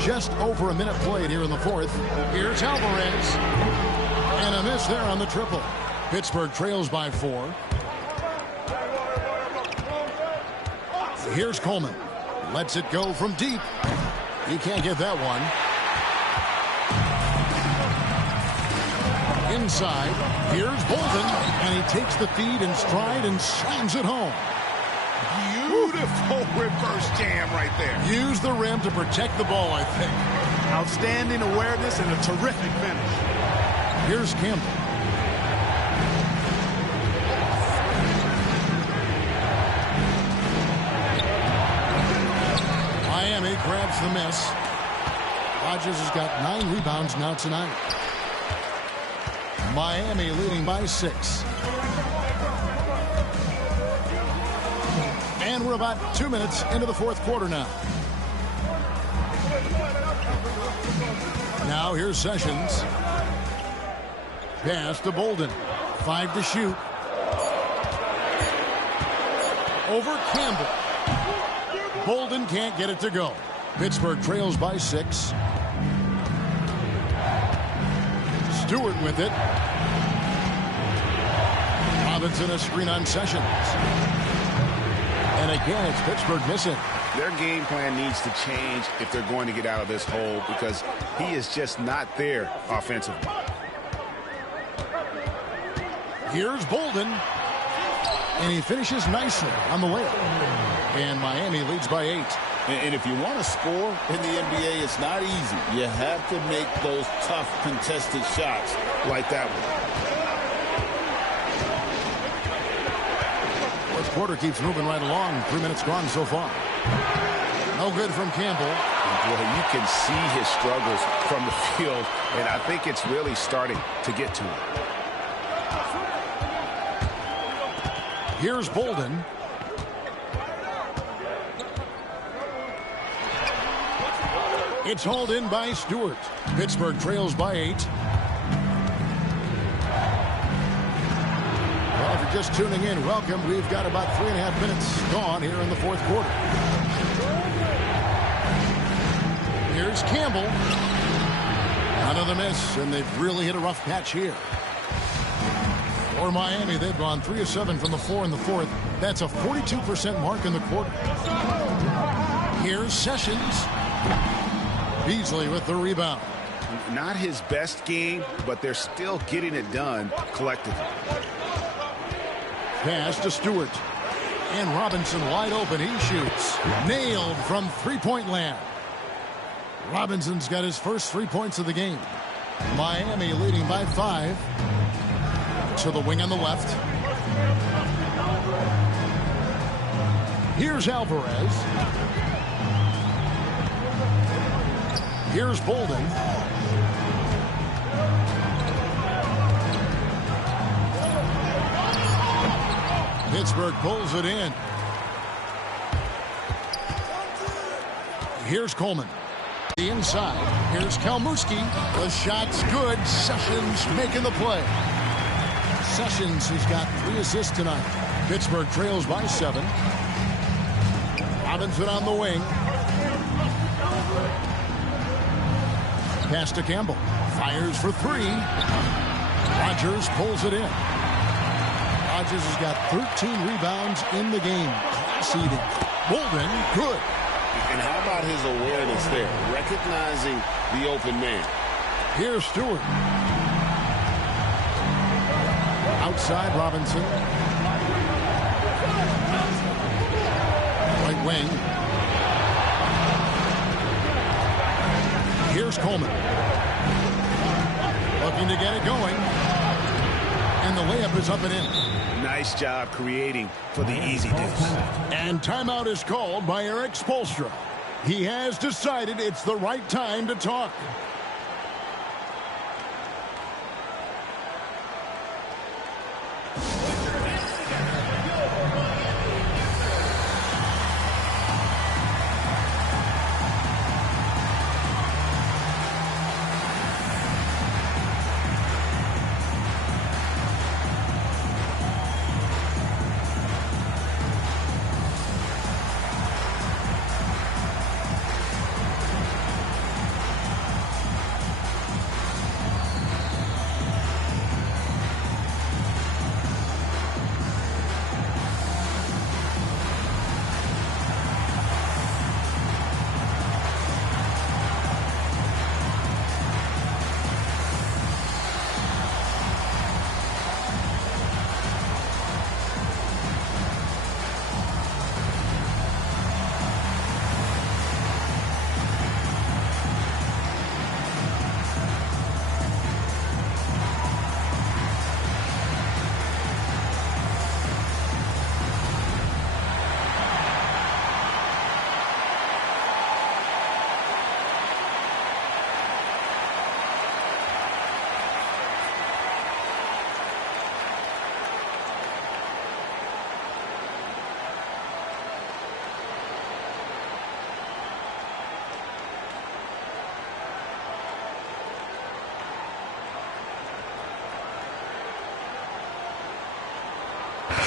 Just over a minute played here in the fourth. Here's Alvarez. And a miss there on the triple. Pittsburgh trails by 4. Here's Coleman. Lets it go from deep. He can't get that one. Inside, here's Bolden, and he takes the feed in stride and slams it home. Beautiful reverse jam right there. Use the rim to protect the ball, I think. Outstanding awareness and a terrific finish. Here's Campbell. Miami grabs the miss. Rodgers has got 9 rebounds now tonight. Miami leading by 6. And we're about 2 minutes into the fourth quarter now. Now here's Sessions. Pass to Bolden. 5 to shoot. Over Campbell. Bolden can't get it to go. Pittsburgh trails by 6. Stewart with it. Robinson a screen on Sessions. And again, it's Pittsburgh missing. Their game plan needs to change if they're going to get out of this hole because he is just not there offensively. Here's Bolden. And he finishes nicely on the layup. And Miami leads by 8. And if you want to score in the NBA, it's not easy. You have to make those tough contested shots like that one. Fourth quarter keeps moving right along. 3 minutes gone so far. No good from Campbell. Boy, you can see his struggles from the field, and I think it's really starting to get to him. Here's Bolden. It's hauled in by Stewart. Pittsburgh trails by 8. Well, if you're just tuning in, welcome. We've got about 3.5 minutes gone here in the fourth quarter. Here's Campbell. Another miss, and they've really hit a rough patch here. For Miami, they've gone 3 of 7 from the floor in the fourth. That's a 42% mark in the quarter. Here's Sessions. Beasley with the rebound. Not his best game, but they're still getting it done collectively. Pass to Stewart. And Robinson wide open. He shoots. Nailed from three-point land. Robinson's got his first 3 points of the game. Miami leading by 5. To the wing on the left. Here's Alvarez. Here's Bolden. Pittsburgh pulls it in. Here's Coleman. The inside. Here's Kalmuski. The shot's good. Sessions making the play. Sessions has got 3 assists tonight. Pittsburgh trails by 7. Robinson on the wing. Pass to Campbell. Fires for 3. Rodgers pulls it in. Rodgers has got 13 rebounds in the game. Seeding. Bolden, good. And how about his awareness there? Recognizing the open man. Here's Stewart. Outside Robinson. Right wing. Here's Coleman. Looking to get it going. And the layup is up and in. Nice job creating for the easy deuce. And timeout is called by Eric Spoelstra. He has decided it's the right time to talk.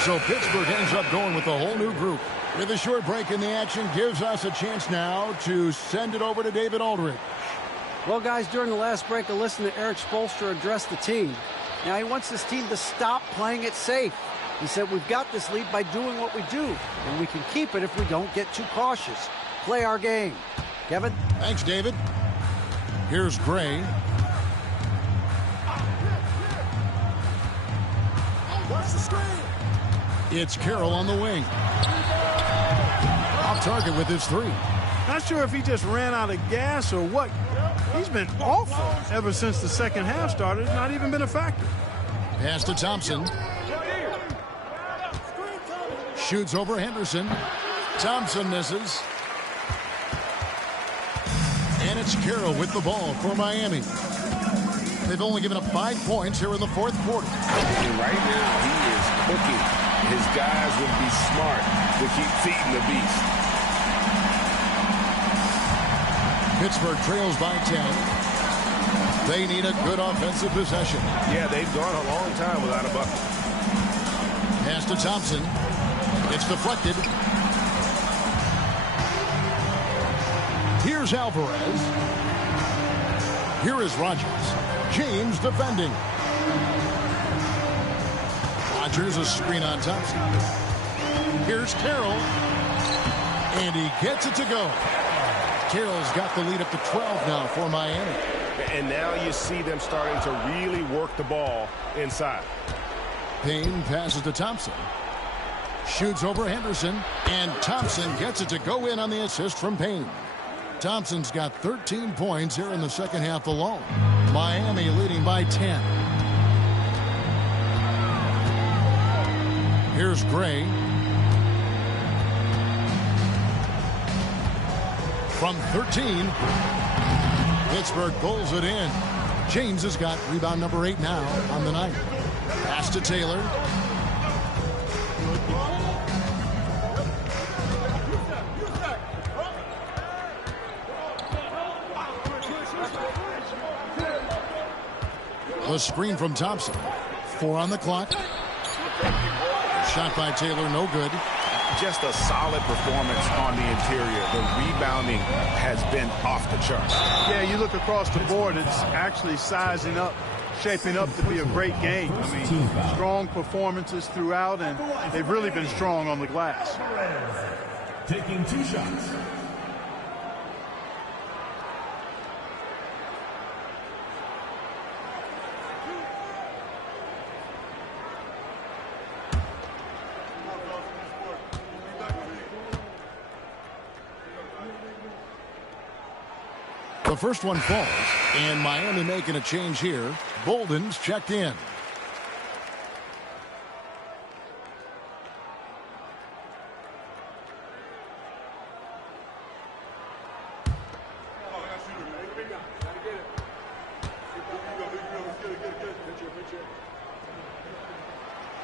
So Pittsburgh ends up going with a whole new group. With a short break in the action, gives us a chance now to send it over to David Aldridge. Well, guys, during the last break, I listened to Eric Spoelstra address the team. Now, he wants this team to stop playing it safe. He said, we've got this lead by doing what we do, and we can keep it if we don't get too cautious. Play our game. Kevin? Thanks, David. Here's Gray. What's the screen? It's Carroll on the wing. Off target with his 3. Not sure if he just ran out of gas or what. He's been awful ever since the second half started. Not even been a factor. Pass to Thompson. Shoots over Henderson. Thompson misses. And it's Carroll with the ball for Miami. They've only given up 5 points here in the fourth quarter. And right now, he is cooking. His guys would be smart to keep feeding the beast. Pittsburgh trails by 10. They need a good offensive possession. Yeah, they've gone a long time without a bucket. Pass to Thompson. It's deflected. Here's Alvarez. Here is Rodgers. James defending. Rodgers a screen on Thompson. Here's Carroll. And he gets it to go. Carroll's got the lead up to 12 now for Miami. And now you see them starting to really work the ball inside. Payne passes to Thompson. Shoots over Henderson, and Thompson gets it to go in on the assist from Payne. Thompson's got 13 points here in the second half alone. Miami leading by 10. Here's Gray. From 13, Pittsburgh pulls it in. James has got rebound number 8 now on the night. Pass to Taylor. The screen from Thompson. 4 on the clock. Shot by Taylor, no good. Just a solid performance on the interior. The rebounding has been off the charts. Yeah, you look across the board, it's actually sizing up, shaping up to be a great game. I mean, strong performances throughout, and they've really been strong on the glass. Taking 2 shots. The first one falls, and Miami making a change here. Bolden's checked in.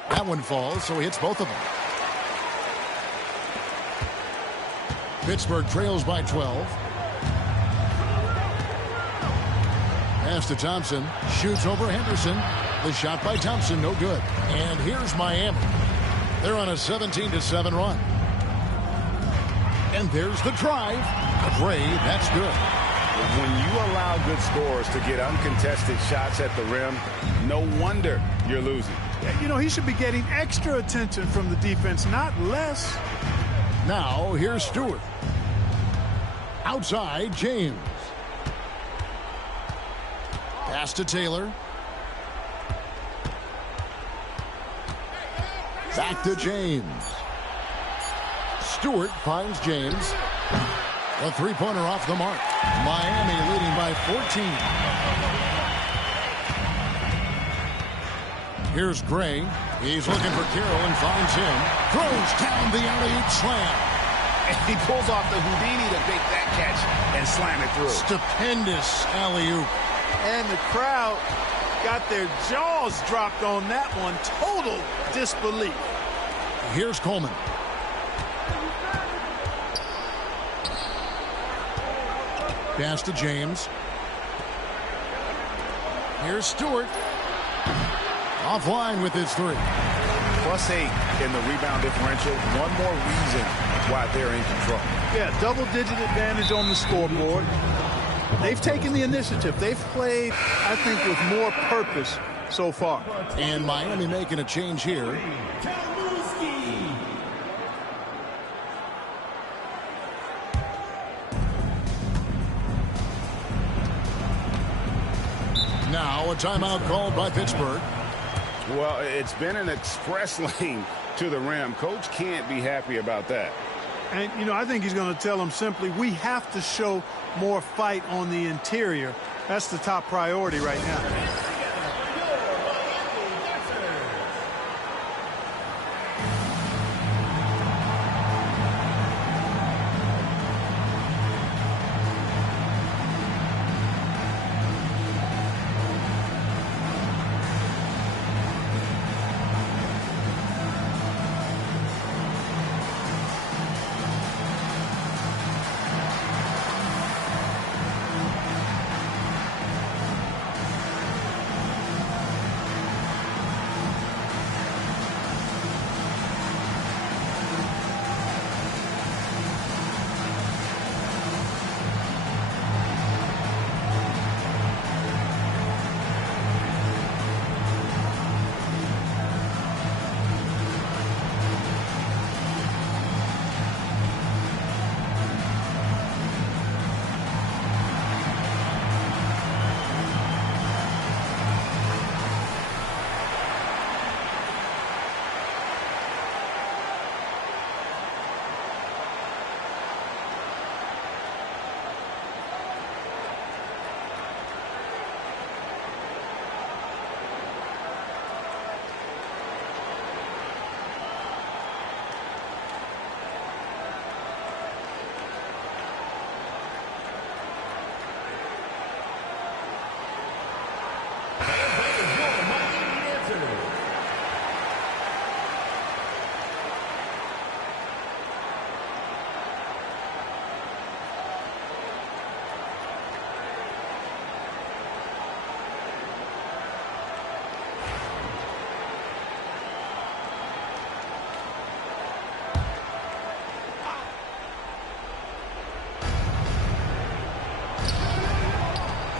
That one falls, so he hits both of them. Pittsburgh trails by 12. Pass to Thompson. Shoots over Henderson. The shot by Thompson, no good. And here's Miami. They're on a 17-7 run. And there's the drive. Gray, that's good. When you allow good scorers to get uncontested shots at the rim, no wonder you're losing. You know, he should be getting extra attention from the defense, not less. Now, here's Stewart. Outside, James. Pass to Taylor. Back to James. Stewart finds James. A three-pointer off the mark. Miami leading by 14. Here's Gray. He's looking for Carroll and finds him. Throws down the alley-oop slam. And he pulls off the Houdini to make that catch and slam it through. Stupendous alley-oop. And the crowd got their jaws dropped on that one. Total disbelief. Here's Coleman. Pass to James. Here's Stewart. Offline with his 3. +8 in the rebound differential. One more reason why they're in control. Yeah, double-digit advantage on the scoreboard. They've taken the initiative. They've played, I think, with more purpose so far. And Miami making a change here. Now a timeout called by Pittsburgh. Well, it's been an express lane to the rim. Coach can't be happy about that. And, you know, I think he's going to tell them simply, we have to show more fight on the interior. That's the top priority right now.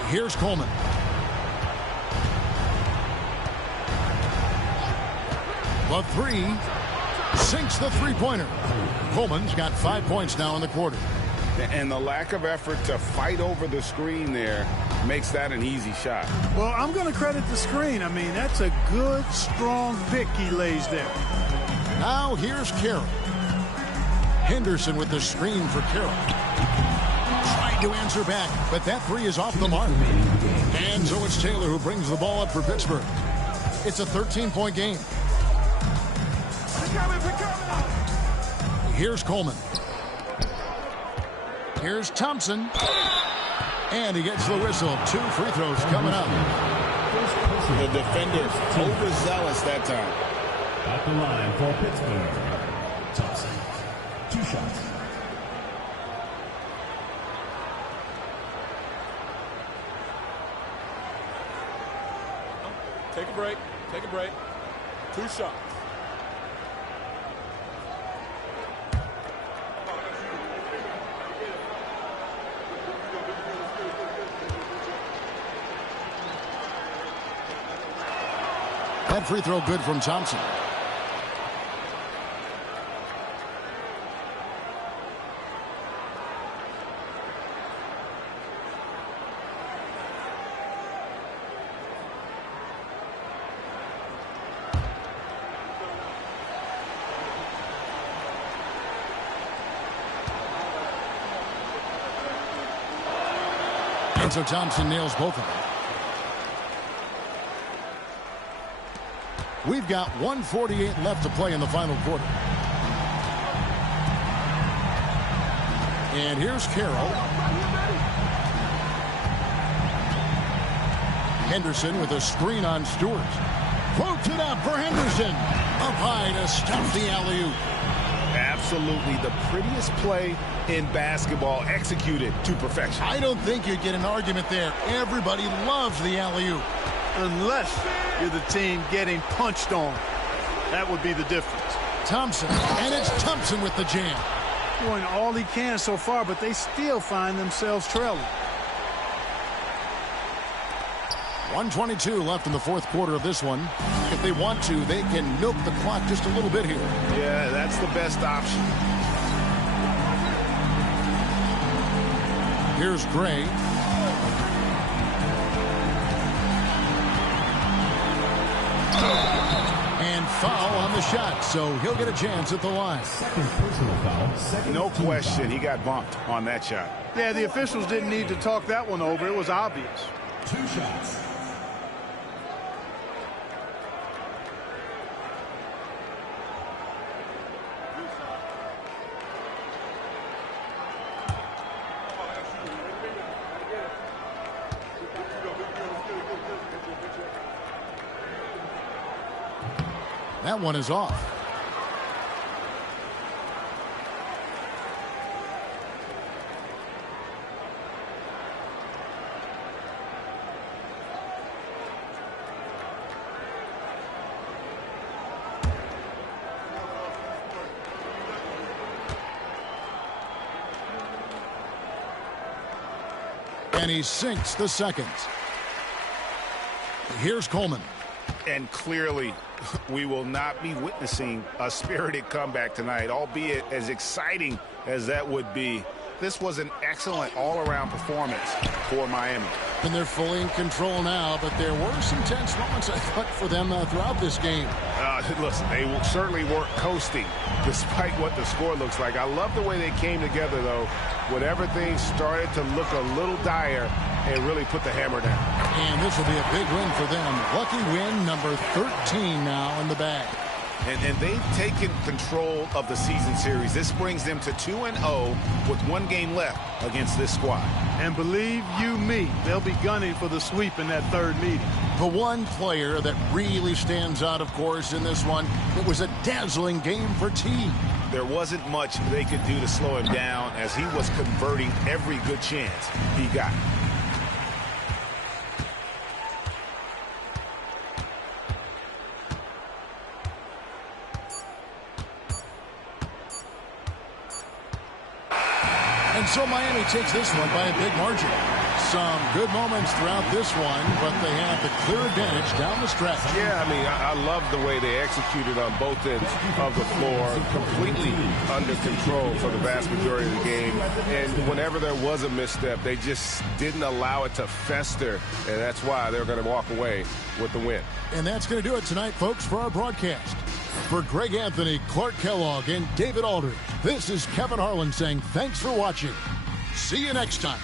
Here's Coleman. The three. Sinks the three-pointer. Coleman's got 5 points now in the quarter. And the lack of effort to fight over the screen there makes that an easy shot. Well, I'm going to credit the screen. I mean, that's a good, strong pick he lays there. Now here's Carroll. Henderson with the screen for Carroll. Tried to answer back, but that three is off the mark. And so it's Taylor who brings the ball up for Pittsburgh. It's a 13-point game. Here's Coleman. Here's Thompson. And he gets the whistle. 2 free throws coming up. The defenders overzealous that time. At the line for Pittsburgh, Thompson. 2 shots. Take a break. Take a break. 2 shots. That free throw good from Thompson. And so Thompson nails both of them. We've got 1:48 left to play in the final quarter. And here's Carroll. Henderson with a screen on Stewart. Floated up for Henderson. Up high to stuff the alley-oop. Absolutely the prettiest play in basketball, executed to perfection. I don't think you'd get an argument there. Everybody loves the alley-oop. Unless you're the team getting punched on. That would be the difference. Thompson, and it's Thompson with the jam. Doing all he can so far, but they still find themselves trailing. 1:22 left in the fourth quarter of this one. If they want to, they can milk the clock just a little bit here. Yeah, that's the best option. Here's Gray. And foul on the shot, so he'll get a chance at the line. Personal foul. No question, he got bumped on that shot. Yeah, the officials didn't need to talk that one over. It was obvious. 2 shots. That one is off. And he sinks the second. Here's Coleman. And clearly, we will not be witnessing a spirited comeback tonight, albeit as exciting as that would be. This was an excellent all-around performance for Miami. And they're fully in control now, but there were some tense moments, I thought, for them throughout this game. Listen, they certainly weren't coasting, despite what the score looks like. I love the way they came together, though, when everything started to look a little dire and really put the hammer down. And this will be a big win for them. Lucky win number 13 now in the bag. And they've taken control of the season series. This brings them to 2-0 with 1 game left against this squad. And believe you me, they'll be gunning for the sweep in that third meeting. The one player that really stands out, of course, in this one, it was a dazzling game for T. There wasn't much they could do to slow him down as he was converting every good chance he got. And so Miami takes this one by a big margin. some good moments throughout this one, but they have the clear advantage down the stretch. Yeah, I mean, I love the way they executed on both ends of the floor, completely under control for the vast majority of the game. And whenever there was a misstep, they just didn't allow it to fester, and that's why they're going to walk away with the win. And that's going to do it tonight, folks, for our broadcast. For Greg Anthony, Clark Kellogg, and David Aldridge, this is Kevin Harlan saying thanks for watching. See you next time.